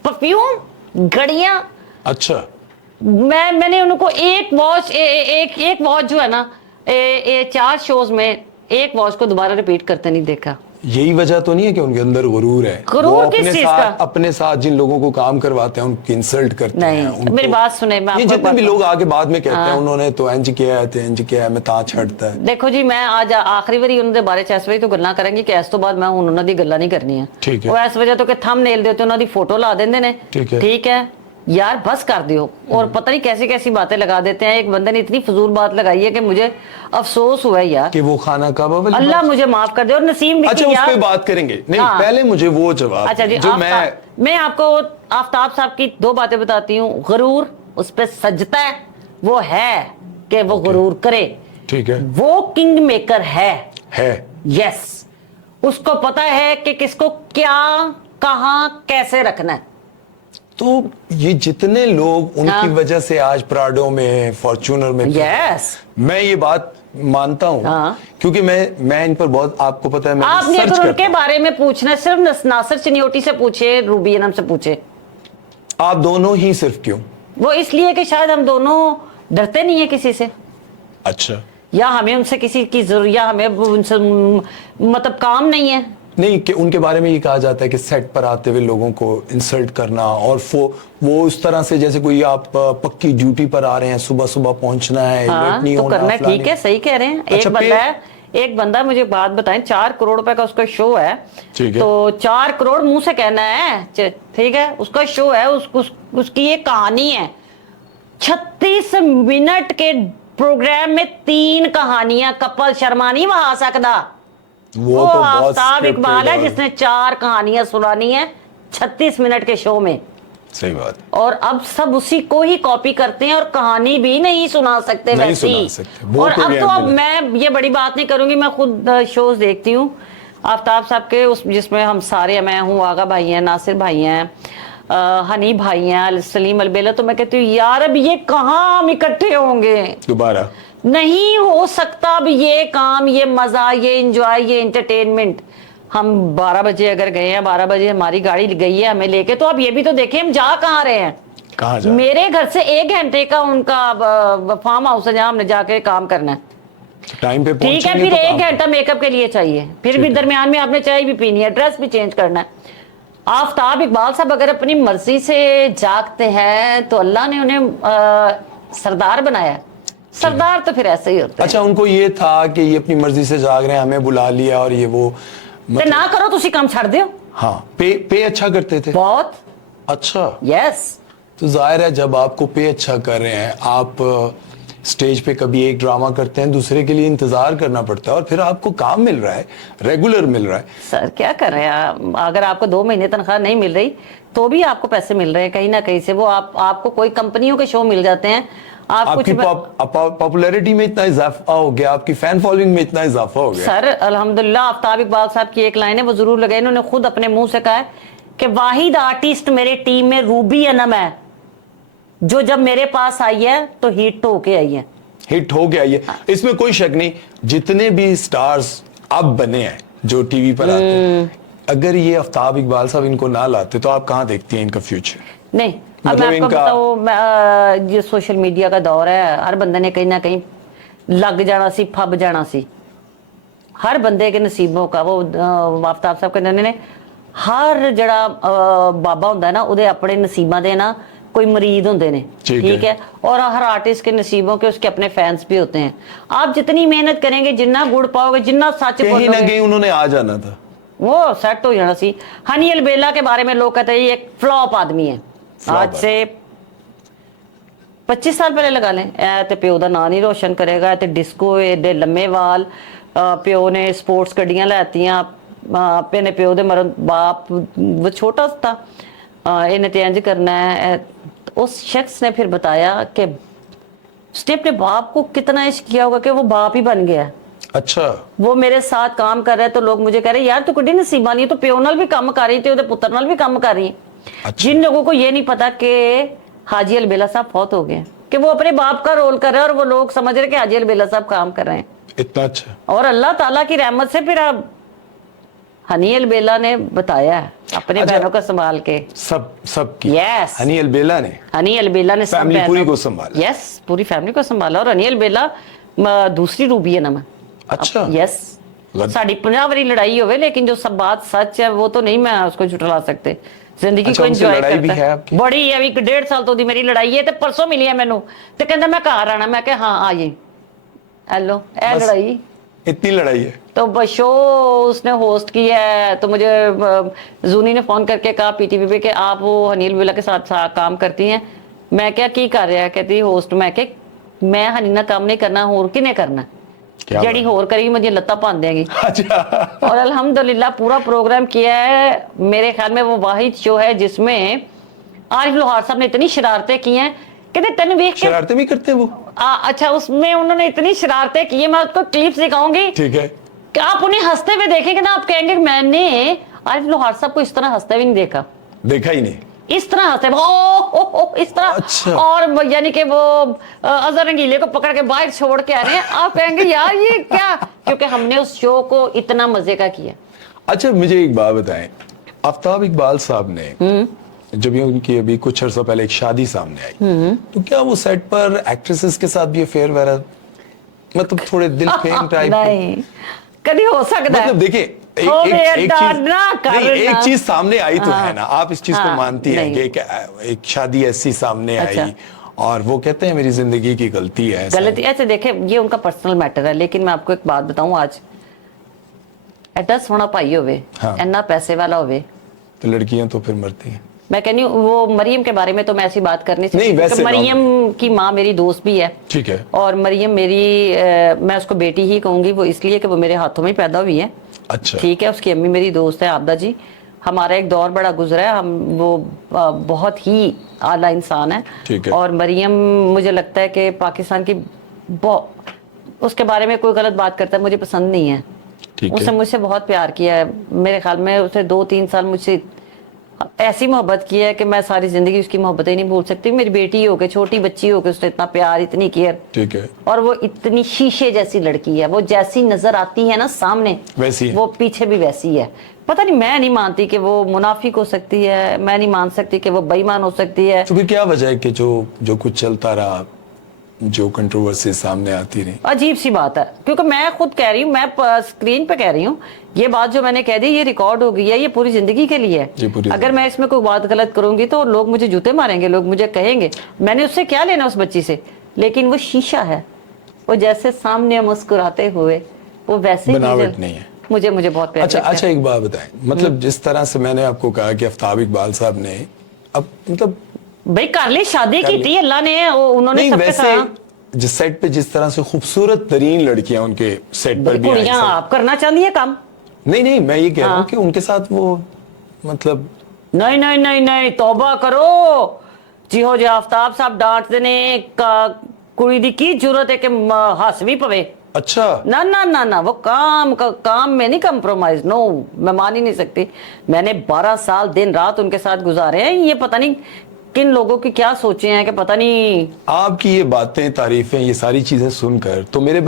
परफ्यूम, घड़ियां। अच्छा मैंने उनको एक वॉच जो है ना, 4 शोज में एक वॉच को दोबारा रिपीट करते नहीं देखा। यही वजह तो नहीं है कि उनके अंदर गुरूर है? गुरूर वो किस चीज का? अपने साथ जिन लोगों को काम करवाते हैं उनकी इंसल्ट करते हैं। नहीं, मेरी बात सुने, मैं ये आपको जितने भी लोग आगे बाद में कहते हैं उन्होंने तो इंज किया है, इंज किया है, मैं ता छड़ता है। देखो जी, मैं आज आखिरी बारी उन्होंने बारे च इस वजह तो गल्लां करांगी कि इस तो बाद मैं हुण उन्हां दी गल्लां नहीं करनियां। ठीक है। वो इस वजह तो कि थंबनेल दे उत्ते उन्हां दी फोटो ला देंदे ने। ठीक है यार, बस कर दियो। और पता नहीं कैसी कैसी बातें लगा देते हैं। एक बंदे ने इतनी फजूल बात लगाई है कि मुझे अफसोस हुआ है यार, कि वो खाना काबा वाली अल्लाह बात? मुझे माफ कर दे। और नसीम विकी अच्छा उस यार, पे बात करेंगे, नहीं हाँ। पहले मुझे वो जवाब। अच्छा जी, जो मैं आपको आफ्ताब साहब की 2 बातें बताती हूँ। गुरूर उस पे सजता है, वो है कि वो गुरूर करे। ठीक है, वो किंग मेकर है। है यस, اس کو پتا ہے کہ کس کو کیا کہاں کیسے رکھنا ہے. تو یہ جتنے لوگ ان کی وجہ سے آج پراڈو میں فارچونر میں میں یہ بات مانتا ہوں کیونکہ میں ان پر بہت آپ کو پتا ہے میں آپ نے اگر ان کے بارے میں پوچھنا صرف ناصر چنیوٹی سے پوچھے, روبی انم سے پوچھے. آپ دونوں ہی صرف کیوں؟ وہ اس لیے کہ شاید ہم دونوں ڈرتے نہیں ہیں کسی سے. اچھا. یا ہمیں ان سے کسی کی ضرورت, یا ہمیں ان سے مطلب کام نہیں ہے. نہیں کہ ان کے بارے میں یہ کہا جاتا ہے کہ سیٹ پر آتے ہوئے لوگوں کو انسلٹ کرنا, اور وہ اس طرح سے جیسے کوئی آپ پکی ڈیوٹی پر آ رہے ہیں, صبح صبح پہنچنا ہے, تو کرنا. ٹھیک ہے, صحیح کہہ رہے ہیں. ایک بندہ مجھے بات بتائیں, 4 کروڑ روپے کا اس کا شو ہے, تو 4 کروڑ منہ سے کہنا ہے, ٹھیک ہے, اس کا شو ہے, اس کی یہ کہانی ہے. 36 منٹ کے پروگرام میں 3 کہانیاں. کپل شرما نہیں وہاں آ سکتا. وہ آفتاب اقبال ہے جس نے 4 کہانیاں سنانی ہیں 36 منٹ کے شو میں. صحیح بات. اور اب سب اسی کو ہی کاپی کرتے ہیں, اور کہانی بھی نہیں سنا سکتے ویسی. اور اب میں یہ بڑی بات نہیں کروں گی, میں خود شوز دیکھتی ہوں آفتاب صاحب کے, جس میں ہم سارے, میں ہوں, آغا بھائی ہیں, ناصر بھائی ہیں, ہنی بھائی ہیں, سلیم البیلا. تو میں کہتی ہوں یار اب یہ کہاں ہم اکٹھے ہوں گے دوبارہ؟ نہیں ہو سکتا اب یہ کام, یہ مزہ, یہ انجوائے, یہ انٹرٹینمنٹ. ہم 12 بجے اگر گئے ہیں, 12 بجے ہماری گاڑی گئی ہے ہمیں لے کے, تو اب یہ بھی تو دیکھیں ہم جا کہاں رہے ہیں. میرے گھر سے 1 گھنٹے کا ان کا فارم ہاؤس ہے جہاں ہم نے جا کے کام کرنا ہے. ٹھیک ہے, پھر 1 گھنٹہ میک اپ کے لیے چاہیے, پھر بھی درمیان میں آپ نے چائے بھی پینی ہے, ڈریس بھی چینج کرنا ہے. آفتاب اقبال صاحب اگر اپنی مرضی سے جاگتے ہیں تو اللہ نے انہیں سردار بنایا. سردار تو پھر ایسے ہی ہوتے ہیں. اچھا, ان کو یہ تھا کہ یہ اپنی مرضی سے جاگ رہے ہیں, ہمیں بلا لیا, اور یہ وہ نہ کرو تو اسی کام چھڑ دیو. ہاں, پے اچھا کرتے تھے بہت. اچھا. یس. تو ظاہر ہے جب آپ کو پے اچھا کر رہے ہیں, آپ سٹیج پہ کبھی ایک ڈرامہ کرتے ہیں, دوسرے کے لیے انتظار کرنا پڑتا ہے, اور پھر آپ کو کام مل رہا ہے, ریگولر مل رہا ہے. سر کیا کر رہے ہیں, اگر آپ کو 2 مہینے تنخواہ نہیں مل رہی تو بھی آپ کو پیسے مل رہے ہیں کہیں نہ کہیں سے. وہ آپ کو کوئی کمپنیوں کے شو مل جاتے ہیں. آپ کی پاپولیرٹی میں اتنا اضافہ ہو گیا, آپ کی فین فالوئنگ میں اتنا اضافہ ہو گیا. سر الحمدللہ آفتاب اقبال صاحب کی ایک لائن ہے, وہ ضرور لگے, انہوں نے خود اپنے منہ سے کہا ہے کہ واحد آرٹسٹ میرے ٹیم میں روبی انم ہے جو جب میرے پاس آئی ہے تو ہٹ ہو کے آئی ہے. ہٹ ہو کے آئی ہے, اس میں کوئی شک نہیں. جتنے بھی سٹارز اب بنے ہیں جو ٹی وی پر آتے ہیں, اگر یہ آفتاب اقبال صاحب ان کو نہ لاتے تو آپ کہاں دیکھتی ہیں ان کا فیوچر؟ نہیں, اب میں آپ کو بتاؤں, یہ سوشل میڈیا کا دور ہے, ہر بندے نے کہیں نہ کہیں لگ جانا سی, پھب جانا سی. ہر بندے کے نصیبوں کا, وہ آفتاب صاحب کہنے نے ہر جڑا بابا ہوندہ ہے نا وہ اپنے نصیبہ دے نا کوئی مرید ہوندے نے, ٹھیک ہے, اور ہر آرٹسٹ کے نصیبوں کے اس کے اپنے فینس بھی ہوتے ہیں. آپ جتنی محنت کریں گے, جنہ گڑ پاؤ گے, جنہ سچ بولو گے, کہیں نہ کہیں انہوں نے آ جانا تھا, وہ سیٹ ہو جانا سی. ہنی البیلا کے بارے میں لوگ کہتے ہیں یہ ایک فلاپ آدمی ہے. آج سے 25 سال پہلے لگا لیں, اے تے پیو دا نام نہیں روشن کرے گا, تے ڈسکو ایڈے لمے وال, پیو نے سپورٹس گڈیاں لیتیاں, اپنے پیو دے مرن, باپ وہ چھوٹا تھا, انہیں تے انج کرنا ہے. اس شخص نے پھر بتایا کہ اس نے اپنے باپ کو کتنا عشق کیا ہوگا کہ وہ باپ ہی بن گیا. اچھا, وہ میرے ساتھ کام کر رہے تو لوگ مجھے کہہ رہے یار تو کڈی نصیبہ نہیں, تو پیو نال بھی کام کر رہی تھی, پتر نال بھی کام کر رہی. جن لوگوں کو یہ نہیں پتا کہ حاجی البیلا صاحب فوت ہو گئے, کہ وہ اپنے باپ کا رول کر رہے ہیں, اور وہ لوگ سمجھ رہے کہ حاجی البیلا صاحب کام کر رہے ہیں. اتنا اچھا. اور اللہ تعالیٰ کی رحمت سے پھر اب ہنی البیلا نے بتایا اپنے بہنوں کا سنبھال کے, سب کی. یس, ہنی البیلا نے فیملی پوری کو سنبھالا. یس, پوری فیملی کو سنبھالا. اور ہنی البیلا دوسری روبی انم ہے. اچھا. یس, ساڑی 50 واری لڑائی ہوئے, لیکن جو سب بات سچ ہے وہ تو نہیں میں اس کو جھٹلا سکتے. زندگی کو انجوائے کرتا ہے. بڑی ابھی 1.5 سال تو دی میری لڑائی ہے, تے پرسوں ملی ہے مینوں, تے کہندا میں گھر آنا, میں کہ ہاں آئیے. ہیلو, اے لڑائی, اتنی لڑائی ہے. تو شو اس نے ہوسٹ کیا ہے, تو مجھے زونی نے فون کر کے کہا پی ٹی وی پہ کہ آپ وہ ہنی البیلا کے ساتھ کام کرتی ہیں. میں کیا کی کر رہا ہے, کہتی ہوسٹ. میں کہ میں ہنی نہ کام نہیں کرنا, ہور کنے کرنا, جڑی ہور کرے گی مجھے لتا پان دے گی. اور الحمدللہ پورا پروگرام کیا ہے. میرے خیال میں وہ واحد شو ہے جس میں عارف لوہار صاحب نے اتنی شرارتیں کی ہیں کہ تینوں دیکھ کے شرارتیں بھی کرتے ہیں وہ. اچھا, اس میں انہوں نے اتنی شرارتیں کی ہیں, میں اس کو کلپس دکھاؤں گی. ٹھیک ہے. कि आप उन्हें हंसते हुए देखेंगे ना, आप कहेंगे मैंने आरिफ लोहार साहब को इस तरह हंसते हुए नहीं देखा ही नहीं, इस तरह हंसते ओ इस तरह। अच्छा। और यानी कि वो अजहर रंगीले को पकड़ के बाहर छोड़ के आ रहे हैं, आप कहेंगे यार ये क्या, क्योंकि हमने उस शो को इतना मजे का किया। अच्छा मुझे एक बात बताएं, आफ्ताब इकबाल साहब ने जब ये उनकी अभी कुछ अर्सा पहले एक शादी सामने आई, तो क्या वो सेट पर एक्ट्रेसेस के साथ भी अफेयर वगैरह, मतलब थोड़े दिल फेम टाइप? नहीं, कभी हो सकता है। मतलब देखिए एक चीज सामने आई तो है ना, आप इस चीज को मानती हैं कि एक शादी ऐसी सामने आई और वो कहते हैं मेरी जिंदगी की गलती है, गलती ऐसे देखे, ये उनका पर्सनल मैटर है। लेकिन मैं आपको एक बात बताऊं, आज एडा सोना भाई होवे, इन्ना पैसे वाला होवे, तो लड़कियां तो फिर मरती हैं। मैं कहनी हूँ वो मरियम के बारे में तो मैं ऐसी बात करनी चाहिए। मरियम की माँ मेरी दोस्त भी है, ठीक है, और मरियम मेरी मैं उसको बेटी ही कहूंगी, वो इसलिए कि वो मेरे हाथों में पैदा हुई है। अच्छा, ठीक है, उसकी अम्मी मेरी दोस्त है आबदा जी। हमारा एक दौर बड़ा गुजरा है, हम वो बहुत ही आला इंसान है। और मरियम मुझे लगता है कि पाकिस्तान की उसके बारे में कोई गलत बात करता है मुझे पसंद नहीं है। उसने मुझसे बहुत प्यार किया है, मेरे ख्याल में उसने 2-3 साल मुझसे ऐसी मोहब्बत की है कि मैं सारी जिंदगी उसकी मोहब्बत ही नहीं भूल सकती। मेरी बेटी हो के, छोटी बच्ची हो के, उसने इतना प्यार, इतनी केयर। ठीक है, और वो इतनी शीशे जैसी लड़की है, वो जैसी नजर आती है ना सामने वैसी वो पीछे भी वैसी है। पता नहीं, मैं नहीं मानती कि वो मुनाफिक हो सकती है, मैं नहीं मान सकती कि वो बेईमान हो सकती है। तो फिर क्या वजह है कि जो कुछ चलता रहा, जो कंट्रोवर्सी सामने आती रही? अजीब सी बात है, क्योंकि मैं खुद कह रही हूँ, मैं स्क्रीन पे कह रही हूँ, ये बात जो मैंने कह दी ये रिकॉर्ड हो गई है, ये पूरी जिंदगी के लिए है। अगर मैं इसमें कोई बात गलत करूंगी तो लोग मुझे जूते मारेंगे, लोग मुझे कहेंगे। मैंने उससे क्या लेना उस बच्ची से, लेकिन वो शीशा है, वो जैसे सामने मुस्कुराते हुए वो वैसे बनावट नहीं है। मुझे बहुत प्यार। अच्छा एक बात बताएं, मतलब जिस तरह से मैंने आपको कहा कि आफ्ताब इकबाल साहब ने अब मतलब भाई कर ली, शादी की थी अल्लाह ने, उन्होंने सबके साथ जिस सेट पे जिस तरह से खूबसूरत तरीन लड़कियां उनके सेट पर भी आई, आप करना चाहती है काम? नहीं मैं ये कह रहा हूँ कि उनके साथ वो मतलब नहीं तौबा करो जी हो जी। आफ्ताब साहब डांट देने कुड़ी दी की जरूरत है कि हंस भी पवे। अच्छा, ना वो काम में नहीं कम्प्रोमाइज, नो, मैं मान ही नहीं सकती। मैंने 12 साल दिन रात उनके साथ गुजारे हैं, ये पता नहीं किन लोगों की क्या सोचे हैं कि पता नहीं। आपकी ये बातें, तारीफें, ये सारी चीजें सुनकर तो मेरे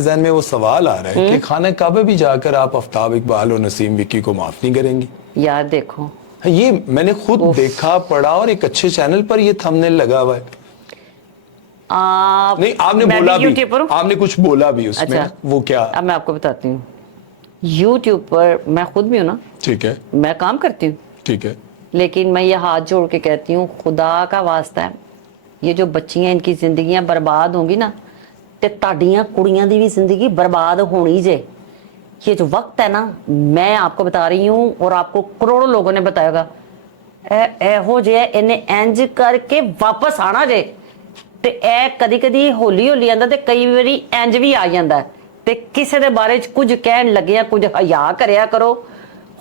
ज़हन में वो सवाल आ रहा है कि खाना काबा भी जाकर आप आफ्ताब इकबाल और नसीम विक्की को माफ नहीं करेंगी? यार देखो, ये मैंने खुद देखा, पढ़ा, और एक अच्छे चैनल पर ये थंबनेल लगा हुआ है। नहीं, आपने बोला भी, आपने कुछ बोला भी उसमें। अच्छा, वो क्या? अब मैं आपको बताती हूँ। यूट्यूब पर मैं खुद भी हूँ ना, ठीक है, मैं काम करती हूँ, ठीक है, लेकिन मैं ये हाथ जोड़ के कहती हूँ, खुदा का वास्ता है, ये जो बच्चियां इनकी जिंदगियां बर्बाद होंगी ना, ते ताड़ियां कुड़ियां दी भी जिंदगी बर्बाद होनी जे। ये जो वक्त है ना, मैं आपको बता रही हूँ और आपको करोड़ों लोगों ने बताएगा, एहो जे इन्हें इंज करके वापस आना जे। ते ए कदी होली आंदा ते कई बारी इंज भी आ जांदा है। ते किसे दे बारे च कुछ कहन लगे, कुछ हया करया करो,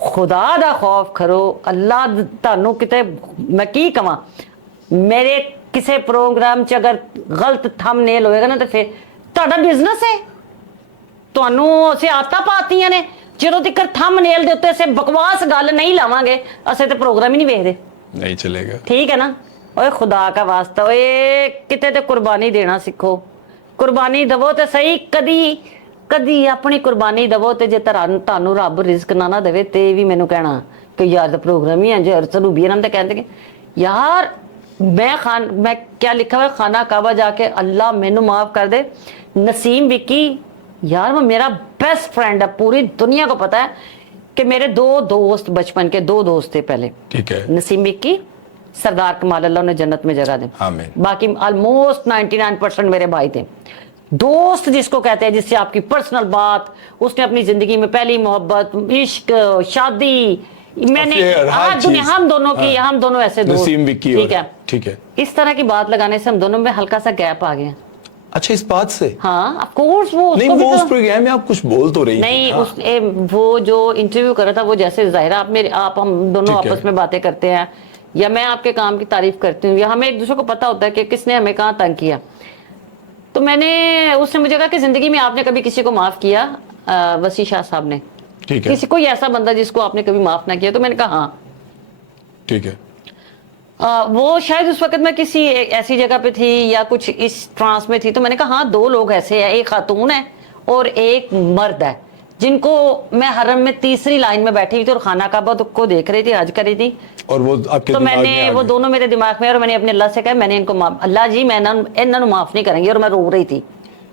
खुदा दा खौफ करो। अल्लाह तानू किते मैं की कवां, मेरे किसे प्रोग्राम च अगर गलत थंबनेल होएगा ना, तो फिर तुहाडा बिजनेस है, तुहानू असीं आदतां पातीआं ने। ਜਦੋਂ तक थंबनेल दे उत्ते असीं बकवास गल नहीं लावांगे, असीं ते प्रोग्राम ही नहीं वेखदे, नहीं चलेगा। ठीक है ना? ओए खुदा का वास्ता, ओए किते ते कुर्बानी देना सीखो, कुर्बानी दवो ते सही। कदी अपनी कुर्बानी दवो ते जे तानू रब रिस्क ना देवे ते भी मैनू कहना कि यार दा प्रोग्राम ही है यार। सरूबी नाम ते कहते यार मैं क्या लिखा हुआ खाना काबा जाके, अल्लाह मैनू माफ कर दे। नसीम विक्की यार वो मेरा बेस्ट फ्रेंड है, पूरी दुनिया को पता है कि मेरे 2 दोस्त, बचपन के 2 दोस्त थे पहले, ठीक है, नसीम विक्की, सरदार कमाल, अल्लाह ने जन्नत में जगह दे, बाकी ऑलमोस्ट 99% मेरे भाई थे। दोस्त जिसको कहते हैं, जिससे आपकी पर्सनल बात, उसने अपनी जिंदगी में पहली मोहब्बत, इश्क, शादी, मैंने दुनिया, हम दोनों ऐसे दोस्त, ठीक है। इस तरह की बात लगाने से हम दोनों में हल्का सा गैप आ गया। अच्छा, इस बात से? हाँ, ऑफ कोर्स। वो उस प्रोग्राम में आप कुछ बोल तो रही नहीं, वो जो इंटरव्यू करा था, वो जैसे जाहिर आप हम दोनों आपस में बातें करते हैं, या मैं आपके काम की तारीफ करती हूँ, या हमें एक दूसरे को पता होता है कि किसने हमें कहाँ तंग किया। तो उसने मुझे कहा कि जिंदगी में आपने कभी किसी को माफ किया? वसी शाह साहब ने, ठीक है, किसी कोई ऐसा बंदा जिसको आपने कभी माफ ना किया, तो मैंने कहा हाँ। ठीक है, वो शायद उस वक्त मैं किसी ऐसी जगह पे थी या कुछ इस ट्रांस में थी, तो मैंने कहा हाँ 2 लोग ऐसे हैं, एक खातून है और एक मर्द है, जिनको मैं हरम में तीसरी लाइन में बैठी हुई थी और खाना काबा को देख रही थी, हज कर रही थी, और वो आपके तो दिमाग में मैंने आ वो गया। दोनों मेरे दिमाग में, और मैंने अपने अल्लाह से कहा, मैंने इनको माफ, अल्लाह जी मैं इन्होंने माफ नहीं करेंगी, और मैं रो रही थी।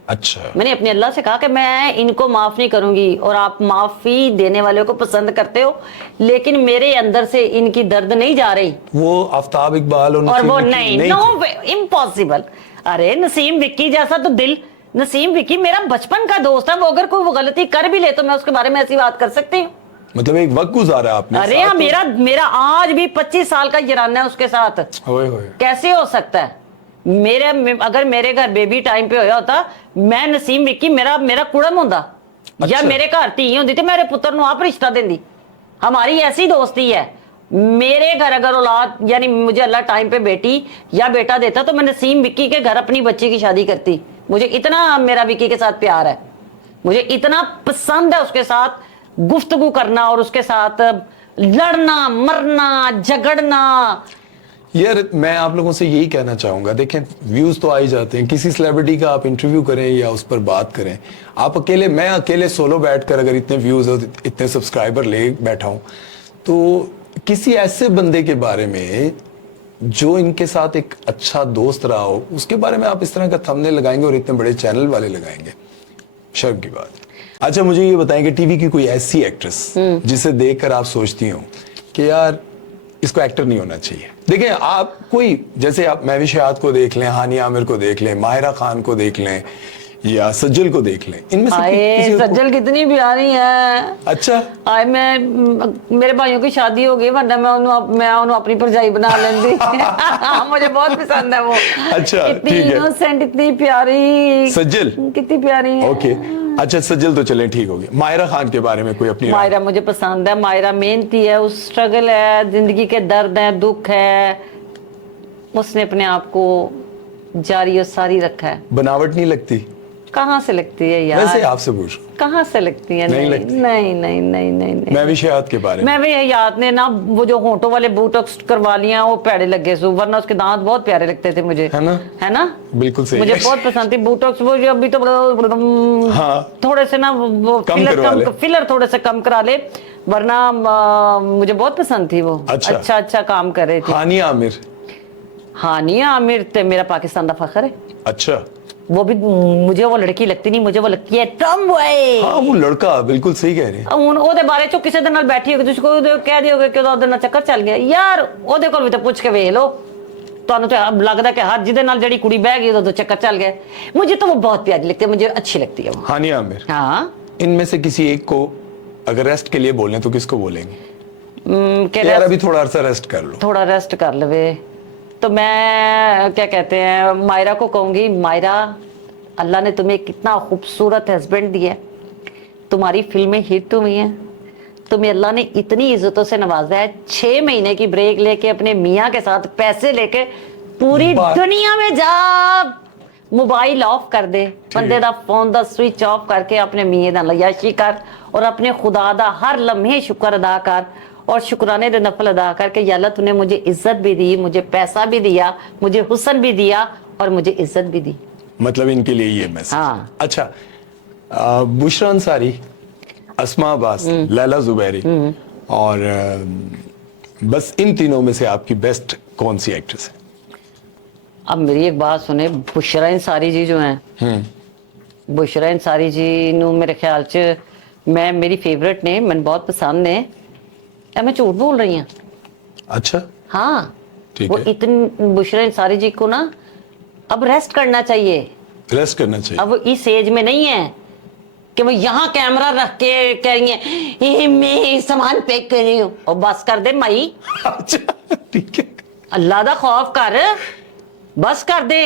अच्छा, मैंने अपने अल्लाह से कहा कि मैं इनको माफ नहीं करूंगी, और आप माफी देने वाले को पसंद करते हो, लेकिन मेरे अंदर से इनकी दर्द नहीं जा रही। वो आफ्ताब इकबाल और वो नहीं, थे। No impossible. अरे नसीम विक्की जैसा तो दिल, नसीम विक्की मेरा बचपन का दोस्त है, वो अगर कोई वो गलती कर भी ले तो मैं उसके बारे में ऐसी बात कर सकती हूँ। मतलब एक वक्त गुजारा आपने अरे हाँ, मेरा आज भी 25 साल का यराना है उसके साथ। होए होए। कैसे हो सकता है? अगर मेरे घर बेबी टाइम पे होया होता, मैं नसीम विक्की मेरा कुड़म होंदा, या अच्छा। मेरे घर धी होंदी ते मेरे पुत्र नु आप रिश्ता देंदी। हमारी ऐसी दोस्ती है। मेरे घर अगर औलाद, यानी मुझे अल्लाह टाइम पे बेटी या बेटा देता, तो मैं नसीम विक्की के घर अपनी बच्ची की शादी करती। मुझे इतना मेरा विक्की के साथ प्यार है, मुझे इतना पसंद है उसके साथ गुफ्तगू करना और उसके साथ लड़ना, मरना, झगड़ना। यार मैं आप लोगों से यही कहना चाहूंगा, देखें व्यूज तो आ ही जाते हैं, किसी सेलिब्रिटी का आप इंटरव्यू करें या उस पर बात करें, आप अकेले, मैं अकेले सोलो बैठकर अगर इतने व्यूज और इतने सब्सक्राइबर ले बैठा हूं, तो किसी ऐसे बंदे के बारे में जो इनके साथ एक अच्छा दोस्त रहा हो, उसके बारे में आप इस तरह का थंबनेल लगाएंगे और इतने बड़े चैनल वाले लगाएंगे, शर्म की बात है। अच्छा मुझे ये बताएंगे, टीवी की कोई ऐसी एक्ट्रेस जिसे देखकर आप सोचती हो कि यार इसको एक्टर नहीं होना चाहिए? देखें आप कोई, जैसे आप महविश हयात को देख लें, हानिया आमिर को देख लें, माहिरा खान को देख लें, या सज्जल को देख लें, इनमें से किसी को? सज्जल कितनी प्यारी है। अच्छा, आए मेरे भाइयों की शादी हो गई, वरना मैं उन्हें अपनी भरजाई बना लेंदी। मुझे बहुत पसंद है वो। अच्छा, इतनी ठीक है। इनोसेंट, इतनी प्यारी सज्जल कितनी प्यारी है। ओके, अच्छा सज्जल तो चलें, ठीक हो गया। माहिरा खान के बारे में कोई अपनी राय? मायरा मुझे पसंद है, मायरा मेहनती है, उस स्ट्रगल है, जिंदगी के दर्द है, दुख है, उसने अपने आप को जारी और सारी रखा है। बनावट नहीं लगती? कहाँ से लगती है यार? वैसे आपसे पूछ, कहाँ से लगती है? नहीं लगती? नहीं नहीं नहीं नहीं नहीं। महविश हयात के बारे में? मैं भी याद ने ना वो जो होंठों वाले बोटॉक्स करवा लिया, वो प्यारे लगे सो, वरना उसके दांत बहुत प्यारे लगते थे मुझे, है ना? बिल्कुल सही। मुझे बहुत पसंद थी बोटॉक्स। वो जो अभी तो हाँ, थोड़े से ना वो फिलर थोड़े से कम करा ले, वरना मुझे बहुत पसंद थी वो। अच्छा काम कर रही थी। हानिया आमिर? हानिया आमिर तो मेरा पाकिस्तान का फखर है। अच्छा, वो भी मुझे वो लड़की लगती नहीं, मुझे वो लगती है टॉम बॉय। हाँ वो लड़का, बिल्कुल सही कह रहे हैं। ਹੁਣ ਉਹਦੇ ਬਾਰੇ ਚੋਂ ਕਿਸੇ ਦੇ ਨਾਲ ਬੈਠੀ ਹੋਗੇ, ਤੁਸੀਂ ਕੋਈ ਕਹਿ ਦਿਓਗੇ ਕਿ ਉਹਦੇ ਨਾਲ ਚੱਕਰ ਚੱਲ ਗਿਆ, ਯਾਰ ਉਹਦੇ ਕੋਲ ਵੀ ਤਾਂ ਪੁੱਛ ਕੇ ਵੇਖ ਲਓ, ਤੁਹਾਨੂੰ ਤਾਂ ਲੱਗਦਾ ਕਿ ਹਰ ਜਿਹਦੇ ਨਾਲ ਜਿਹੜੀ ਕੁੜੀ ਬਹਿ ਗਈ ਉਹਦਾ ਚੱਕਰ ਚੱਲ ਗਿਆ। मुझे तो वो बहुत प्यारी लगती है, मुझे अच्छी लगती है वो। हानिया आमिर? हाँ। इनमें से किसी एक को अगर रेस्ट के लिए बोलें तो किसको बोलेंगे? यार अभी थोड़ा अर्सा रेस्ट कर लो, थोड़ा रेस्ट कर लवे, तो मैं क्या कहते हैं मायरा को कहूंगी, मायरा अल्लाह ने तुम्हें कितना खूबसूरत हस्बैंड दिया, तुम्हारी फिल्में हिट हुई हैं, तुम्हें अल्लाह ने इतनी इज्जतों से नवाजा है, 6 महीने की ब्रेक लेके अपने मियाँ के साथ पैसे लेके पूरी दुनिया में जा, मोबाइल ऑफ कर दे, बंदे दा फोन दा स्विच ऑफ करके अपने मियाँ दा लयाशी कर और अपने खुदा दा हर लम्हे शुक्र अदा कर और शुक्राने दे नफल अदा करके, या अल्लाह तूने मुझे इज्जत भी दी, मुझे पैसा भी दिया, मुझे हुस्न भी दिया और मुझे इज्जत भी दी। मतलब इनके लिए ये मैसेज। हाँ। अच्छा, बुशरा अंसारी, अस्मा अब्बास, लैला जुबैरी, और बस इन तीनों में से आपकी बेस्ट कौन सी एक्ट्रेस है? अब मेरी एक बात सुने, बुशरा अंसारी जी जो हैं, बुशरा अंसारी जी नू मेरे ख्याल च मैं, मेरी फेवरेट ने, मैंने बहुत पसंद ने। मैं झूठ बोल रही हूँ? अच्छा, हाँ, ठीक वो है। इतनी बुशरा अंसारी जी को ना अब रेस्ट करना चाहिए, रेस्ट करना चाहिए। अब इस एज में नहीं है कि वो यहाँ कैमरा रख के कह रही है मैं सामान पैक कर रही हूँ, और बस कर दे माई। अच्छा, ठीक है। अल्लाह दा खौफ कर, बस कर दे।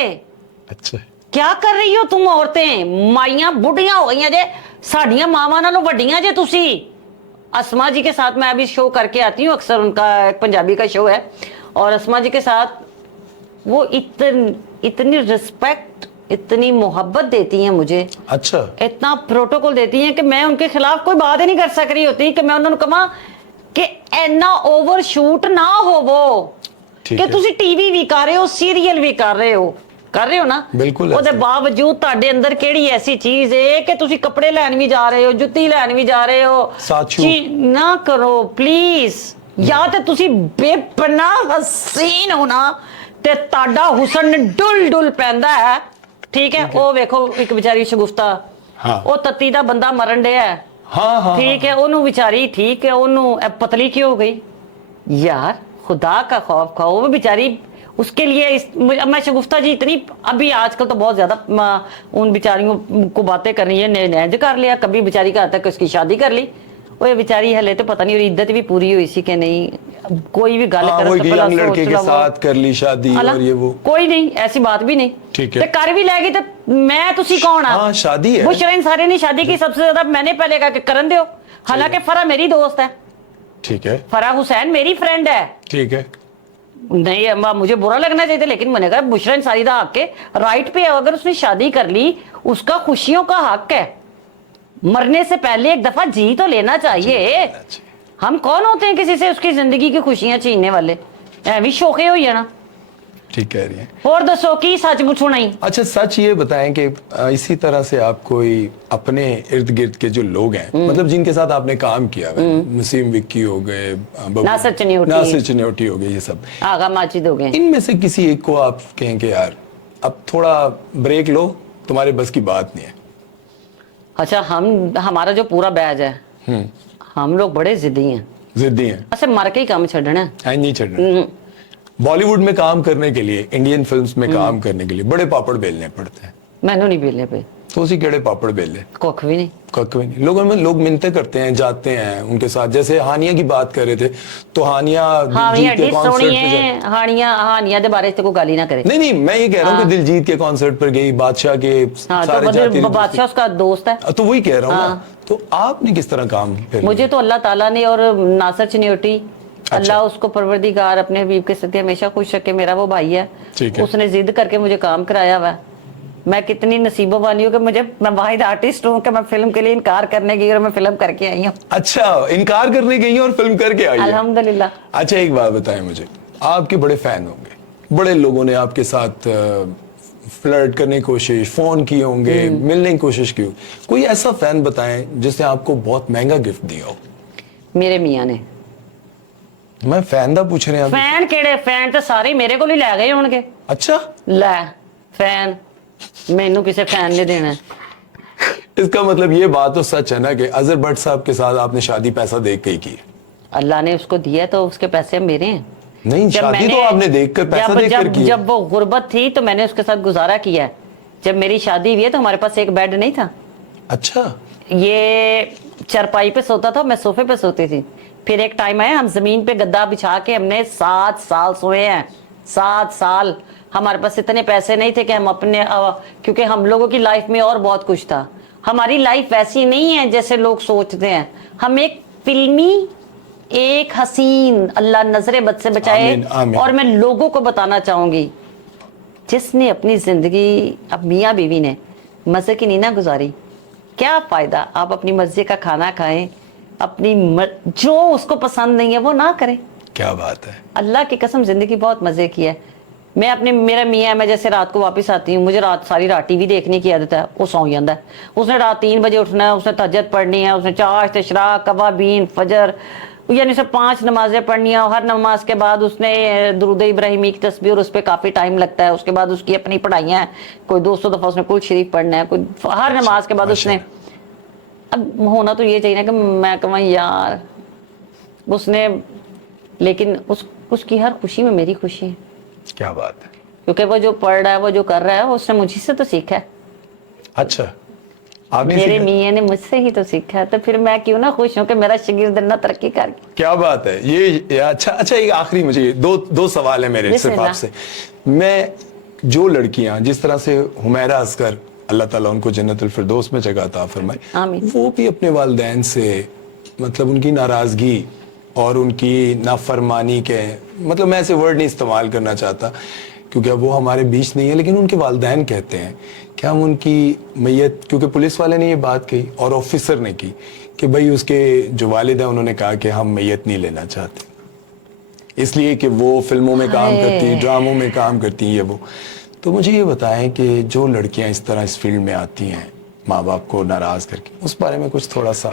अच्छा, क्या कर रही हो तुम औरतें? माइयां बुढ़ियां हो गई जे, साडियां मावां नालों वड्डियां जे तुसी। अस्मा जी के साथ मैं अभी शो करके आती हूँ अक्सर, उनका एक पंजाबी का शो है, और अस्मा जी के साथ वो इतनी रिस्पेक्ट इतनी मोहब्बत देती हैं मुझे, अच्छा, इतना प्रोटोकॉल देती हैं कि मैं उनके खिलाफ कोई बात ही नहीं कर सक रही होती कि मैं उन्होंने कहा कि इन्ना ओवर शूट ना हो वो ठीक कि है। ਤੁਸੀਂ ਟੀਵੀ ਵੀ ਕਰ ਰਹੇ ਹੋ, ਸੀਰੀਅਲ ਵੀ ਕਰ ਰਹੇ ਹੋ ਨਾ। ਬਿਲਕੁਲ ਉਹਦੇ ਐਸੇ। ਬਾਵਜੂਦ ਤੁਹਾਡੇ ਅੰਦਰ ਕਿਹੜੀ ਐਸੀ ਚੀਜ਼ ਹੈ ਕਿ ਤੁਸੀਂ ਕੱਪੜੇ ਲੈਣ ਵੀ ਜਾ ਰਹੇ ਹੋ, ਜੁੱਤੀ ਲੈਣ ਵੀ ਜਾ ਰਹੇ ਹੋ, ਸਾਚੂ। ਨਾ ਕਰੋ ਪਲੀਜ਼। ਜਾਂ ਤੇ ਤੁਸੀਂ ਬੇਪਨਾਹ ਹਸੀਨ ਹੋ ਨਾ ਤੇ ਤੁਹਾਡਾ ਹੁਸਨ ਡੁੱਲ ਡੁੱਲ ਪੈਂਦਾ ਹੈ, ਠੀਕ ਹੈ। ਉਹ ਵੇਖੋ ਇੱਕ ਵਿਚਾਰੀ ਸ਼ਗੁਫਤਾ, ਹਾਂ। ਉਹ ਤੱਤੀ ਦਾ ਬੰਦਾ ਮਰਨ ਡਿਆ ਹੈ, हाँ हाँ ठीक है, ਉਹਨੂੰ ਵਿਚਾਰੀ ਠੀਕ है, ਉਹਨੂੰ पतली क्यों हो गई यार, खुदा का खौफ खाओ। वो बेचारी उसके लिए मैं शगुफ्ता जी इतनी अभी आजकल तो बहुत ज्यादा उन बेचारियों को बातें कर रही है, नैज कर लिया, कभी बेचारी का आता है कि उसकी शादी कर ली। वो ये बेचारी हले तो पता नहीं इद्दत भी पूरी हुई सी कि नहीं, कोई भी गल करे वही यंग लड़के के साथ कर ली शादी और ये वो, कोई नहीं ऐसी बात भी नहीं, ठीक है। ते कर भी लेगी तो मैं तुसी कौन हाँ, शादी है। बुशरा इंसारी ने शादी की, सबसे ज्यादा मैंने पहले कहा कि करन दो। हालांकि फरा मेरी दोस्त है, ठीक है, फरा हुसैन मेरी फ्रेंड है, ठीक है, नहीं मुझे बुरा लगना चाहिए था, लेकिन मैंने कहा बुशरा इंसारी का हक है, राइट पे है। अगर उसने शादी कर ली, उसका खुशियों का हक है, मरने से पहले एक दफा जी तो लेना चाहिए। हम कौन होते हैं किसी से उसकी जिंदगी की खुशियां छीनने वाले, भी शौके हो ना। ठीक कह रही हैं। और दसो की सच मुछो नहीं। अच्छा, सच ये बताएं कि इसी तरह से आप कोई अपने इर्द गिर्द के जो लोग हैं, मतलब जिनके साथ आपने काम किया है, नसीम विक्की हो गए, नासिर चनियोटी हो गए, ये सब आगा माजिद हो गए, इनमें से किसी एक को आप कहें कि यार अब थोड़ा ब्रेक लो, तुम्हारे बस की बात नहीं है? अच्छा, हमारा जो पूरा बैच है, हम लोग बड़े जिद्दी हैं, अच्छा मर के ही काम छड़ना है, नहीं छड़ना। बॉलीवुड में काम करने के लिए, इंडियन फिल्म्स में काम करने के लिए बड़े पापड़ बेलने पड़ते हैं। मैनू नहीं बेलने पे तो उसी केड़े पापड़ बेले, कुछ भी नहीं, कख भी नहीं। लोग मिन्नतें करते हैं, जाते हैं उनके साथ। जैसे हानिया की बात कर रहे थे, तो हानिया दिलजीत के कॉन्सर्ट पे हानिया दे बारे कोई गाली ना करे। नहीं, मैं ये कह रहा हूँ कि दिलजीत के कॉन्सर्ट पर गई, बादशाह के सारे जाती रही, बादशाह उसका दोस्त है, तो वही कह रहा हूँ ना। तो आपने किस तरह काम फिर? मुझे तो अल्लाह ताला ने और नासिर चनियोटी, अल्लाह उसको परवरदिगार अपने हबीब के सदके हमेशा खुश रखे, मेरा वो भाई है, उसने जिद करके मुझे काम कराया हुआ। मैं कितनी नसीबों वाली हूँ कि मैं वाहिद आर्टिस्ट हूँ कि मैं फिल्म के लिए इनकार करने गई और मैं फिल्म करके आई हूँ। अच्छा, इनकार करने गई और फिल्म करके आई? अल्हम्दुलिल्लाह। अच्छा, एक बात बताएं मुझे, आपके बड़े फैन होंगे, बड़े लोगों ने आपके साथ फ्लर्ट करने की कोशिश, फोन किए होंगे, मिलने की कोशिश की हो, कोई ऐसा फैन बताएं जिसने आपको बहुत महंगा गिफ्ट दिया हो? मेरे मियाँ ने। मैं फैन दा पूछ रहे हैं। फैन केड़े? फैन तो सारे मेरे को ही लै गए होंगे। अच्छा, लै फैन मैनू किसी फैन ने देना है। इसका मतलब ये बात तो सच है ना कि अजहर भट्ट साहब के साथ आपने शादी पैसा देख के ही की? अल्लाह ने उसको दिया तो उसके पैसे मेरे हैं। नहीं, शादी तो आपने देखकर पैसा देखकर की। जब वो गुर्बत थी तो मैंने उसके साथ गुजारा किया है। जब मेरी शादी हुई है तो हमारे पास एक बेड नहीं था। अच्छा, ये चरपाई पे सोता था, मैं सोफे पे सोती थी। फिर एक टाइम आया, हम जमीन पे गद्दा बिछा के हमने 7 साल सोए हैं, 7 साल। हमारे पास इतने पैसे नहीं थे कि हम अपने क्योंकि हम लोगों की लाइफ में और बहुत कुछ था। हमारी लाइफ वैसी नहीं है जैसे लोग सोचते हैं। हम एक फिल्मी, एक हसीन, अल्लाह नजरे बद से बचाए। आमीन, आमीन। और मैं लोगों को बताना चाहूंगी, जिसने अपनी जिंदगी, अब मियाँ बीवी ने मजे की नहीं ना गुजारी, क्या फायदा? आप अपनी मर्जी का खाना खाएं, अपनी जो उसको पसंद नहीं है वो ना करें। क्या बात है। अल्लाह की कसम जिंदगी बहुत मजे की है। मेरा मियाँ है, मैं जैसे रात को वापस आती हूँ, मुझे सारी रात टीवी देखने की आदत है, वो सौ जाता है। उसने रात 3 बजे उठना है, उसने तहज्जुद पढ़नी है, उसने चाश, इशराक, कवाबीन, फजर, यानी सब 5 नमाजें पढ़नी है। हर नमाज के बाद उसने दुरूद इब्राहिमी की तस्बीह, और उस पर काफ़ी टाइम लगता है। उसके बाद उसकी अपनी पढ़ाइयाँ हैं, कोई 200 दफ़ा उसने कुल शरीफ पढ़ना है, कोई हर नमाज के बाद उसने। अब होना तो ये चाहिए ना कि मैं कहूँ यार उसने, लेकिन उसकी हर खुशी में मेरी खुशी है। क्या बात है। क्योंकि वो जो पढ़ रहा है, वो जो कर रहा है, उसने मुझे से तो सीखा है। अच्छा, आपने मेरे मियाँ ने मुझसे ही तो सीखा है, तो फिर मैं क्यों ना खुश हूँ कि मेरा शागिर्द ना तरक्की कर। क्या बात है ये अच्छा, एक आखिरी मुझे दो सवाल है मेरे सिर्फ आपसे। मैं जो लड़कियां जिस तरह से हुमैरा असगर, अल्लाह ताला उनको जन्नतुल फिरदौस में जगह अता फरमाए, वो भी अपने वालिदैन से मतलब उनकी नाराजगी और उनकी नाफरमानी के, मतलब मैं ऐसे वर्ड नहीं इस्तेमाल करना चाहता کیونکہ اب وہ ہمارے بیچ نہیں ہے، لیکن ان کے والدین کہتے ہیں کہ ہم ان کی میت، کیونکہ پولیس والے نے یہ بات کہی اور آفیسر نے کی کہ بھائی اس کے جو والد ہیں انہوں نے کہا کہ ہم میت نہیں لینا چاہتے، اس لیے کہ وہ فلموں میں کام کرتی، ڈراموں میں کام کرتی ہیں یہ وہ. تو مجھے یہ بتائیں کہ جو لڑکیاں اس طرح اس فیلڈ میں آتی ہیں ماں باپ کو ناراض کر کے، اس بارے میں کچھ تھوڑا سا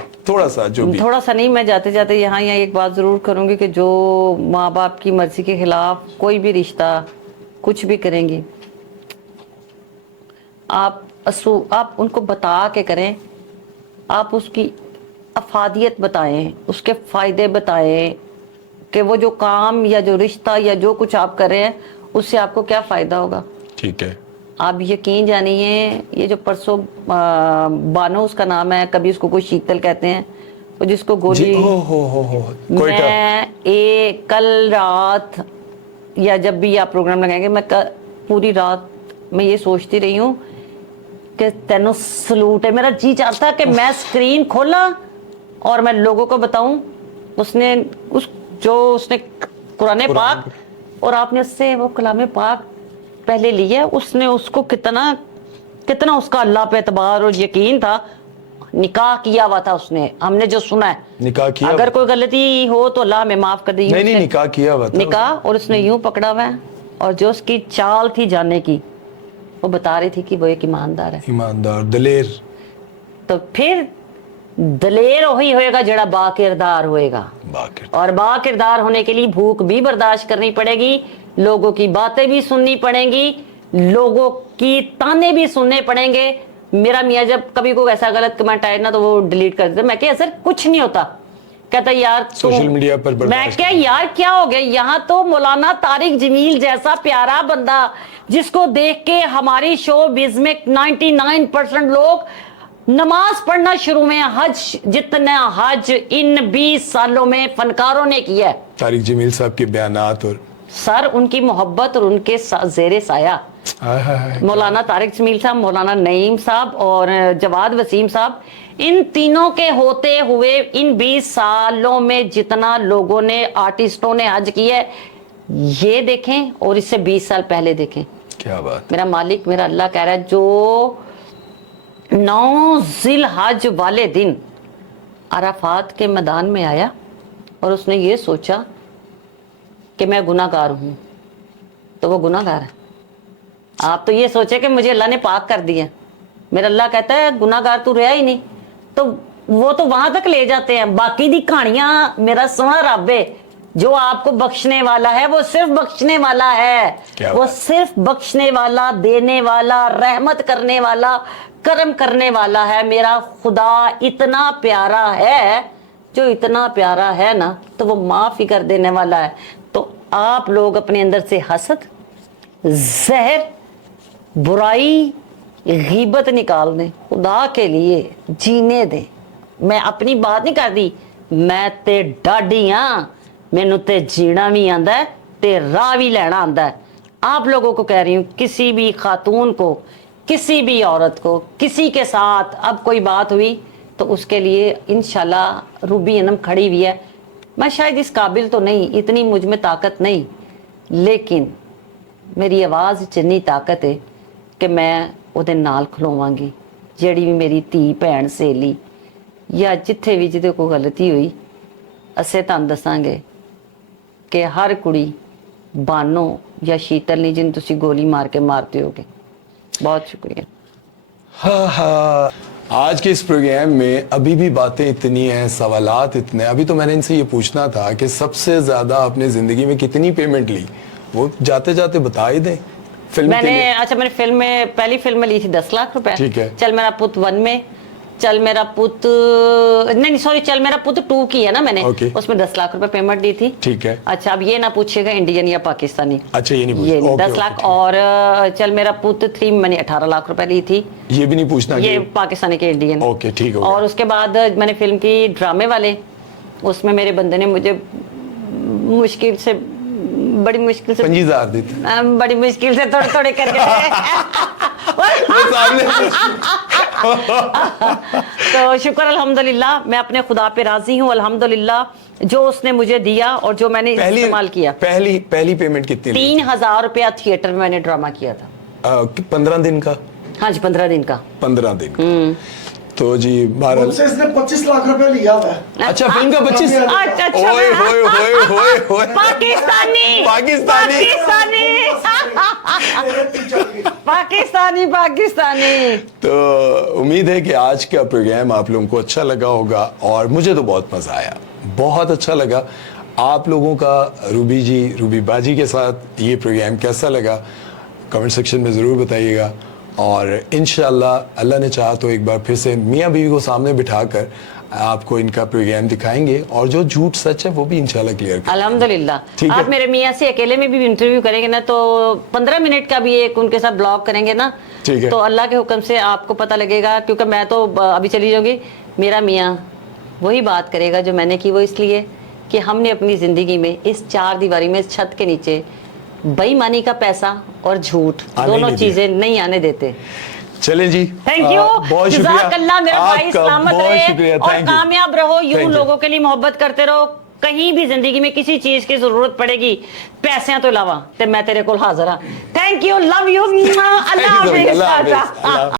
جو بھی. تھوڑا سا نہیں، میں جاتے جاتے یہاں ایک بات ضرور کروں گی کہ جو ماں باپ کی مرضی کے خلاف کوئی بھی رشتہ کچھ بھی کریں گی، آپ ان کو بتا کے کریں، آپ اس کی افادیت بتائیں، اس کے فائدے بتائیں کہ وہ جو کام یا جو رشتہ یا جو کچھ آپ کر رہے ہیں اس سے آپ کو کیا فائدہ ہوگا. ٹھیک ہے. آپ یقین جانیے، یہ جو پرسوں بانو اس کا نام ہے، کبھی اس کو کوئی شیتل کہتے ہیں، وہ جس کو گولی، میں کل رات یا جب بھی آپ پروگرام لگائیں گے، میں پوری رات میں یہ سوچتی رہی ہوں کہ تینوں سلوٹ ہے. میرا جی چاہتا کہ میں اسکرین کھولا اور میں لوگوں کو بتاؤں اس نے قرآن پاک، اور آپ نے اس سے وہ کلام پاک پہلے لیا، اس نے اس کو کتنا اس کا اللہ پہ اعتبار اور یقین تھا. نکاح کیا ہوا تھا اس نے، ہم نے جو سنا ہے، نکاح کیا، اگر کوئی غلطی ہو تو اللہ ہمیں معاف کر دے. نہیں نکاح کیا ہوا تھا نکاح، اور اس نے یوں پکڑا ہوا ہے، اور جو اس کی چال تھی جانے کی، وہ بتا رہی تھی کہ وہ ایک ایماندار ہے، ایماندار، دلیر. تو پھر دلیر وہی ہوئے گا جڑا با کردار ہوئے گا، اور با کردار ہونے کے لیے بھوک بھی برداشت کرنی پڑے گی، لوگوں کی باتیں بھی سننی پڑیں گی، لوگوں کی تانے بھی سننے پڑیں گے. میرا میاں جب کبھی کوئی ایسا غلط کمنٹ آئے نا تو وہ ڈیلیٹ کر دیتے. میں کہ سر کچھ نہیں ہوتا، کہتا یار سوشل میڈیا پر میں کیا یار کیا ہو گیا. یہاں تو مولانا طارق جمیل جیسا پیارا بندہ جس کو دیکھ کے ہماری شو بز میں 99% لوگ نماز پڑھنا شروع میں، حج جتنا حج ان 20 سالوں میں فنکاروں نے کیا ہے. طارق جمیل صاحب کے بیانات اور سر ان کی محبت اور ان کے زیر سایہ مولانا طارق جمیل صاحب، مولانا نعیم صاحب اور جواد وسیم صاحب، ان تینوں کے ہوتے ہوئے ان 20 سالوں میں جتنا لوگوں نے، آرٹسٹوں نے حج کیا ہے، یہ دیکھیں اور اس سے 20 سال پہلے دیکھیں. کیا بات. میرا مالک میرا اللہ کہہ رہا ہے، جو 9 ذی الحج والے دن عرفات کے میدان میں آیا اور اس نے یہ سوچا کہ میں گناہ گار ہوں، تو وہ گناہ گار ہے. آپ تو یہ سوچے کہ مجھے اللہ نے پاک کر دیا. میرا اللہ کہتا ہے گناہ گار تو رہا ہی نہیں. تو وہ تو وہاں تک لے جاتے ہیں. باقی دی کہانیاں میرا سونا رب ہے جو آپ کو بخشنے والا ہے، وہ صرف بخشنے والا ہے، وہ صرف بخشنے والا، دینے والا، رحمت کرنے والا، کرم کرنے والا ہے. میرا خدا اتنا پیارا ہے، جو اتنا پیارا ہے نا تو وہ معاف ہی کر دینے والا ہے. تو آپ لوگ اپنے اندر سے حسد، زہر، برائی، غیبت نکال دیں، خدا کے لیے جینے دیں. میں اپنی بات نہیں کر دی، میں تے ڈاڈی ہاں، مینوں تے جینا بھی آندا ہے تے راہ بھی لینا آندا ہے. آپ لوگوں کو کہہ رہی ہوں، کسی بھی خاتون کو، کسی بھی عورت کو، کسی کے ساتھ اب کوئی بات ہوئی تو اس کے لیے انشاءاللہ روبی انم کھڑی ہوئی ہے. میں شاید اس قابل تو نہیں، اتنی مجھ میں طاقت نہیں، لیکن میری آواز چنی طاقت ہے کہ میں وہ دے نال کھلواں گی. جیڑی بھی میری دھی بھੈਣ سہیلی یا جتھے بھی جدے کو غلطی ہوئی، اسے تان دساں گے کہ ہر کڑی بانو یا شیتل نہیں جن تسی گولی مار کے مارتے ہوگے. بہت شکریہ. آج کے اس پروگرام میں ابھی بھی باتیں اتنی ہیں، سوالات اتنے. ابھی تو میں نے ان سے یہ پوچھنا تھا کہ سب سے زیادہ اپنے زندگی میں کتنی پیمنٹ لی، وہ جاتے جاتے بتا ہی دیں. میں نے فلم میں پہلی فلم میں لی تھی 10 لاکھ روپے. ٹھیک ہے. چل میرا پت 1 میں، چل میرا پت نہیں سوری چل میرا پت 2 کی ہے نا، میں نے اس میں 10 لاکھ روپے پیمنٹ دی تھی. ٹھیک ہے. اچھا اب یہ نہ پوچھے گا انڈین یا پاکستانی. اچھا یہ نہیں پوچھنا. یہ 10 لاکھ. اور چل میرا پت 3 میں نے 18 لاکھ روپے لی تھی. یہ بھی نہیں پوچھنا، یہ پاکستانی کے انڈین. اوکے ٹھیک ہے. اور اس کے بعد میں نے فلم کی ڈرامے والے، اس میں میرے بندے نے مجھے مشکل سے بڑی مشکل سے 50,000 دیتے، بڑی مشکل سے تھوڑے تھوڑے کر کے तो शुक्र अल्हम्दुलिल्लाह, मैं अपने खुदा पे राजी हूँ अल्हम्दुलिल्लाह, जो उसने मुझे दिया और जो मैंने इस्तेमाल किया। पहली पेमेंट कितनी? 3,000 रुपया थिएटर में मैंने ड्रामा किया था। 15 दिन का? हाँ जी, 15 दिन का। 15 दिन का। तो जी बहरहाल इसने 25 लाख रुपए लिया हुआ है। अच्छा, फिल्म का 25? अच्छा, ओए होए होए होए होए। पाकिस्तानी पाकिस्तानी पाकिस्तानी। तो उम्मीद है कि आज का प्रोग्राम आप लोगों को अच्छा लगा होगा, और मुझे तो बहुत मजा आया, बहुत अच्छा लगा। आप लोगों का रूबी बाजी के साथ ये प्रोग्राम कैसा लगा कमेंट सेक्शन में ज़रूर बताइएगा, और इंशाल्लाह अल्लाह ने चाहा तो एक बार फिर से मियाँ बीवी को सामने बिठाकर आपको इनका प्रोग्राम दिखाएंगे, और जो झूठ सच है वो भी इंशाल्लाह क्लियर करेंगे। अल्हम्दुलिल्लाह। आप मेरे मियाँ से अकेले में भी इंटरव्यू करेंगे ना, तो 15 मिनट का भी एक उनके साथ ब्लॉग करेंगे ना, ठीक है। तो अल्लाह के हुक्म से आपको पता लगेगा, क्योंकि मैं तो अभी चली जाऊंगी, मेरा मियाँ वही बात करेगा जो मैंने की, वो इसलिए कि हमने अपनी जिंदगी में इस 4 दीवारी में, इस छत के नीचे बेईमानी का पैसा और झूठ दोनों चीजें नहीं आने देते। चलें जी, थैंक यू, बहुत शुक्रिया जज़ाकल्लाह, मेरा भाई सलामत रहे और कामयाब रहो, यूं लोगों के लिए मोहब्बत करते रहो। कहीं भी जिंदगी में किसी चीज की जरूरत पड़ेगी पैसों तो अलावा, तो मैं तेरे को हाजिर हाँ। थैंक यू, लव यू, अल्लाह हाफिज़।